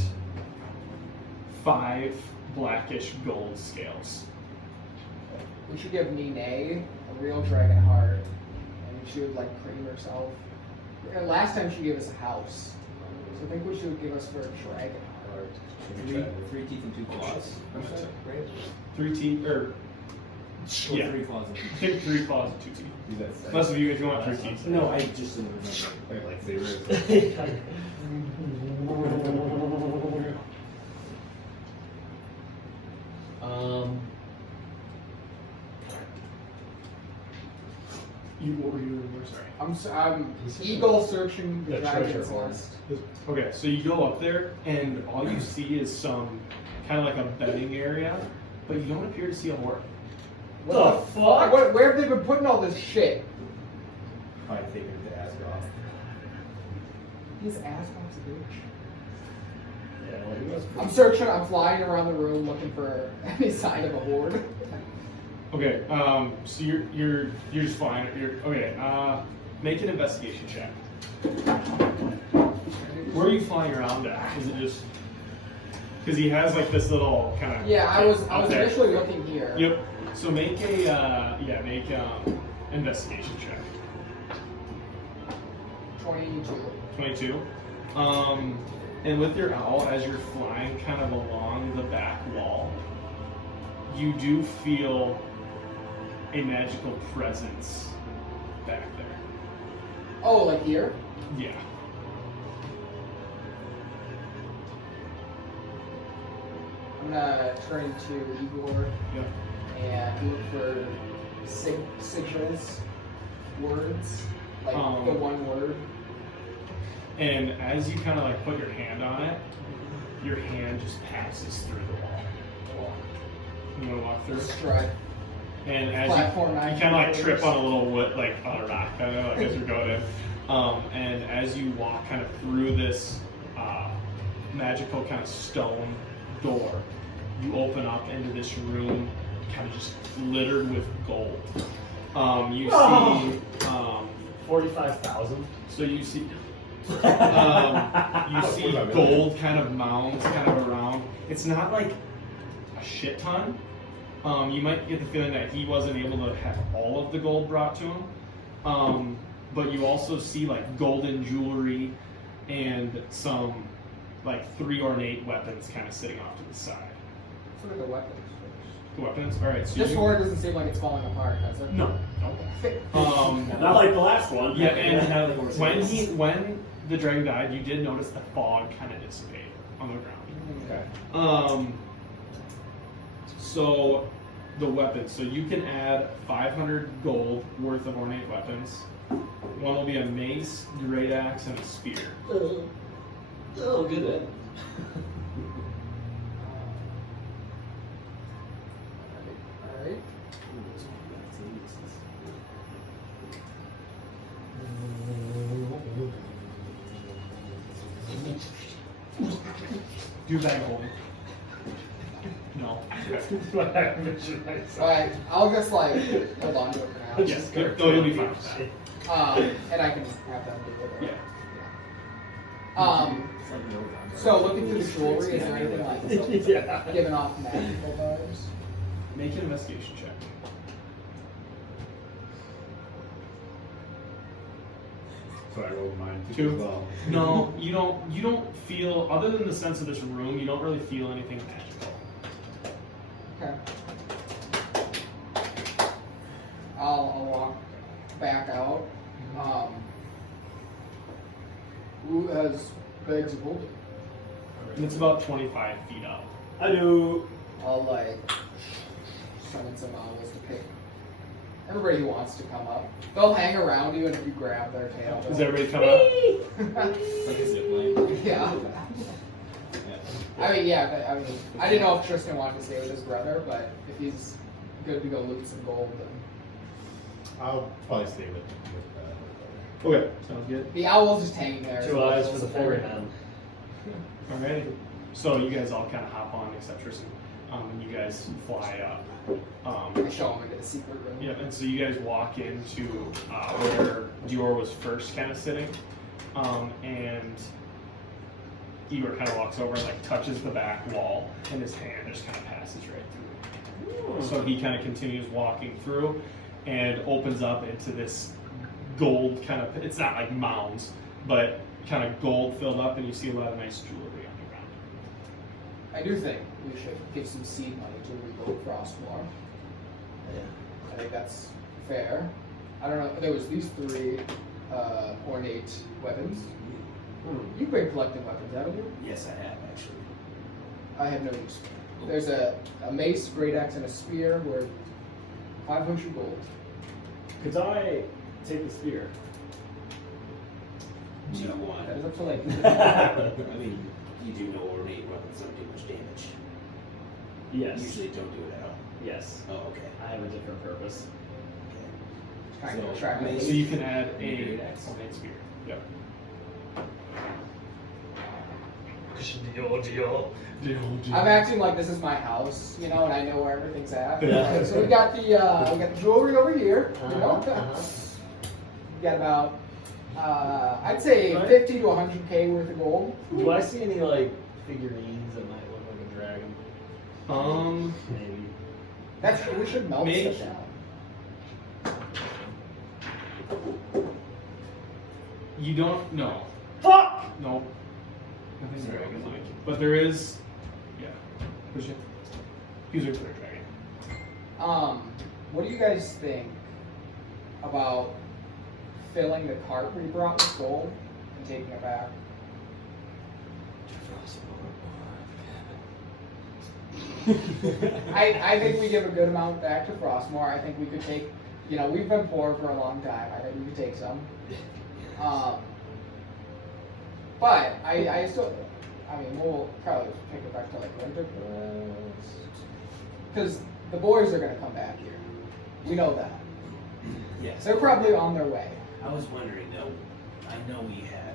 5 blackish gold scales. we should give Nene a real dragon heart, and she would like cream herself. And last time she gave us a house, so I think we should give us her a dragon heart. 3 teeth and 2 claws. Right? 3 teeth, or yeah, 3 claws and 2 I teeth. think 3 claws and 2 teeth. Use that side. Unless if you want 3 teeth. No, I just didn't remember. Like lightsabers. I'm sorry. I'm Eagle searching the The dragon's treasure hoard. nest. Okay, so you go up there, and all you see is some kind of like a bedding area, but you don't appear to see a hoard. What the fuck? Where have they been putting all this shit? Probably take him to Asgard. These assholes, bitch. Yeah, well, he was I'm searching. I'm flying around the room looking for any sign of a horde. Okay, so you're just flying. Okay. Make an investigation check. Where are you flying around at? Is it just because he has like this little kind of? Yeah, I was there. initially looking here. Yep. So make a make investigation check. 22. 22. And with your owl, as you're flying kind of along the back wall, you do feel a magical presence back there. Oh, like here? Yeah. I'm gonna turn to Igor Yep. and look for sigils, words, like Um, the one word. And as you kind of like put your hand on it, your hand just passes through the wall. You want to walk through? Strut. And as Platform you nine kind of like meters. trip on a little wood, like on a rock, kind of like as you're going in. And as you walk kind of through this magical kind of stone door, you open up into this room, kind of just littered with gold. You see, 45,000. so you see, you see gold kind of mounds kind of around. It's not like a shit ton. You might get the feeling that he wasn't able to have all of the gold brought to him. But you also see like golden jewelry and some like 3 ornate weapons kind of sitting off to the side. Let's look at the weapons first. The weapons? Alright, so This you... horde doesn't seem like it's falling apart, does it? No. Not like the last one. Yeah, and when the dragon died, you did notice the fog kind of dissipate on the ground. Okay. So the weapons. So you can add 500 gold worth of ornate weapons. One will be a mace, great axe, and a spear. Oh, good then. Alright. Do bag holding. No. Alright, I'll just like hold on to it for now. Yes. No, you'll be fine with that. And I can have them do it. Yeah. So looking through the jewelry, is there anything like Yeah. giving off magical vibes? Make an investigation check. So I rolled mine 2. as well. No, you don't feel, other than the sense of this room, you don't really feel anything magical. Okay. I'll walk back out. Who has bags of holding? And it's about 25 feet up. I do. I'll like summon some owls to pick everybody who wants to come up. They'll hang around you, and if you grab their tail, Does they'll- everybody come up? Like a zip line. Yeah. I mean, yeah, but I mean, I didn't know if Tristan wanted to stay with his brother, but if he's good to go loot some gold, then I'll probably stay with Okay, sounds good. the owl's just hanging there. 2 eyes for the ferryman. Alright. So you guys all kind of hop on, except Tristan, and you guys fly up. I show him into the secret room. Yeah, and so you guys walk into where Deorr was first kind of sitting, and Igor kind of walks over and like touches the back wall, and his hand just kind of passes right through. So he kind of continues walking through, and opens up into this gold kind of. It's not like mounds, but kind of gold filled up, and you see a lot of nice jewelry on the ground. I do think we should give some seed money to rebuild Frostmoore. I think that's fair. I don't know. There was these 3 ornate weapons. You've been collecting weapons, haven't you? Yes, I have actually. I have no use. There's a mace, great axe, and a spear worth 500 gold. Could I take the spear? Do you want? That is up to like. I mean, you do know ornate weapons don't do much damage. Yes. Usually don't do it at all. Yes. Oh, okay. I have a different purpose. Trying to So, track mace- So you can add a Great axe. ornate spear. Yep. I'm acting like this is my house, you know, and I know where everything's at. Yeah. So we got the jewelry over here, you know. Uh-huh. We got about I'd say 50 to 100k worth of gold. Do I see any like figurines that might look like a dragon? Maybe. That's we should melt Make- stuff down. You don't know. Fuck! No. Nothing dragon like. But there is. Yeah. Push it. Use it for a dragon. What do you guys think about filling the cart we brought with gold and taking it back? I think we give a good amount back to Frostmoore. I think we could take, you know, we've been poor for a long time. I think we could take some. But I still, I mean, we'll probably take it back to like winter, because the boys are gonna come back here. We know that. Yes. They're probably on their way. I was wondering though. I know we had.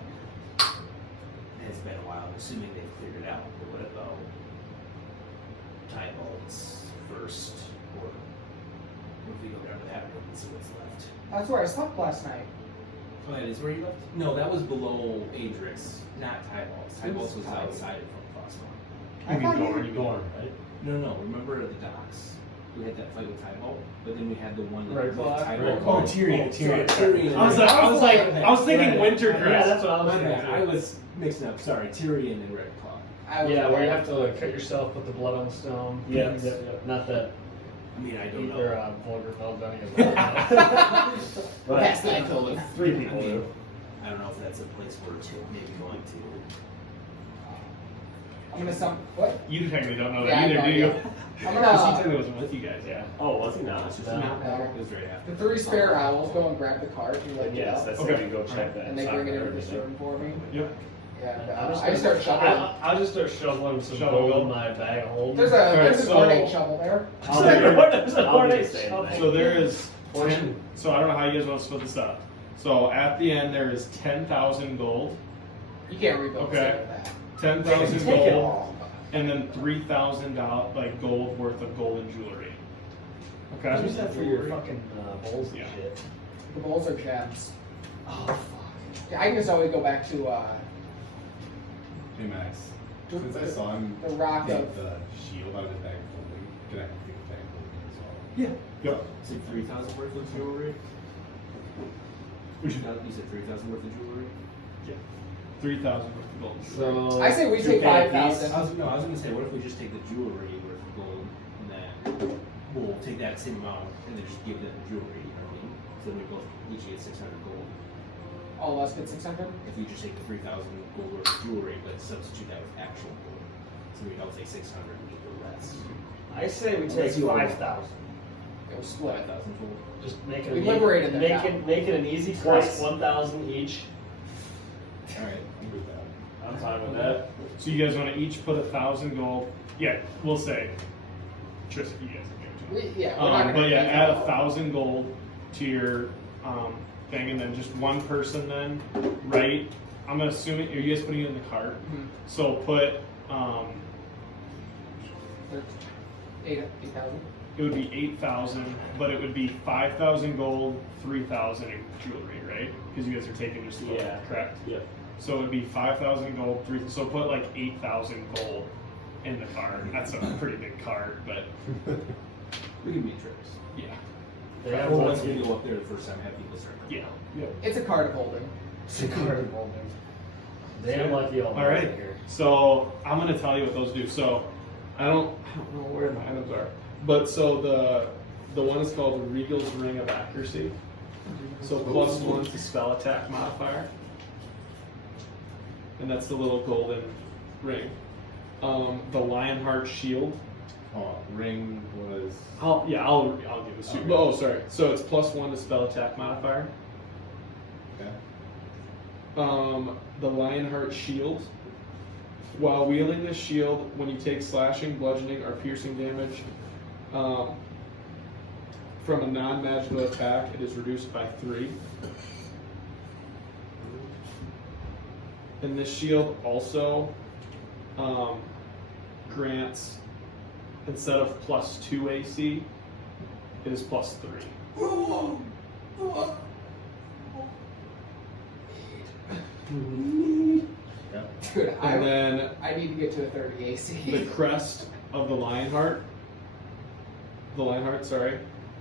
It's been a while. I'm assuming they've cleared it out. But what about Tybalt's first order? What if we go down to that room and see what's left? That's where I slept last night. Oh, that is where you left? No, that was below Adrix, not Tybalt's. Tybalt's was outside from Frostmoore. I thought Dorn, Dorn, right? No. Remember at the docks? We had that fight with Tybalt, but then we had the one that Regal? Oh, Tyrion. Tyrion. I was thinking Winter Yeah, Crest. that's what I was My thinking. bad. I was mixing up. Sorry, Tyrion and Red Claw. I was Yeah, where you there. have to like cut yourself, put the blood on the stone. Yes. Not that I mean, I don't either know. Vulgar felt any of that. But Yes, I told him. 3 people I mean, do. I don't know if that's a place where to maybe going to. I'm gonna what? You technically don't know Yeah, I that either, know, do you? yeah. I'm Because he gonna technically wasn't with you guys, yeah. Oh, was he not? It's just No. not there. It was right after. the 3 spare owls go and grab the cart and like Yes, that's Okay. okay. You go check that. and they It's bring not it into there, this is it? room for me. Yep. And I'll I just start shoveling. I'll just start shoveling some Shovel. gold in my bag of holding. There's Alright, an so- ornate shovel there. I'll There's an I'll do ornate the same shovel. thing. So there is Portion. 10, so I don't know how you guys want to split this up. So at the end there is 10,000 gold, You can't rebuild Okay. any of that. 10,000 Take it gold, all. and then $3,000 like gold worth of golden jewelry. Okay. Use that for your fucking bowls and Yeah. shit. The bowls are gems. Oh fuck. Yeah, I can just always go back to Hey Max, since I saw him the rock take of. the shield out of his bag of holding, can I take the bag of holding as well? Yep. Is it 3,000 worth of jewelry? We should You said 3,000 worth of jewelry? 3,000 worth of golden jewelry. So I say we take 5,000. I was gonna say, what if we just take the jewelry worth of gold and then we'll take that same amount and then just give them the jewelry, you know what I mean? So we both each get 600 gold. All of us get 600. If we just take the 3,000 gold worth of jewelry, but substitute that with actual gold. So we don't take 600 and get the rest. I say we take 5,000. It was split. 5,000 gold. Just make it. We liberated them now. Make it an easy price. 1,000 each. Alright. I'm with that. I'm fine with that. So you guys want to each put 1,000 gold. Yeah, we'll say. Tristan, you guys can give it to him. We're not But gonna yeah, pay add for all. 1,000 gold to your thing, and then just one person then, right? I'm assuming, are you guys putting it in the cart? Mhm. So put, 8,000. it would be 8,000, but it would be 5,000 gold, 3,000 in jewelry, right? Because you guys are taking just the Yeah. correct? Yep. So it would be 5,000 gold, so put like 8,000 gold in the cart. That's a pretty big cart, but We can meet trips. yeah. They have Well, one. once we go up there the first time, have people start. Yeah. It's a card of holding. It's a card of holding. They unlucky all All right. here. So I'm gonna tell you what those do. So I don't know where my items are, but so the one is called Regal's Ring of Accuracy. So +1 to spell attack modifier, and that's the little golden ring. The Lionheart Shield. Ring was. I'll give this to you. Okay. Oh, sorry. So it's +1 to spell attack modifier. Okay. The Lionheart Shield. While wielding this shield, when you take slashing, bludgeoning, or piercing damage from a non-magical attack, it is reduced by 3. And this shield also grants, instead of +2 AC, it is +3. Yeah. Dude, And then I need to get to a 30 AC. the crest of the Lionheart,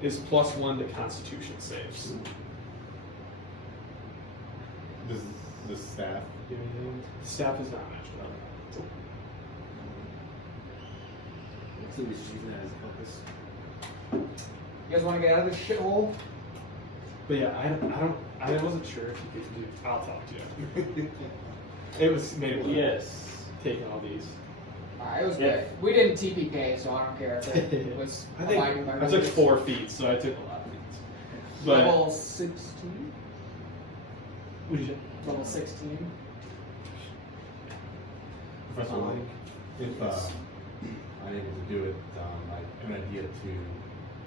is +1 to Constitution saves. Does the staff do anything? Staff is not matched up. So we're just using that as a focus. You guys want to get out of this shithole? But yeah, I wasn't sure if you could do. I'll talk to you. It was maybe Yes. taking all these. Alright, it was Yeah. great. We didn't TPK, so I don't care if it was. I abiding by took rules. 4 feet, so I took a lot of feet. But Level 16? what did you? Level 16? Professor Layk, if I'm able to do it, I have an idea to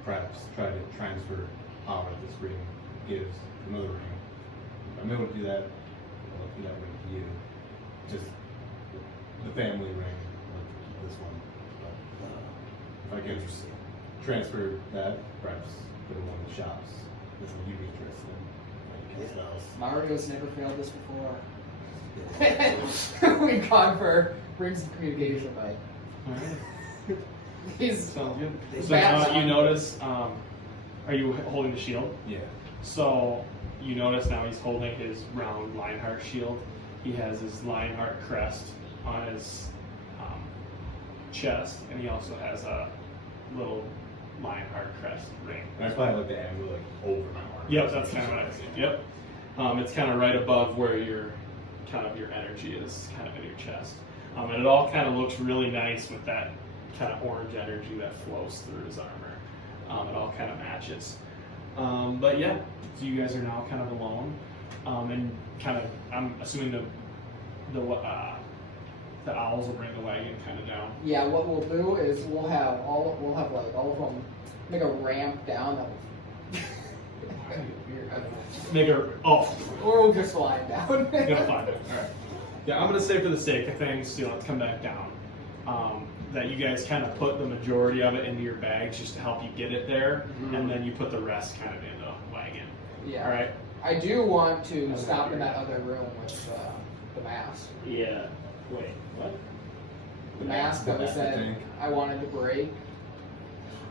perhaps try to transfer power that this ring gives to another ring. If I'm able to do that, I'll do that ring to you. Just the family ring, like this one. But, if I can just transfer that, perhaps put it in one of the shops. This one you'd be interested in. Like spells. Mario's never failed this before. We've gone for rings of communication, but All right. he's. Sounds good. He's So bad. you notice, are you holding the shield? Yeah. So you notice now he's holding his round Lionheart shield. He has his Lionheart crest on his chest, and he also has a little Lionheart crest ring. And I probably like the amulet like over my arm. Yep, that's kind of what I see. Yep. It's kind of right above where your energy is, kind of in your chest. And it all kind of looks really nice with that kind of orange energy that flows through his armor. It all kind of matches. But yeah, so you guys are now kind of alone, and kind of I'm assuming the owls will bring the wagon kind of down. Yeah, what we'll do is we'll have like all of them make a ramp down that will. Weird, I don't know. Make a Or we'll just slide down. gonna find it. All right. Yeah, I'm gonna say for the sake of things, let's come back down. That you guys kind of put the majority of it into your bags just to help you get it there, and then you put the rest kind of in the wagon. Yeah. All right. I do want to stop in that other room with the mask. Yeah. Wait, what? The mask that we Master said tank. I wanted to break.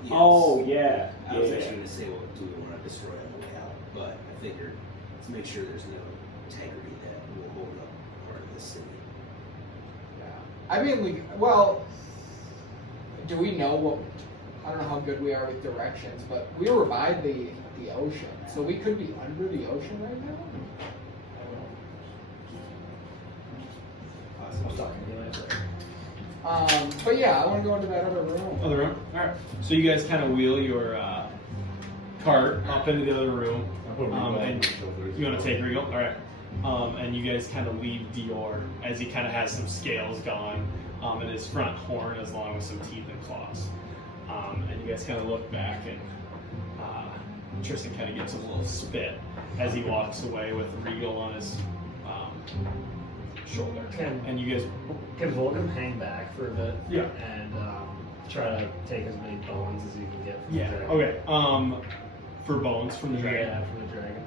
Yes. Oh, yeah. I was Yeah. actually going to say, well, do we want to destroy on the way out? But I figured, let's make sure there's no integrity that will hold up part of the city. Yeah. I mean, do we know what? I don't know how good we are with directions, but we were by the ocean, so we could be under the ocean right now. I'm talking to you later. But yeah, I want to go into that other room. Other room. All right. So you guys kind of wheel your cart up into the other room. I put Regal on And my shoulders. you want to take Regal? All right. and you guys kind of leave Deorr as he kind of has some scales gone, and his front horn as long with some teeth and claws. And you guys kind of look back, and Tristan kind of gives a little spit as he walks away with Regal on his shoulder. And you guys, Can Volgrim hang back for a bit? Yeah. And try to take as many bones as he can get from the yeah, dragon. okay. For bones from the dragon. Yeah, from the dragon.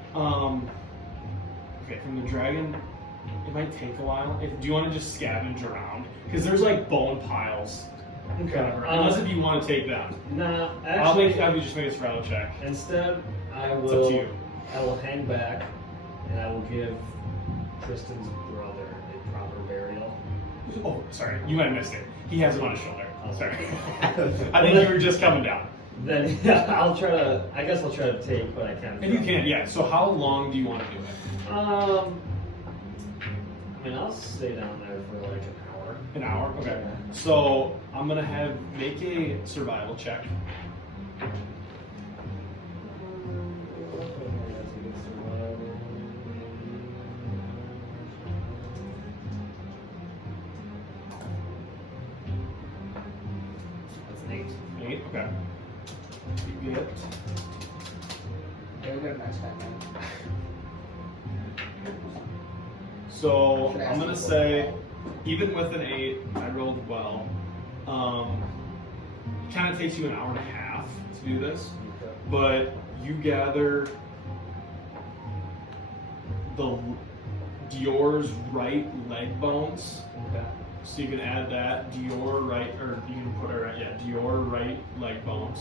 Okay, from the dragon, it might take a while. Do you want to just scavenge around? Because there's like bone piles. Okay. Kind of around. Unless if you want to take them. Nah, I'll actually, have you just make a survival check. instead, I It's up will. to you. I will hang back, and I will give Tristan's brother a proper burial. Oh, sorry, you might have missed it. He has him on his shoulder. Oh. Sorry. I think you were just coming down. Then yeah, I'll try to. I guess I'll try to take what I can. And you from can, him. yeah. So how long do you want to do it? I mean, I'll stay down there for like an hour. An hour? Okay. Yeah. So I'm gonna have make a survival check. That's an 8. 8. Okay. You get. Yeah, we got a nice time, man. So Should I'm ask gonna you say, what even with an 8, I rolled well. It kind of takes you an hour and a half to do this, but you gather the Deorr's right leg bones. Okay. So you can add that Deorr right, or you can put it right, yeah, Deorr right leg bones.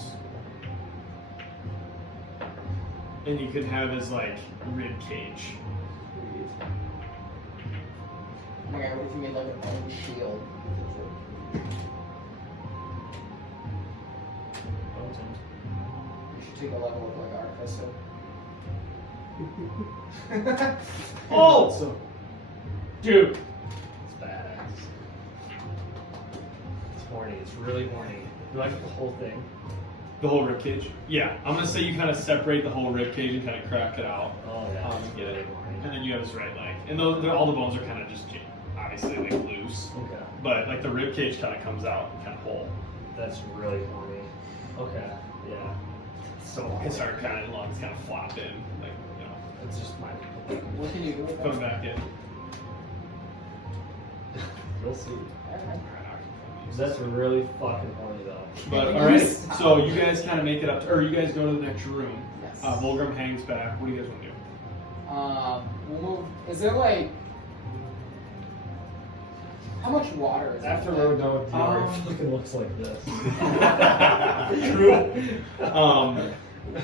And you can have his like rib cage. Oh my god, what if you made like a bone shield? You should take a level of like artificer. Oh! So Dude! It's badass. It's horny. It's really horny. You like the whole thing? the whole rib cage. Yeah, I'm gonna say you kind of separate the whole rib cage and kind of crack it out. Oh, yeah. Get it. And then you have his right leg, and all the bones are kind of just obviously like loose, Okay. but like the rib cage kind of comes out kind of whole. That's really horny. Okay. Yeah. So His heart kind of lungs kind of flop in, like That's just my. What can you do with come that? back in. You'll see. Alright. That's really fucking horny though. But all right, so you guys kind of make it up, or you guys go to the next room. Yes. Volgrim hangs back. What do you guys want to do? We'll move. Is there like how much water is After there? we're done with Deorr, Um, it fucking looks like this. True.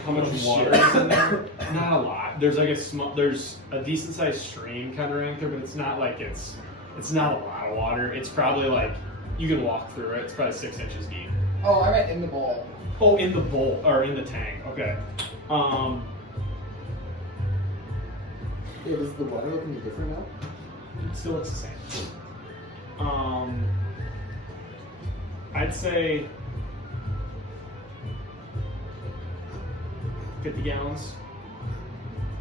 How much water is in there? Not a lot. There's like there's a decent sized stream kind of right there, but it's not like it's not a lot of water. It's probably like you can walk through it. It's probably 6 inches deep. Oh, I meant in the bowl. Oh, in the bowl or in the tank. Okay. Is the water looking different now? It still looks the same. I'd say 50 gallons.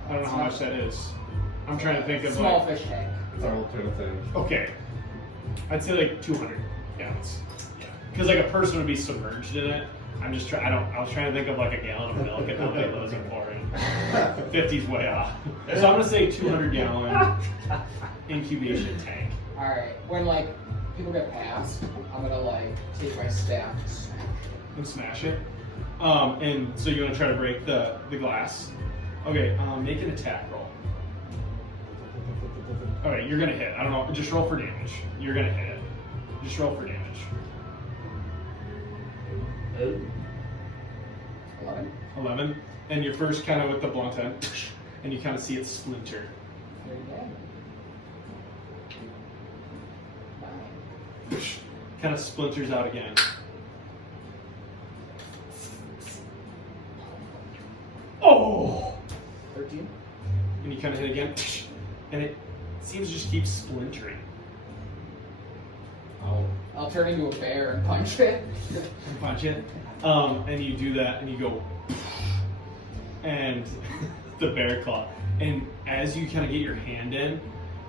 I don't know how much that is. I'm trying to think of Small like. fish tank. It's our alternative thing. Okay. I'd say like 200 gallons. Because like a person would be submerged in it. I'm just trying. I was trying to think of like a gallon of milk and how many of those are pouring. 50's way off. So I'm gonna say 200 gallon incubation tank. Alright, when like people get past, I'm gonna like take my staff and smash it. And smash it. And so you want to try to break the glass. Okay, make an attack roll. Okay, you're gonna hit. I don't know. Just roll for damage. You're gonna hit it. Just roll for damage. 11. 11. And you're first kind of with the blunt end, and you kind of see it splinter. Very good. 9. Kind of splinters out again. Oh! 13. And you kind of hit again, and it seems to just keep splintering. I'll turn into a bear and punch it. And punch it. And you do that, and you go, and the bear claw and as you kind of get your hand in,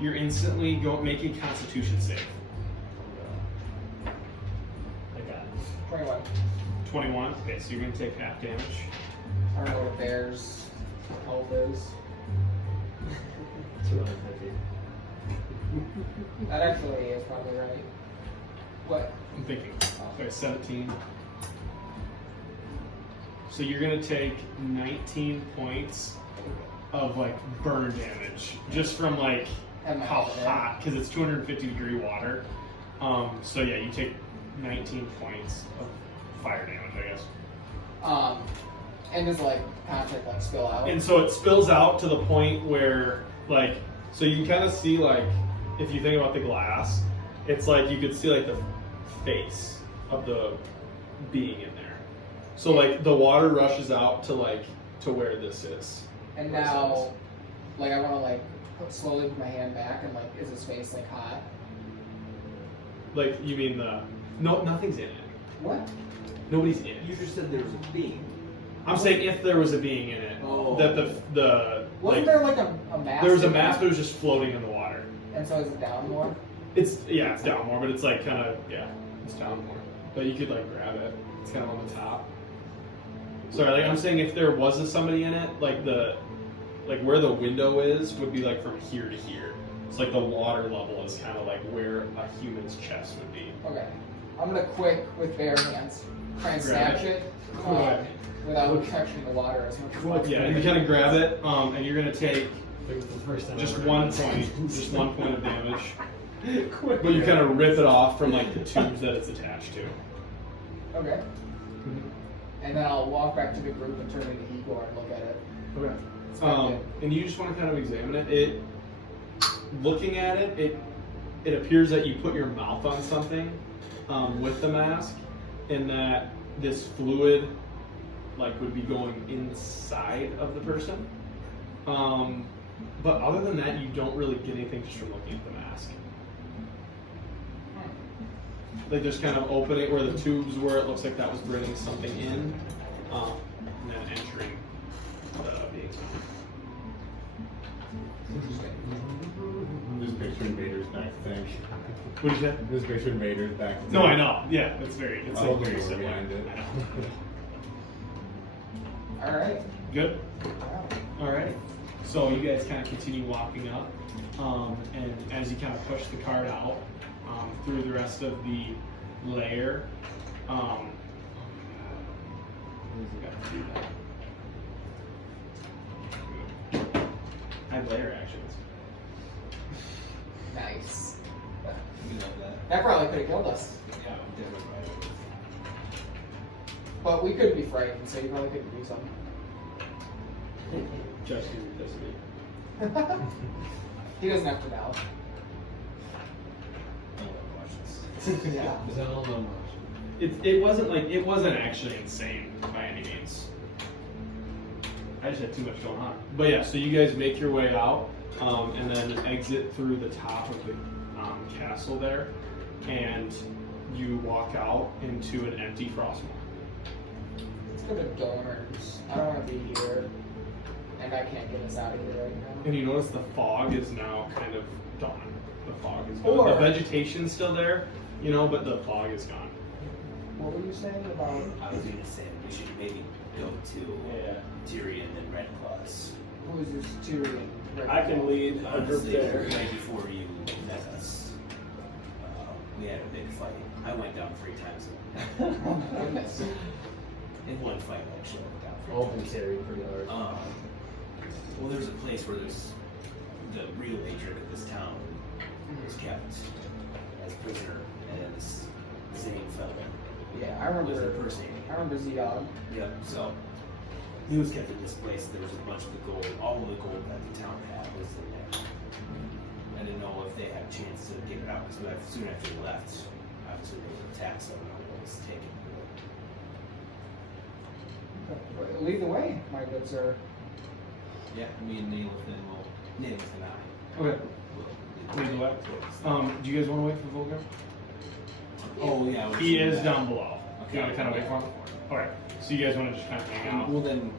you're instantly making Constitution save. I got it. 21. 21. Okay, so you're gonna take half damage. I don't know what a bear's health is. 250. That actually is probably right. What? I'm thinking. Okay, 17. So you're gonna take 19 points of like burn damage just from like Have my how health there. hot, because it's 250-degree water. So yeah, you take 19 points of fire damage, I guess. And does like contact like spill out? And so it spills out to the point where, like, so you can kind of see, like, if you think about the glass, it's like you could see, like, the face of the being in there. So, like, the water rushes out to, like, to where this is. And now, like, I want to like slowly put my hand back and like, is his face like hot? Like, you mean no, nothing's in it. What? Nobody's in it. You just said there was a being. I'm saying if there was a being in it, Oh. that the Wasn't like, there like a mask? there was a in mass, there? but it was just floating in the water. And so is it down more? It's down more, but it's like kind of it's down more. But you could like grab it. It's kind of on the top. Sorry, like I'm saying, if there was somebody in it, like where the window is would be like from here to here. It's like the water level is kind of like where a human's chest would be. Okay. I'm gonna quick with bare hands try and Grab snatch it Quick. without touching the water as much as possible. Yeah, and you kind of grab it, and you're gonna take It was the first time. just I ever 1 heard point, that. just 1 point of damage. But you kind of rip it off from like the tubes that it's attached to. Okay. And then I'll walk back to the group and turn into Igor and look at it. Okay. It's not good. And you just want to kind of examine it. Looking at it, it appears that you put your mouth on something with the mask, and that this fluid like would be going inside of the person. But other than that, you don't really get anything just from looking at the mask. Like there's kind of opening where the tubes were. It looks like that was bringing something in, and then entering the being's mouth. Just picture invaders back thing. What did you say? Just picture invaders back. No, I know. Yeah, it's very Oh, very okay, similar. behind it. I know. Alright. Good. Wow. All right. So you guys kind of continue walking up, and as you kind of push the cart out through the rest of the lair, got to do that. I have lair actions. Nice. You know that. That probably could have killed us. Yeah, I'm definitely right. But we couldn't be frightened, so you probably couldn't do something. Just do this to me. He doesn't have to now. No more questions. Yeah. Is that all no more? It wasn't actually insane by any means. I just had too much going on. But yeah, so you guys make your way out, and then exit through the top of the castle there, and you walk out into an empty Frostmoore. Let's go to Dorn's. I don't want to be here. And I can't get us out of here right now. And you notice the fog is now kind of gone. The fog is gone. Or- The vegetation's still there, but the fog is gone. What were you saying about... I was gonna say we should maybe go to Tyrion and Red Claws. Who is this Tyrion? I can lead a group Honestly, there. right before you met us, we had a big fight. I went down 3 times. Oh my goodness. In one fight, actually, I went down 3 Open times. carry pretty hard. Well, there's a place where there's the real patron of this town was kept as prisoner, and this Zane fellow Yeah, I was remember. impersonating. I remember Z-Dog. Yep, so he was kept in this place. There was a bunch of the gold, all of the gold that the town had was in there. I didn't know if they had a chance to get it out, because soon after we left, obviously they were attacked, so no one was taken. Lead the way, my good sir. Yeah, me and Naileth and I. Okay. Lead the way. Do you guys want to wait for Volgar? Oh yeah. He is down below. Okay. You want to kind of wait for him? Alright. So you guys want to just kind of hang out? Well then,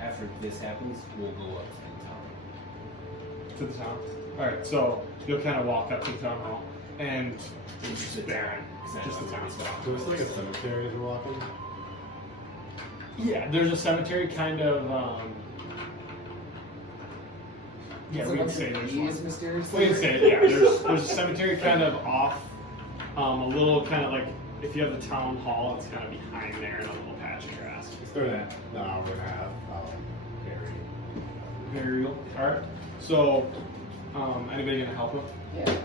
after this happens, we'll go up to the town. To the town. All right, so you'll kind of walk up to the town hall, and it's barren. Just the town stuff. So it's like a cemetery as we're walking. Yeah, there's a cemetery kind of. Yeah, It's we a can bunch say of there's bees one. mysteriously. We can say it, yeah. There's a cemetery kind of off, a little kind of like if you have the town hall, it's kind of behind there in a little patch of grass. It's starting at an hour and a half. Very. Burial. All right. So, anybody gonna help him? Yeah. All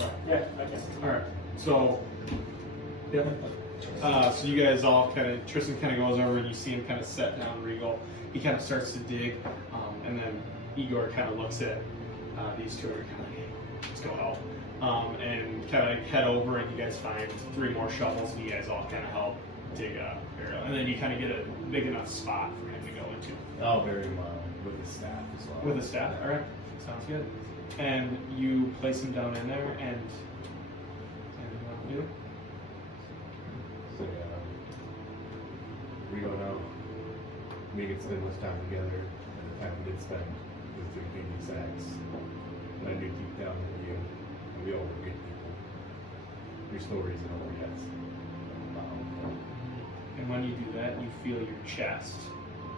right. Yeah, I can. All right. So, yep. So you guys all kind of, Tristan kind of goes over and you see him kind of set down Regal. He kind of starts to dig, and then Igor kind of looks at these two and are kind of like, hey, let's go help. And kind of head over and you guys find 3 more shovels and you guys all kind of help dig a burial. And then you kind of get a big enough spot for him to go into. I'll bury him with the staff as well. With a staff, all right, sounds good. And you place him down in there, and what do you do? So we go now. We get spend much time together, and the time we did spend was doing baby sacks. And I do keep down with you, and we all forget people. Your stories and all that. And when you do that, you feel your chest,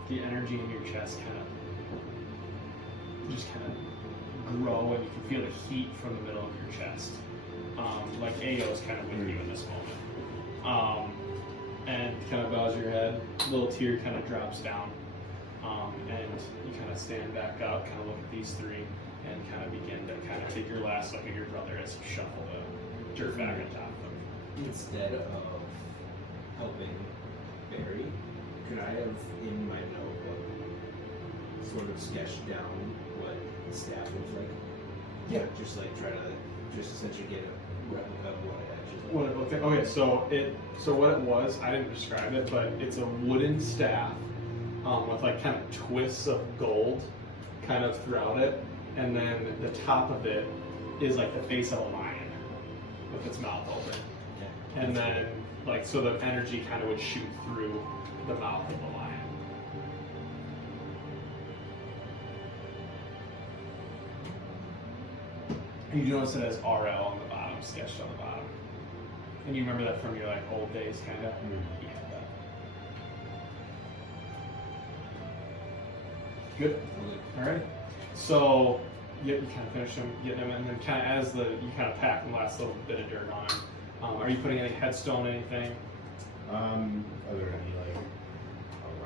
the energy in your chest kind of grow, and you can feel the heat from the middle of your chest. Like Ao is kind of with you in this moment. And kind of bows your head, a little tear kind of drops down. And you kind of stand back up, kind of look at these 3, and kind of begin to kind of take your last look at your brother as you shuffle the dirt back on top of him. Instead of helping Barry, could I have in my notebook sort of sketched down what the staff looks like? Yeah. Just like try to essentially get a replica of what it actually looks What it looked like? Okay, so what it was, I didn't describe it, but it's a wooden staff with like kind of twists of gold kind of throughout it, and then the top of it is like the face of a lion with its mouth open. And then, like, so the energy kind of would shoot through the mouth of the lion. And you notice it has RL on the bottom, sketched on the bottom. And you remember that from your, like, old days, kind of? Yeah. Good. All right. So, yep, you kind of finish them, getting them, and then kind of as you kind of pack the last little bit of dirt on them. Are you putting any headstone, anything? Are there any like?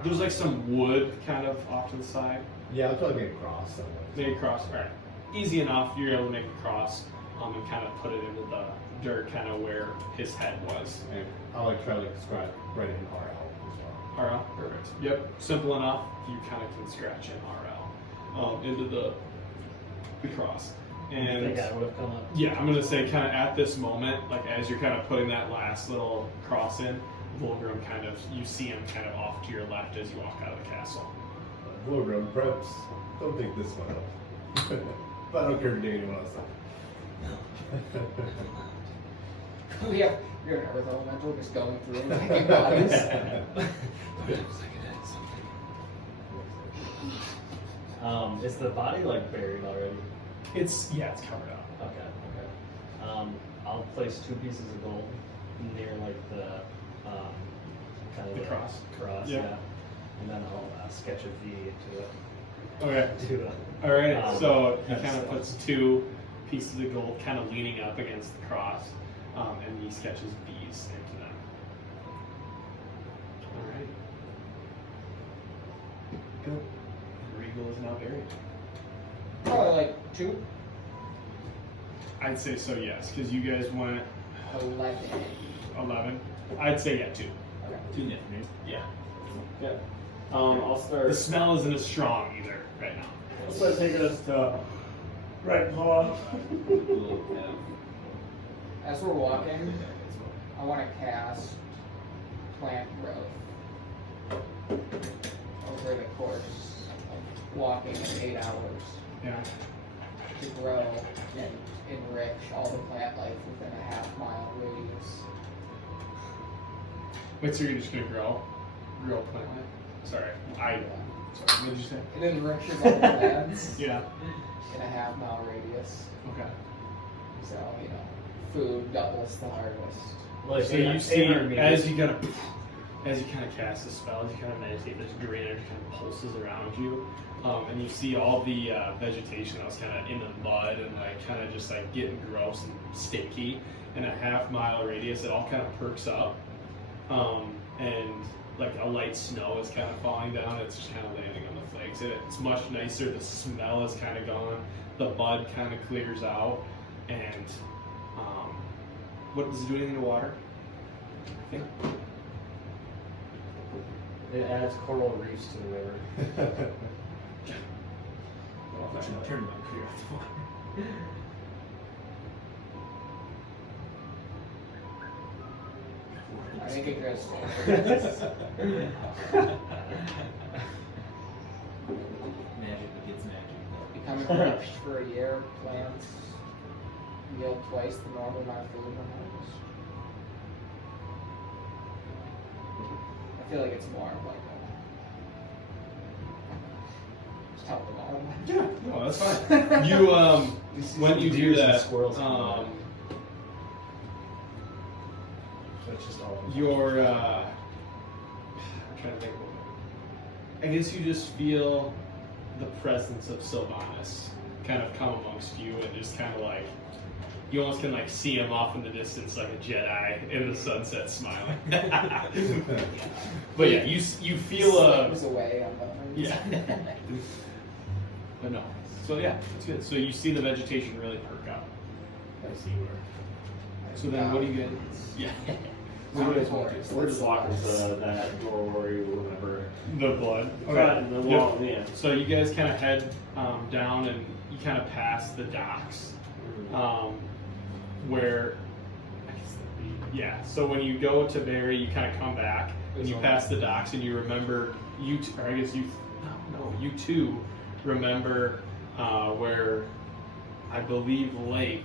There's like some wood kind of off to the side. Yeah, I'll probably make a cross somewhere. Make a cross. All right. Easy enough. You're able to make a cross and kind of put it into the dirt, kind of where his head was. And I'll like try to like scratch right in RL as well. RL. Perfect. Yep. Simple enough. You kind of can scratch in RL into the cross. And I think I would have come up. yeah, I'm gonna say kind of at this moment, like as you're kind of putting that last little cross in, Volgrim kind of, you see him kind of off to your left as you walk out of the castle. Wilbur, perhaps don't take this one up. But I don't care to take anyone else up. We have an earth elemental just going through and picking bodies. Is the body like buried already? It's covered up. Okay. I'll place 2 pieces of gold near like the kind of The cross? Cross, Yeah. yeah. And then I'll sketch a V to it. Okay. To it. All right. So he that's kind of the puts 2 pieces of gold kind of leaning up against the cross, and he sketches V's into them. All right. Good. Regal is now buried. Probably like 2. I'd say so, yes, because you guys went 11. 11. I'd say 2. Okay. 2 different. Yeah. Yeah. I'll The start. smell isn't as strong either right now. I'll start taking us to right paw. As we're walking, I want to cast plant growth over the course of walking in 8 hours Yeah. to grow and enrich all the plant life within a half-mile radius. Wait, so you're just gonna grow plant life? Sorry, Sorry, what did you say? It enriches all the lands Yeah. in a half-mile radius. Okay. So, you know, food doubles the harvest. Like, So you see, as you kind of cast the spell, as you kind of meditate, this green energy kind of pulses around you, and you see all the vegetation that was kind of in the mud and like kind of just like getting gross and stinky. In a half-mile radius, it all kind of perks up, and like a light snow is kind of falling down. It's just kind of landing on the flakes. It's much nicer. The smell is kind of gone. The mud kind of clears out, and what does it do anything to water? I think. It adds coral reefs to the river. I should turn my clear off the water. I think it goes. Magic begets magic. Becoming parched for a year, plants yield twice the normal amount of food in harvest. I feel like it's more of like a... Just help them all. Yeah, no, that's fine. You when you do Deers and that, squirrels come by. That's just all. you're I'm trying to think of it. I guess you just feel the presence of Sylvanas kind of come amongst you, and just kind of like you almost can like see him off in the distance like a Jedi in the sunset smiling. But yeah, you feel Slims away on the... yeah. But no. So yeah, it's good. So you see the vegetation really perk up. I see where. So then what do you get? Yeah. What do you guys want to do? We're just walking to that door where you remember. The blood. Okay. The wall, yeah. So you guys kind of head down, and you kind of pass the docks, where, I guess that'd be, yeah. So when you go to Barry, you kind of come back, and you pass the docks, and you remember you two remember where I believe Layk.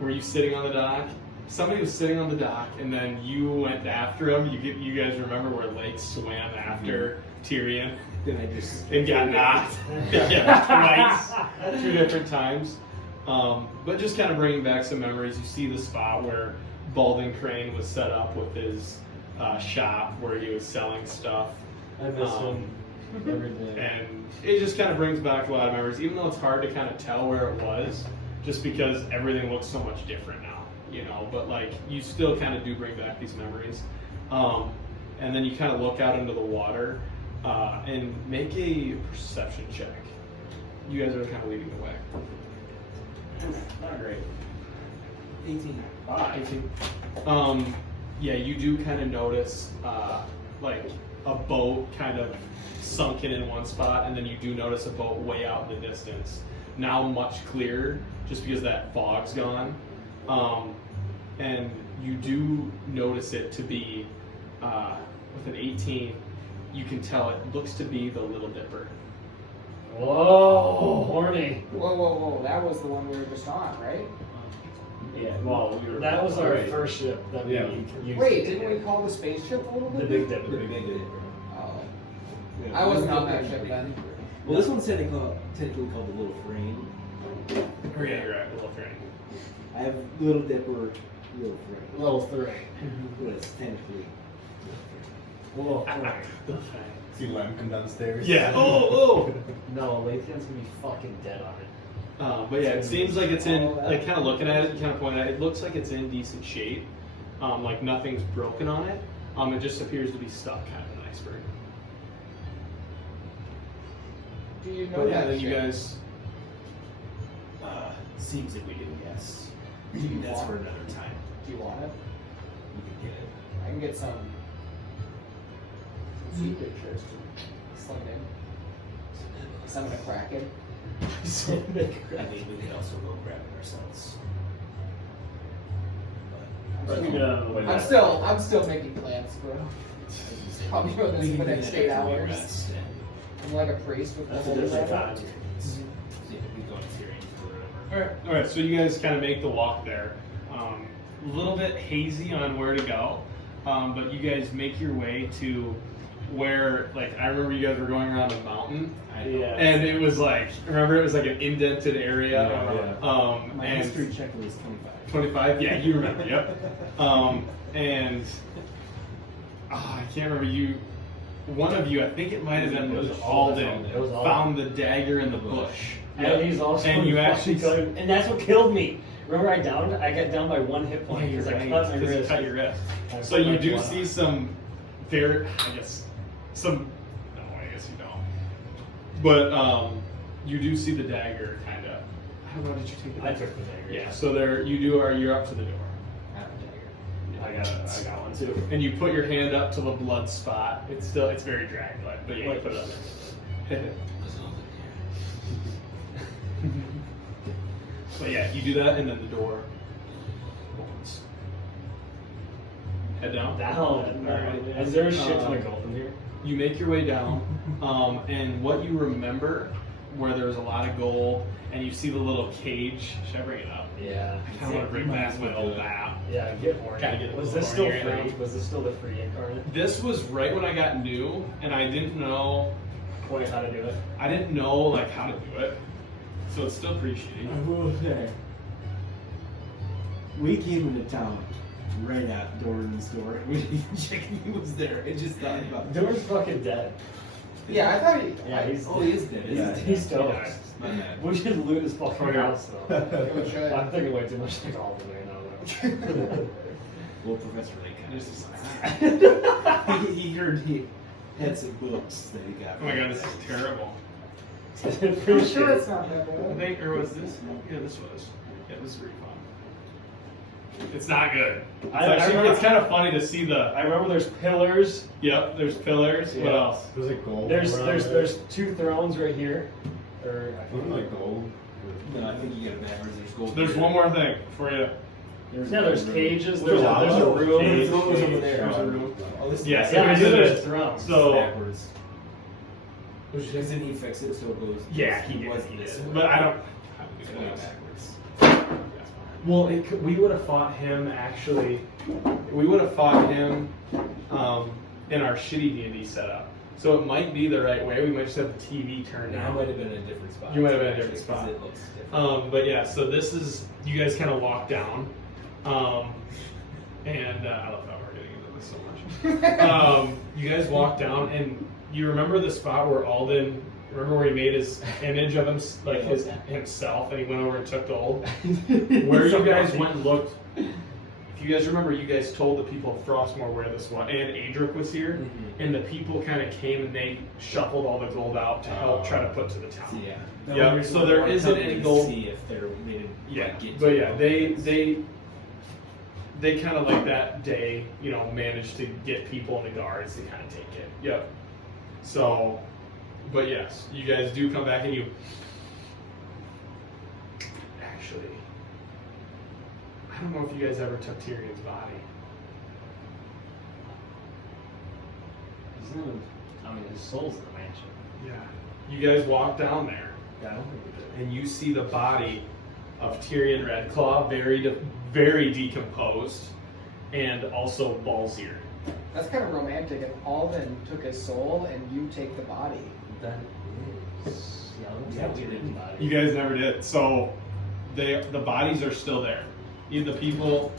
Were you sitting on the dock? Somebody was sitting on the dock, and then you went after him. You guys remember where Layk swam after Tyrion? Then I just. And got knocked. Yeah, twice. 2 different times. But just kind of bringing back some memories. You see the spot where Balding Crane was set up with his shop where he was selling stuff. I miss him every day. And it just kind of brings back a lot of memories, even though it's hard to kind of tell where it was, just because everything looks so much different now. But like you still kind of do bring back these memories, and then you kind of look out into the water and make a perception check. You guys are kind of leading the way. Not great. 18. 18. Yeah, you do kind of notice like a boat kind of sunken in one spot, and then you do notice a boat way out in the distance. Now much clearer, just because that fog's gone. And you do notice it to be, with an 18, you can tell it looks to be the Little Dipper. Whoa, horny. Whoa. That was the one we were just on, right? Yeah, well, That was our first ship that we used. Wait, didn't we call the spaceship a little The bit? Big Dipper. The big dipper. Oh. I wasn't on that ship then. Well, this one's technically called the Little Frame. Or yeah, you're right, Little Frame. I have Little Dipper, Little Frame. Level 3. But it's technically. Whoa. See Lem come downstairs. Yeah. Oh. No, Alatheon's gonna be fucking dead on it. But yeah, it seems like it's in, like kind of looking at it, kind of pointing at it, it looks like it's in decent shape. Like nothing's broken on it. It just appears to be stuck kind of in an iceberg. Do you know But yeah, that then you ship? guys, Seems like we do, yes. That's for another time. Do you want it? We can get it. I can get some sea pictures to sling it in. So I'm gonna crack it. I think we could also go grab it ourselves. Let's keep it out of the way. I'm still making plans, bro. Probably doing this for the next 8 hours. Rest and I'm like a priest with That's the a different holy time. we go to Tyrion or whatever. all right. So you guys kind of make the walk there. A little bit hazy on where to go, but you guys make your way to where like I remember you guys were going around a mountain. Yeah. And it was like, remember it was like an indented area. My And history check was 25. 25. Yeah, you remember. Yep. And I can't remember you. One of you, I think it might have been was Alden, It was Alden. found the dagger in the bush. And he's also And you actually and that's what killed me. Remember, I got down by 1 hit point because I cut my Because you wrist. cut your wrist. I So cut you my do foot see off. some very, I guess, some. No, I guess you don't. But you do see the dagger, kind of. I don't know. Did you take the I dagger? took the dagger. Yeah. So there, you do. You're up to the door. I have a dagger. I got one too. And you put your hand up to the blood spot. It's very Dracula, but yeah, you put it up there. But yeah, you do that, and then the door opens. Head down. Down. Alright. Is there a shit ton of gold in here? You make your way down, and what you remember, where there was a lot of gold, and you see the little cage. Should I bring it up? Yeah. I kind of want to bring back my old map. Yeah, get more. Gotta get a Was little this still more here, free? you know? Was this still the free incarnate? This was right when I got new, and I didn't know. Point how to do it. I didn't know like how to do it, so it's still pretty shitty. I will say, we came into town right at Dorn's door. We didn't even check if he was there. I just thought about it. Dorn's fucking dead. Yeah, I thought he. Yeah, he's Oh, he is dead. He's, Isn't he? he's toast. My bad. We should loot his fucking house though. We should. I'm thinking way too much like all of it right now. Well, Professor Layk kind of he heard he had some books that he got. Oh my god, this is terrible. I'm sure it's not that I bad. think, or was this? Yeah, this was. Yeah, this is pretty fun. It's not good. It's, I remember- it's kind of funny to see the. I remember there's pillars. Yep, there's pillars. What Yeah. else? There's like gold. There's around there's there. there's 2 thrones right here. Or Wasn't like gold. No, I think you get it backwards. There's gold. There's here. one more thing for you. there's cages. There's There's a room. cage. Thrones over there. There's a room. Oh, this Yes, Yeah, I there's knew a- there's thrones. So backwards. Because then he fixed it so it goes. yeah, he was did. this way. But I don't. It's going backwards. Well, we would have fought him actually. We would have fought him in our shitty D&D setup. So it might be the right way. We might just have the TV turned Now I down. might have been in a different spot. You might have been in a different Because spot. It looks different. But yeah, so this is you guys kind of walk down, and I love how we're getting into this so much. You guys walk down, and you remember the spot where Alden. Remember where he made his image of him, like himself, and he went over and took gold. Where you guys went and looked. If you guys remember, you guys told the people of Frostmoore where this was, and Adric was here, and the people kind of came and they shuffled all the gold out to help try to put to the town. So, yeah. Yeah, so there isn't any gold. See if they didn't Yeah, like, get but to yeah, it. they kind of like that day, you know, managed to get people in the guards to kind of take it. Yep. So, but yes, you guys do come back and you actually. I don't know if you guys ever took Tyrion's body. I mean, his soul's in the mansion. Yeah. You guys walk down there. Yeah, I don't think we did. And you see the body of Tyrion Redclaw, very decomposed, and also Balzir. That's kind of romantic. If Alden took his soul and you take the body. That is. Yeah, Yeah, we we didn't. You guys never did. So the bodies are still there. The people.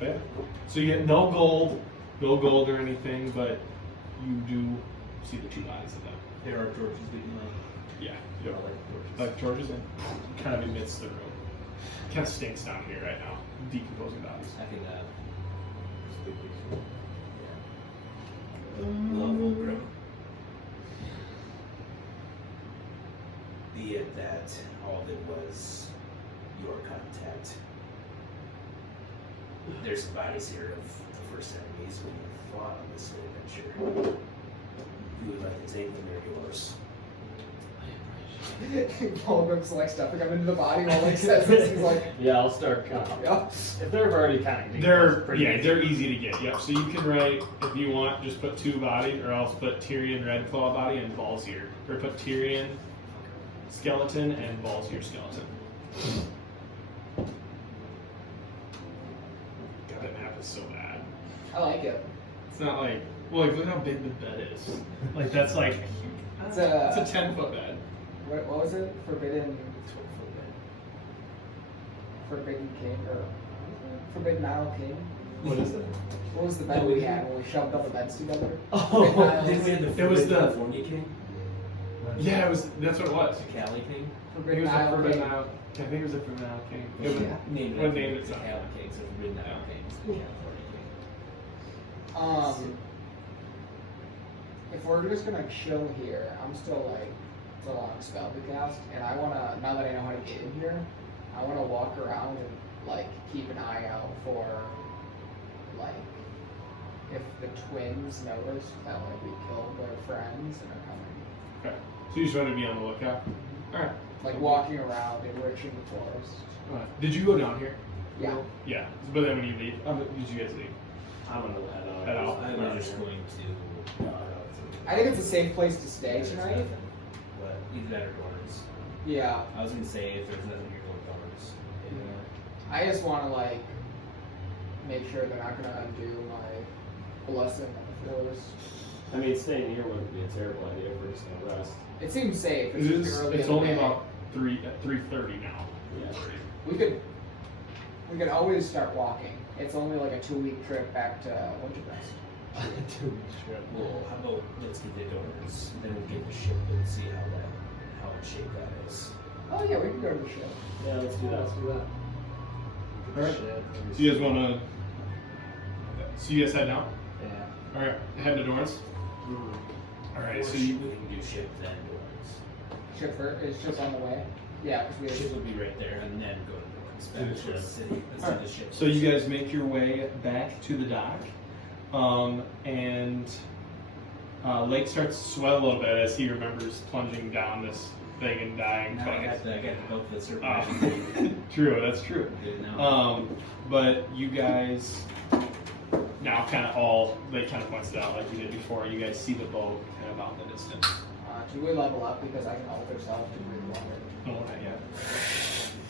Yeah. So you get no gold or anything, but you do see the 2 bodies of them. There are torches that you like. Yeah. I like torches. Like George's in kind of amidst the room. Kind of stinks down here right now. Decomposing bodies. I think Love Grim. Be it that all of it was your contact. There's some bodies here of the first enemies when you fought on this adventure. If you would like to take them, they're yours. Fulgrim's like stuffing him into the body while he says this. He's like, Yeah, I'll start. yeah. If they're already kind of. They're easy to get. Yep. So you can write if you want, just put 2 bodies, or else put Tyrion Redclaw body and Balzir, or put Tyrion skeleton and Balzir skeleton. is so bad. I like it. It's not like, well, like, look how big the bed is. Like, that's like a huge. It's It's a 10-foot bed. what was it? Forbidden King or Forbidden Isle King? What is it? What was the bed we had when we shoved all the beds together? Oh, Didn't we have the it was the. California King? Yeah, it was. That's what it was. The Cali King? It Forbidden was the Isle Forbidden King. Isle. I think it was the Forbidden Isle King. It was, Yeah. Named What it named the it something? Cali King, so Forbidden Isle King is the California King. If we're just gonna chill here, I'm still like, it's a long spell to cast, and I wanna, now that I know how to get in here, I wanna walk around and like keep an eye out for like if the twins notice that like we killed their friends and are coming. Okay. So you just want to be on the lookout. All right. Like walking around, enriching the forest. Did you go down here? Yeah. Yeah. But then when you leave, did you guys leave? I'm gonna head out. Head out. I'm just going to. I think it's a safe place to stay tonight. But either that or Dorns. Yeah. I was gonna say if there's nothing here, go with Dorns. I just wanna like make sure they're not gonna undo my blessing on the forest. I mean, staying here wouldn't be a terrible idea if we're just gonna rest. It seems safe. It is. early It's in the only day. about 3:30 now. Yeah. We could always start walking. It's only like a 2-week trip back to Winterrest. 2 weeks trip. Well, how about let's get the Dorns, then we'll get the ship and see how in shape that is. Oh yeah, we can go to the ship. Yeah, let's do that. All right. So you guys want to? So you guys head now. Yeah. All right. Head to Dorns. All right. So you. we can do ship then Dorns. Ship is ship on the way. Yeah, because we The have. ship will be right there, and then go to Dorns. To the Back to the ship. city. Let's All do right. the ship. So you guys make your way back to the dock, and Layk starts to sweat a little bit as he remembers plunging down this thing and dying Now I twice. got the boat for the serpent. True, that's true. Good now. But you guys now kind of all, Layk kind of points it out like you did before. You guys see the boat kind of out in the distance. Do we level up because I can alter self to breathe water? No, not yet.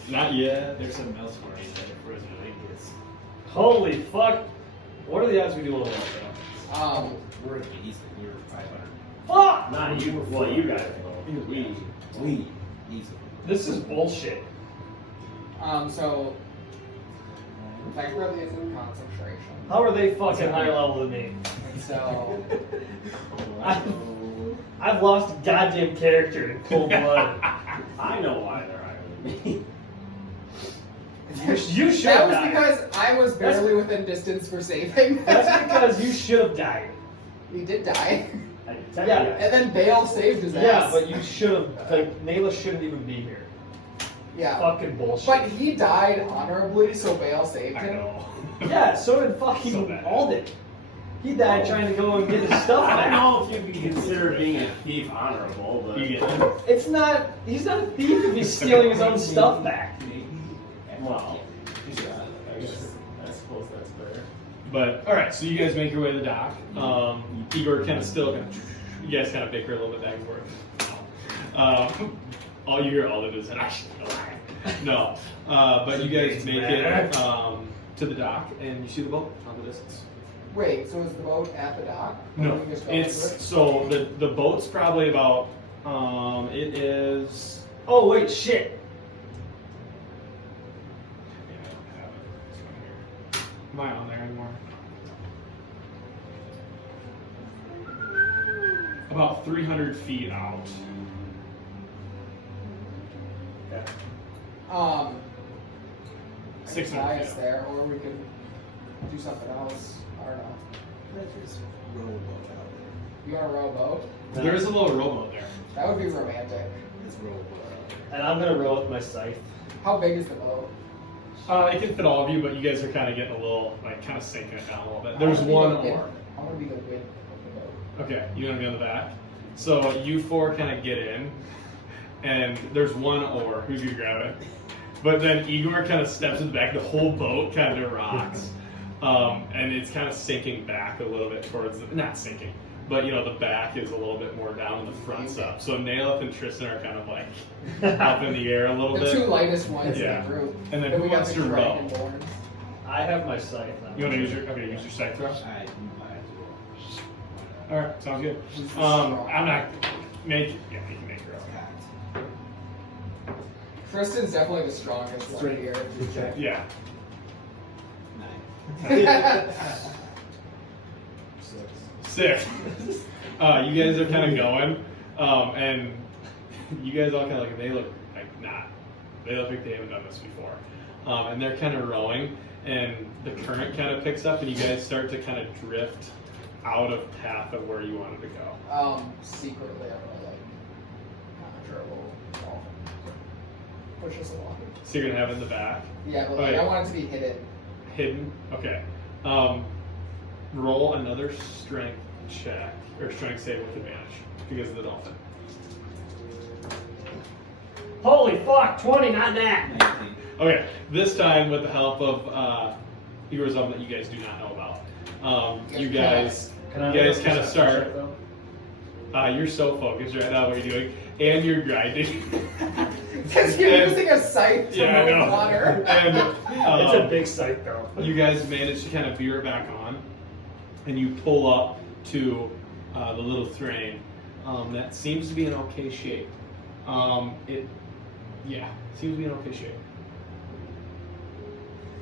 Not yet. There's something else for you that it frozen is. Holy fuck! What are the odds we do a level up? We're at easy. We're 500. Fuck! Not you. Well, you guys know. We easy. This is bullshit. So Thankfully, it's in concentration. How are they fucking higher level than me? And so, I've lost a goddamn character in cold blood. I know why they're higher than me. You should that have was died. because I was barely within distance for saving. That's because you should have died. He did die. Yeah. And then Bale saved his Yeah, ass. but you should have. Like, Naileth shouldn't even be here. Yeah. Fucking bullshit. But he died honorably, so Bale saved I him. know. Yeah, so did fucking So bad. Alden. He died trying to go and get his stuff I back. don't know if you can consider being a thief honorable, but You get it. It's not. He's not a thief if he's stealing his own stuff back. well, I suppose that's fair. But all right, so you guys make your way to the dock. Igor kind of still, you guys kind of bicker a little bit back and forth. All you hear all of it is an no. But you guys make it to the dock, and you see the boat on the distance. Wait, so is the boat at the dock? Or No, we just go it's into it? so the boat's probably about it is. Oh wait, shit. Yeah, I don't have it. This one here. Am I on there anymore? About 300 feet out. Okay. 600 Fly feet us out. there, or we could do something else. I don't know. Let's just roll a boat out there. You want to row a boat? There is a little rowboat there. That would be romantic. Let's roll a boat out there. And I'm gonna row with my scythe. How big is the boat? It can fit all of you, but you guys are kind of getting a little, like, kind of sinking it down a little bit. There's I wanna be one the wind- oar. I want to be the wind of the boat. Okay, you want to be on the back? So you four kind of get in, and there's one oar. Who's gonna grab it? But then Igor kind of steps in the back. The whole boat kind of rocks, and it's kind of sinking back a little bit towards the, not sinking, but the back is a little bit more down and the front's up. So Naileth and Tristan are kind of like up in the air a little The bit. two lightest ones Yeah. in the group. And then we who got wants the to row? dragonborns. I have my scythe. You want to use your scythe throw? I All right, sounds good. I'm not make. Yeah, you can make your own. Tristan's definitely the strongest one here. Yeah. Six. You guys are kind of going, and you guys all kind of like, they look like not. They look like they haven't done this before, and they're kind of rowing, and the current kind of picks up, and you guys start to kind of drift out of path of where you wanted to go. Secretly, I'm gonna like conjure a little dolphin. Push us along. So you're gonna have it in the back. Yeah, but like, I want it to be hidden. Hidden. Okay. Roll another strength check or strength save with advantage because of the dolphin. Holy fuck, 20, not that. 19. Okay, this time with the help of Igor's that you guys do not know about. You guys kind of start. You're so focused right now what you're doing, and you're grinding. Because you're using a scythe to Yeah, I move know. water. And It's a big scythe though. you guys manage to kind of veer it back on, and you pull up to the little terrain that seems to be in okay shape. Seems to be in okay shape.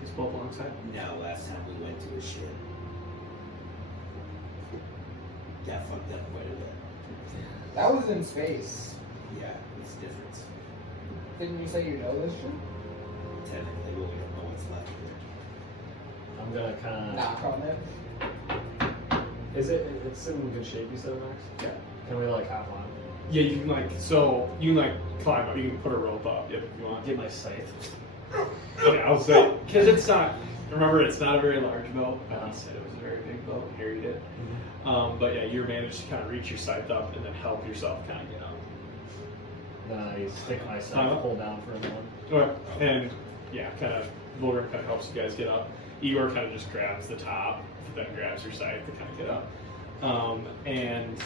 Just pull up alongside. Now, last time we went to a ship, got fucked up quite a bit. That was in space. Yeah, it's different. Didn't you say you know this shit? Technically, but we don't know what's left of it. I'm gonna kind Knock on it. of. It's in good shape, you said, Max? Yeah. Can we like hop on? Yeah, you can climb up. You can put a rope up if you want. Get my scythe. Okay, I'll say because it's not. Remember, it's not a very large boat. I said it was a very big boat. Here you did. But yeah, you managed to kind of reach your scythe up and then help yourself kind of get up. Then I stick my scythe, pull down for a moment. Okay, and yeah, kind of Vulgar kind of helps you guys get up. Igor kind of just grabs the top, then grabs your scythe to kind of get up. And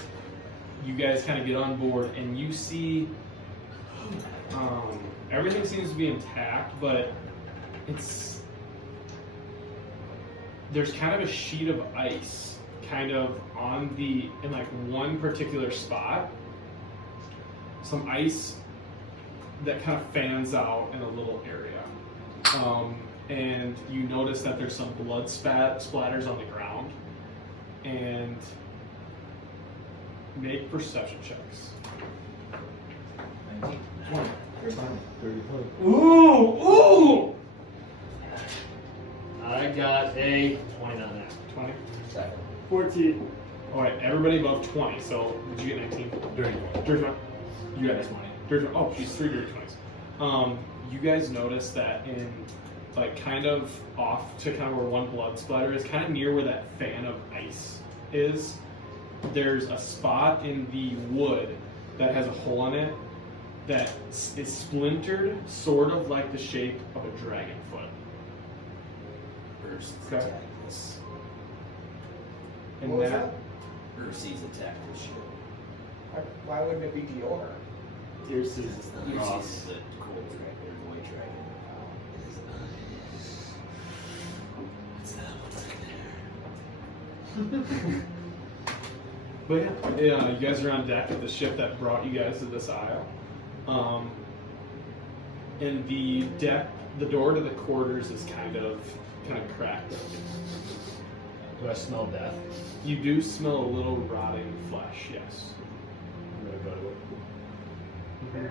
you guys kind of get on board, and you see everything seems to be intact, but there's kind of a sheet of ice kind of in like one particular spot. Some ice that kind of fans out in a little area. And you notice that there's some blood splatters on the ground. And make perception checks. 19. 20. 30. Ooh! I got a 20 on that. 20? 14. Alright, everybody above 20. So, did you get 19? Dirty 20. Dirty 20. You got 20. Dirty 20. Oh, she's 3 dirty 20s. You guys notice that in, like, kind of off to kind of where one blood splatter is, kind of near where that fan of ice is, there's a spot in the wood that has a hole in it that is splintered, sort of like the shape of a dragon foot. Ursi's Okay. attack this. And What was that? Ursi's attack this ship. Why wouldn't it be Deorr? Here's It's his not cross. Ursi's the cold dragon, or white dragon. But yeah, you guys are on deck of the ship that brought you guys to this isle. And the door to the quarters is kind of cracked open. Do I smell death? You do smell a little rotting flesh, yes. I'm gonna go to it.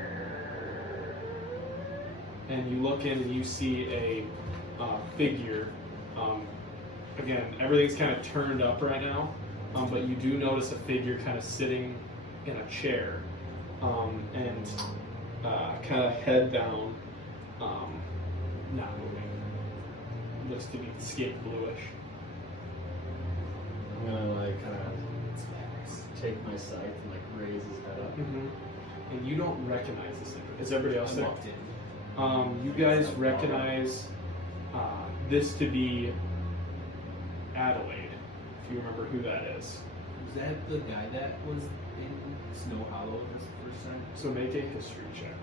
And you look in and you see a figure. Again, everything's kind of turned up right now, but you do notice a figure kind of sitting in a chair, and kind of head down, not moving. Looks to be skin bluish. I'm gonna like kind of take my scythe and like raise his head up. And you don't recognize this thing. Is everybody else I there? walked in. You guys recognize this to be Adalaide, if you remember who that is. Was that the guy that was in Snow Hollow this first time? So make a history check.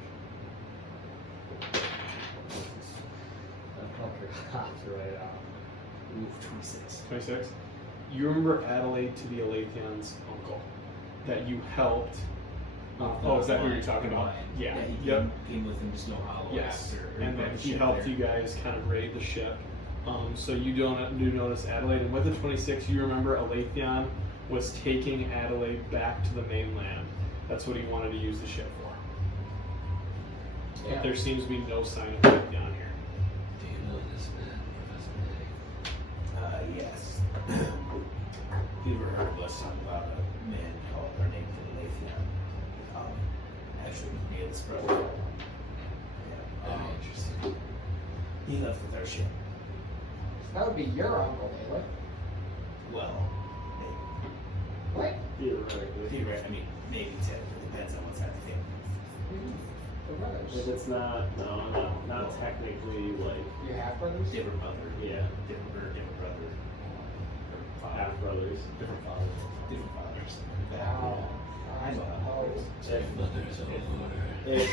That fucker hopped right out. Ooh, 26. 26. You remember Adalaide to the Alatheon's uncle that you helped. Is that who you're talking about? Yeah. He Yep. came with him to Snow Hollow Yes. after. And then he helped you guys kind of raid the ship. So you do notice Adalaide, and with the 26, you remember Alatheon was taking Adalaide back to the mainland. That's what he wanted to use the ship for. Yeah. But there seems to be no sign of Alatheon here. Do you know this man, Professor Layk? Yes. You ever heard of us talking about a man called our name Alatheon? Actually, Naileth's brother. Yeah. Very interesting. He left with our ship. That would be your uncle, Layk. Well, What? Theoretically. I mean, maybe technically depends on what's happening. The If brothers. it's not, no, not technically like, You have brothers? Different mother. yeah, Different brother. half brothers. Different fathers. Different fathers. Wow. I know how it is. Check mother's over. If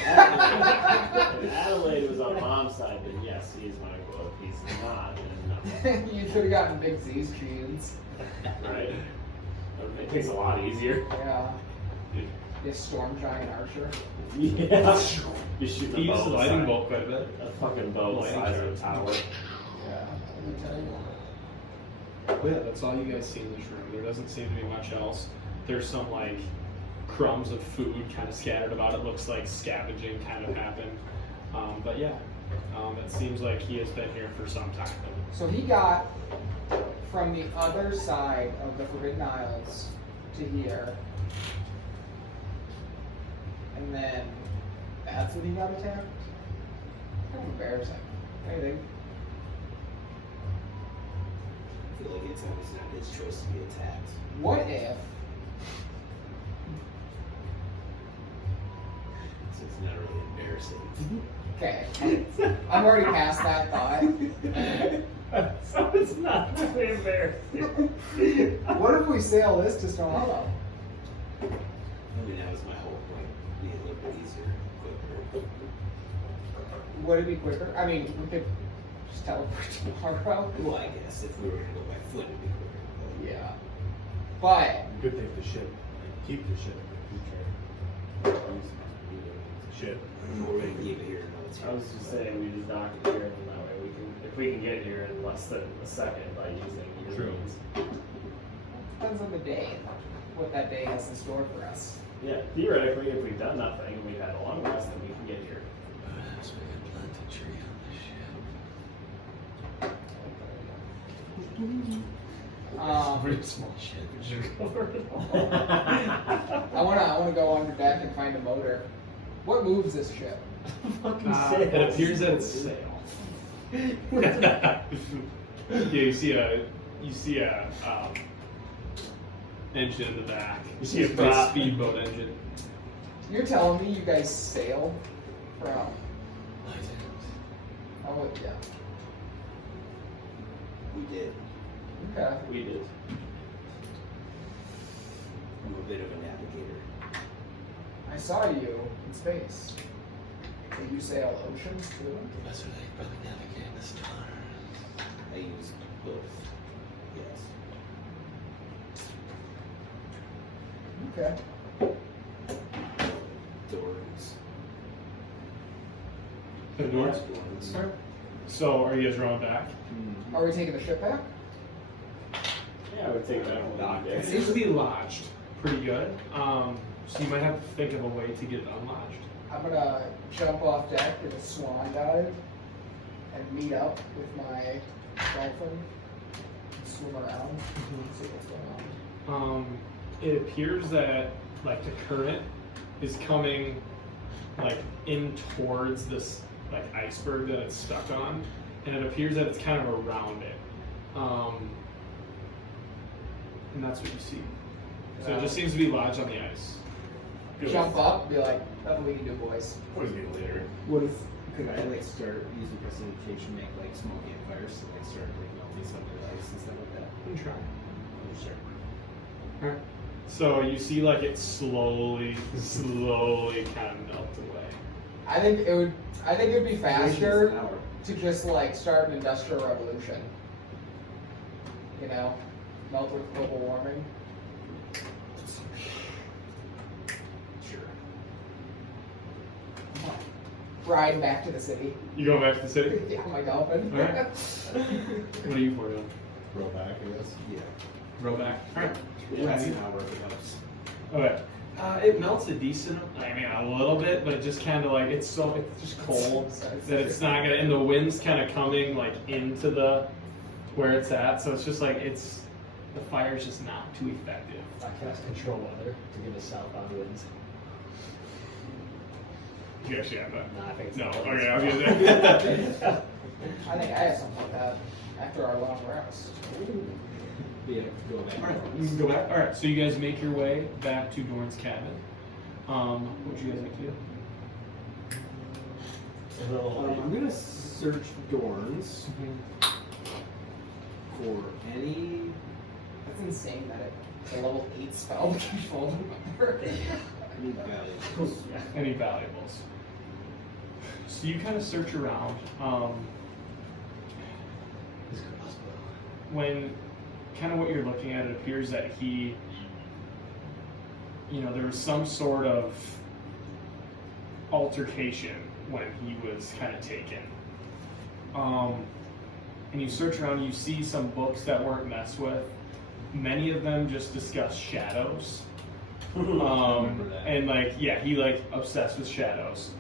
Adalaide was on mom's side, then yes, he's my uncle. If he's not, then You should have gotten Big Z's genes. no. Right? That would make things a lot easier. Yeah. You storm giant archer. Yeah. You shoot He a uses the bow lightning the bolt quite a bit. size- a fucking bow the Lightning size of a bolt. tower. Yeah. Let me tell you. But yeah, that's all you guys see in this room. There doesn't seem to be much else. There's some like crumbs of food kind of scattered about. It looks like scavenging kind of happened. But yeah, it seems like he has been here for some time. So he got from the other side of the Forbidden Isles to here. And then that's when he got attacked? Kind of embarrassing. Anything? I feel like it's always not his choice to be attacked. What if So it's not really embarrassing. okay, I'm already past that thought. So it's not really embarrassing. What if we sail this to Snow Hollow? I mean, that was my whole point. Be a little bit easier, quicker. Would it be quicker? I mean, we could just teleport tomorrow. Well, I guess if we were to go by foot, it'd be quicker. Yeah. But Good thing the ship. Keep the ship. Ship. But we're gonna keep it here until it's here. I was just saying we just dock it here, and that way we can, if we can get here in less than a second by using your True. means. depends on the day, what that day has in store for us. Yeah, theoretically, if we've done nothing and we've had a long rest, then we can get here. Perhaps we can plant a tree on the ship. Very small ship. I wanna go under deck and find a motor. What moves this ship? It appears that it's sail. Yeah, you see a engine in the back. You see a big prop. speedboat engine. You're telling me you guys sailed from? Oh yeah. We did. Okay. We did. I'm a bit of a navigator. I saw you in space. Did you sail oceans too? Professor Layk probably navigating the stars. I use both. Yes. Okay. Doors. The doors. Doors. So are you guys rowing back? Are we taking the ship back? Yeah, I would take that one dock It seems to be lodged pretty good. So you might have to think of a way to get it unlodged. I'm gonna jump off deck in a swan dive and meet up with my dolphin, swim around, see what's going on. It appears that like the current is coming like in towards this like iceberg that it's stuck on, and it appears that it's kind of around it. And that's what you see. So it just seems to be lodged on the ice. Jump up, be like, nothing we can do, boys. Always be later. What if could I like start using precipitation, make like small campfires, to like start like melting some of the ice and stuff like that? You can try. Oh, sure. Alright. So you see like it slowly kind of melt away. I think it would be An faster hour. to just like start an industrial revolution. You know, melt with global warming. Sure. Ride back to the city. You going back to the city? Yeah, my dolphin. Alright. What are you for doing? Roll back, I guess. Yeah. Row back. Alright. That's an hour if it helps. Okay. It melts a decent. I mean, a little bit, but it just kind of like it's just cold that it's not gonna. And the wind's kind of coming like into the where it's at, so it's just like the fire's just not too effective. I cast control weather to give us southbound winds. You actually have that? Nah, I think it's No. not. Okay, I'll get that. I think I have something like that after our long rest. Yeah, go back. Alright, you can go back. Alright, so you guys make your way back to Dorn's cabin. What would you guys like to do? I'm gonna search Dorn's for any. That's insane that it's a level 8 spell control remember. Any valuables. Any valuables? So you kind of search around. When kind of what you're looking at, it appears that he, there was some sort of altercation when he was kind of taken. And you search around, you see some books that weren't messed with. Many of them just discuss shadows. remember that. And he obsessed with shadows.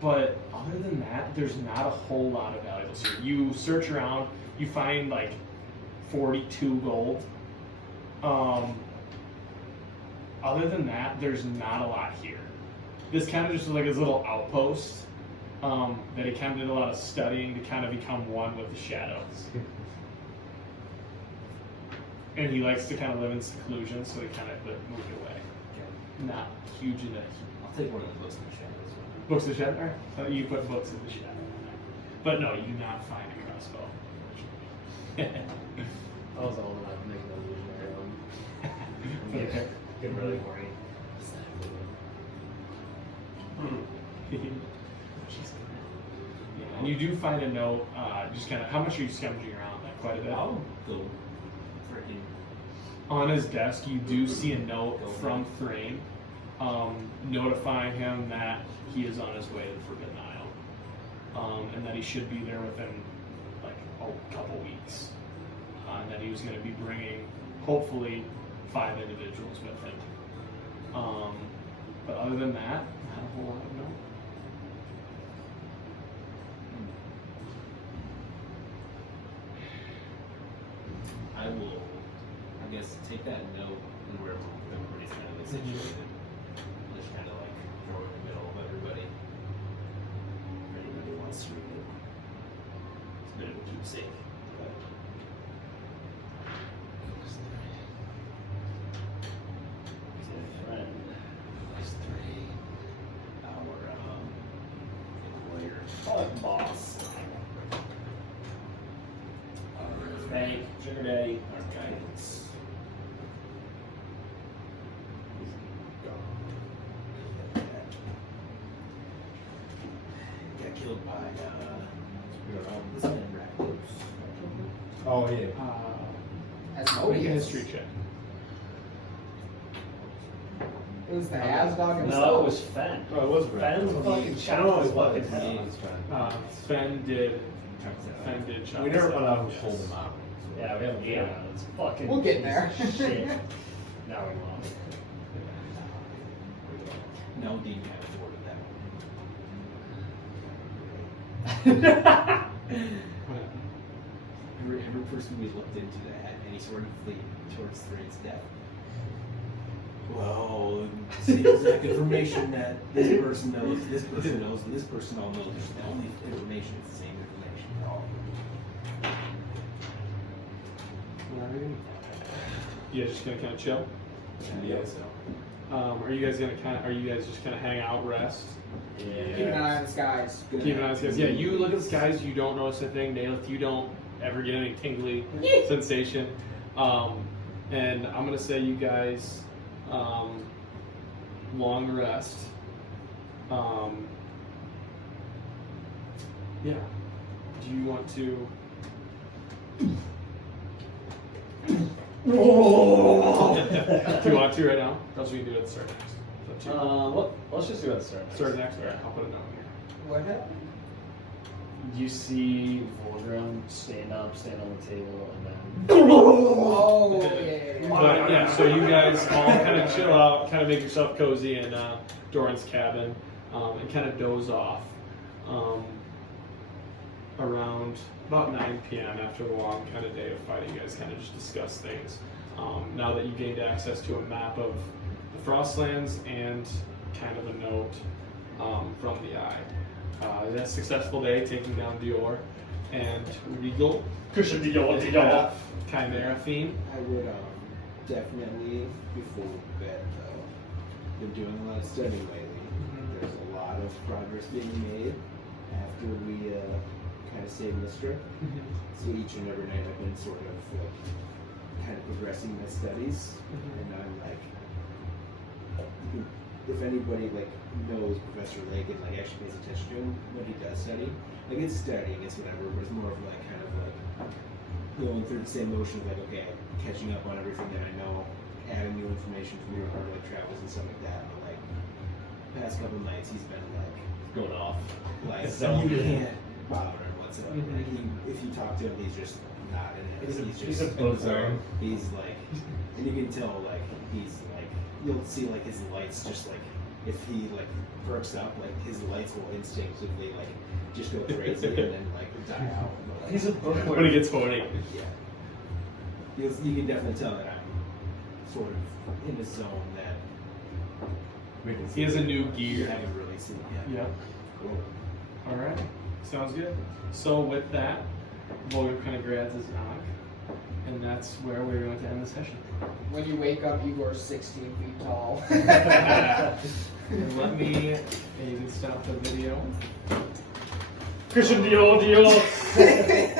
But other than that, there's not a whole lot of valuables here. You search around, you find 42 gold. Other than that, there's not a lot here. This kind of just was like his little outpost that he kind of did a lot of studying to kind of become one with the shadows. And he likes to kind of live in seclusion, so he kind of moved away. Not huge into I'll take one of the books in the shadows. books of shadow. Alright, so you put books in the shadow. But no, you do not find a crossbow. I was old enough to make an illusionary one. Get really horny. Yeah, and you do find a note, just kind of, how much are you scavenging around? Quite a bit. I'll go freaking. On his desk, you do see a note from Thrain, notifying him that he is on his way to the Forbidden Isle, and that he should be there within a couple weeks, and that he was going to be bringing, hopefully, 5 individuals with him. But other than that, not a whole lot of note. I will, I guess, take that note and wherever everybody's kind of situated, just kind of throw it in the middle of everybody. If anybody wants to read it, it's a bit of a keepsake. There's 3. Our employer, Boss. our Bank, sugar daddy. our guidance. Got killed by this man Rakdos. Oh, yeah. As Make a Modius. history check. It was the Asdog himself. No, it was Fenn. Oh, it was Fenn's fucking shot his fucking head off. Fenn did chop We never his found head out off, who pulled him out. Yeah, we haven't Yeah. yeah. It's fucking. We'll get there. Shit. Now we won't. No, Dean can't afford every person we looked into that had any sort of lead towards Thrain's death. Well, it's the exact information that this person knows, and this person all knows. The only information is the same information for all. You guys just gonna kind of chill? Yeah, so. Are you guys just gonna hang out, rest? Keep an eye on the skies. Keep an eye on the skies. Yeah, you look at the skies, you don't notice anything. Naileth, you don't ever get any tingly sensation. And I'm gonna say you guys long rest. Yeah. Do you want to Do you want to right now? Else we can do it at the start next. Is that too- Let's just do it at the start. Start next? Alright, I'll put it down here. What happened? You see Volgrim stand up, stand on the table, and then. Oh, yeah. But yeah, so you guys all kind of chill out, kind of make yourself cozy in Dorn's cabin, and kind of doze off. Around about 9 p.m. after the long kind of day of fighting, you guys kind of just discuss things. Now that you gained access to a map of the Frostlands and kind of a note from the Eye. That successful day taking down Deorr and Regal. Christian Deorr. Chimera Fiend. I would definitely, before bed though, been doing a lot of studying lately. There's a lot of progress being made after we kind of saved Mystra. So each and every night I've been sort of like, kind of progressing my studies, and I'm like, if anybody like knows Professor Layk and like actually pays attention to him when he does study, like it's studying, it's whatever, but it's more of like kind of like going through the same motion of like, okay, catching up on everything that I know, adding new information from your like travels and stuff like that. But like past couple nights he's been like Going off. like you can't bother him whatsoever. Like, if you talk to him, he's just not in it. He's a Balzir. He's like, and you can tell like he's like, you'll see like his lights just like, if he like perks up, like his lights will instinctively like just go crazy and then like die out. But, like, He's a bookworm. When he gets horny. yeah. You can definitely tell that I'm sort of in a zone that He has a new you gear. haven't really seen yet. Yep. Cool. Alright. Sounds good. So with that, Volgrim kind of grabs his knock, and that's where we're going to end the session. When you wake up, Igor's 16 feet tall. And let me maybe stop the video. Christian Deorr.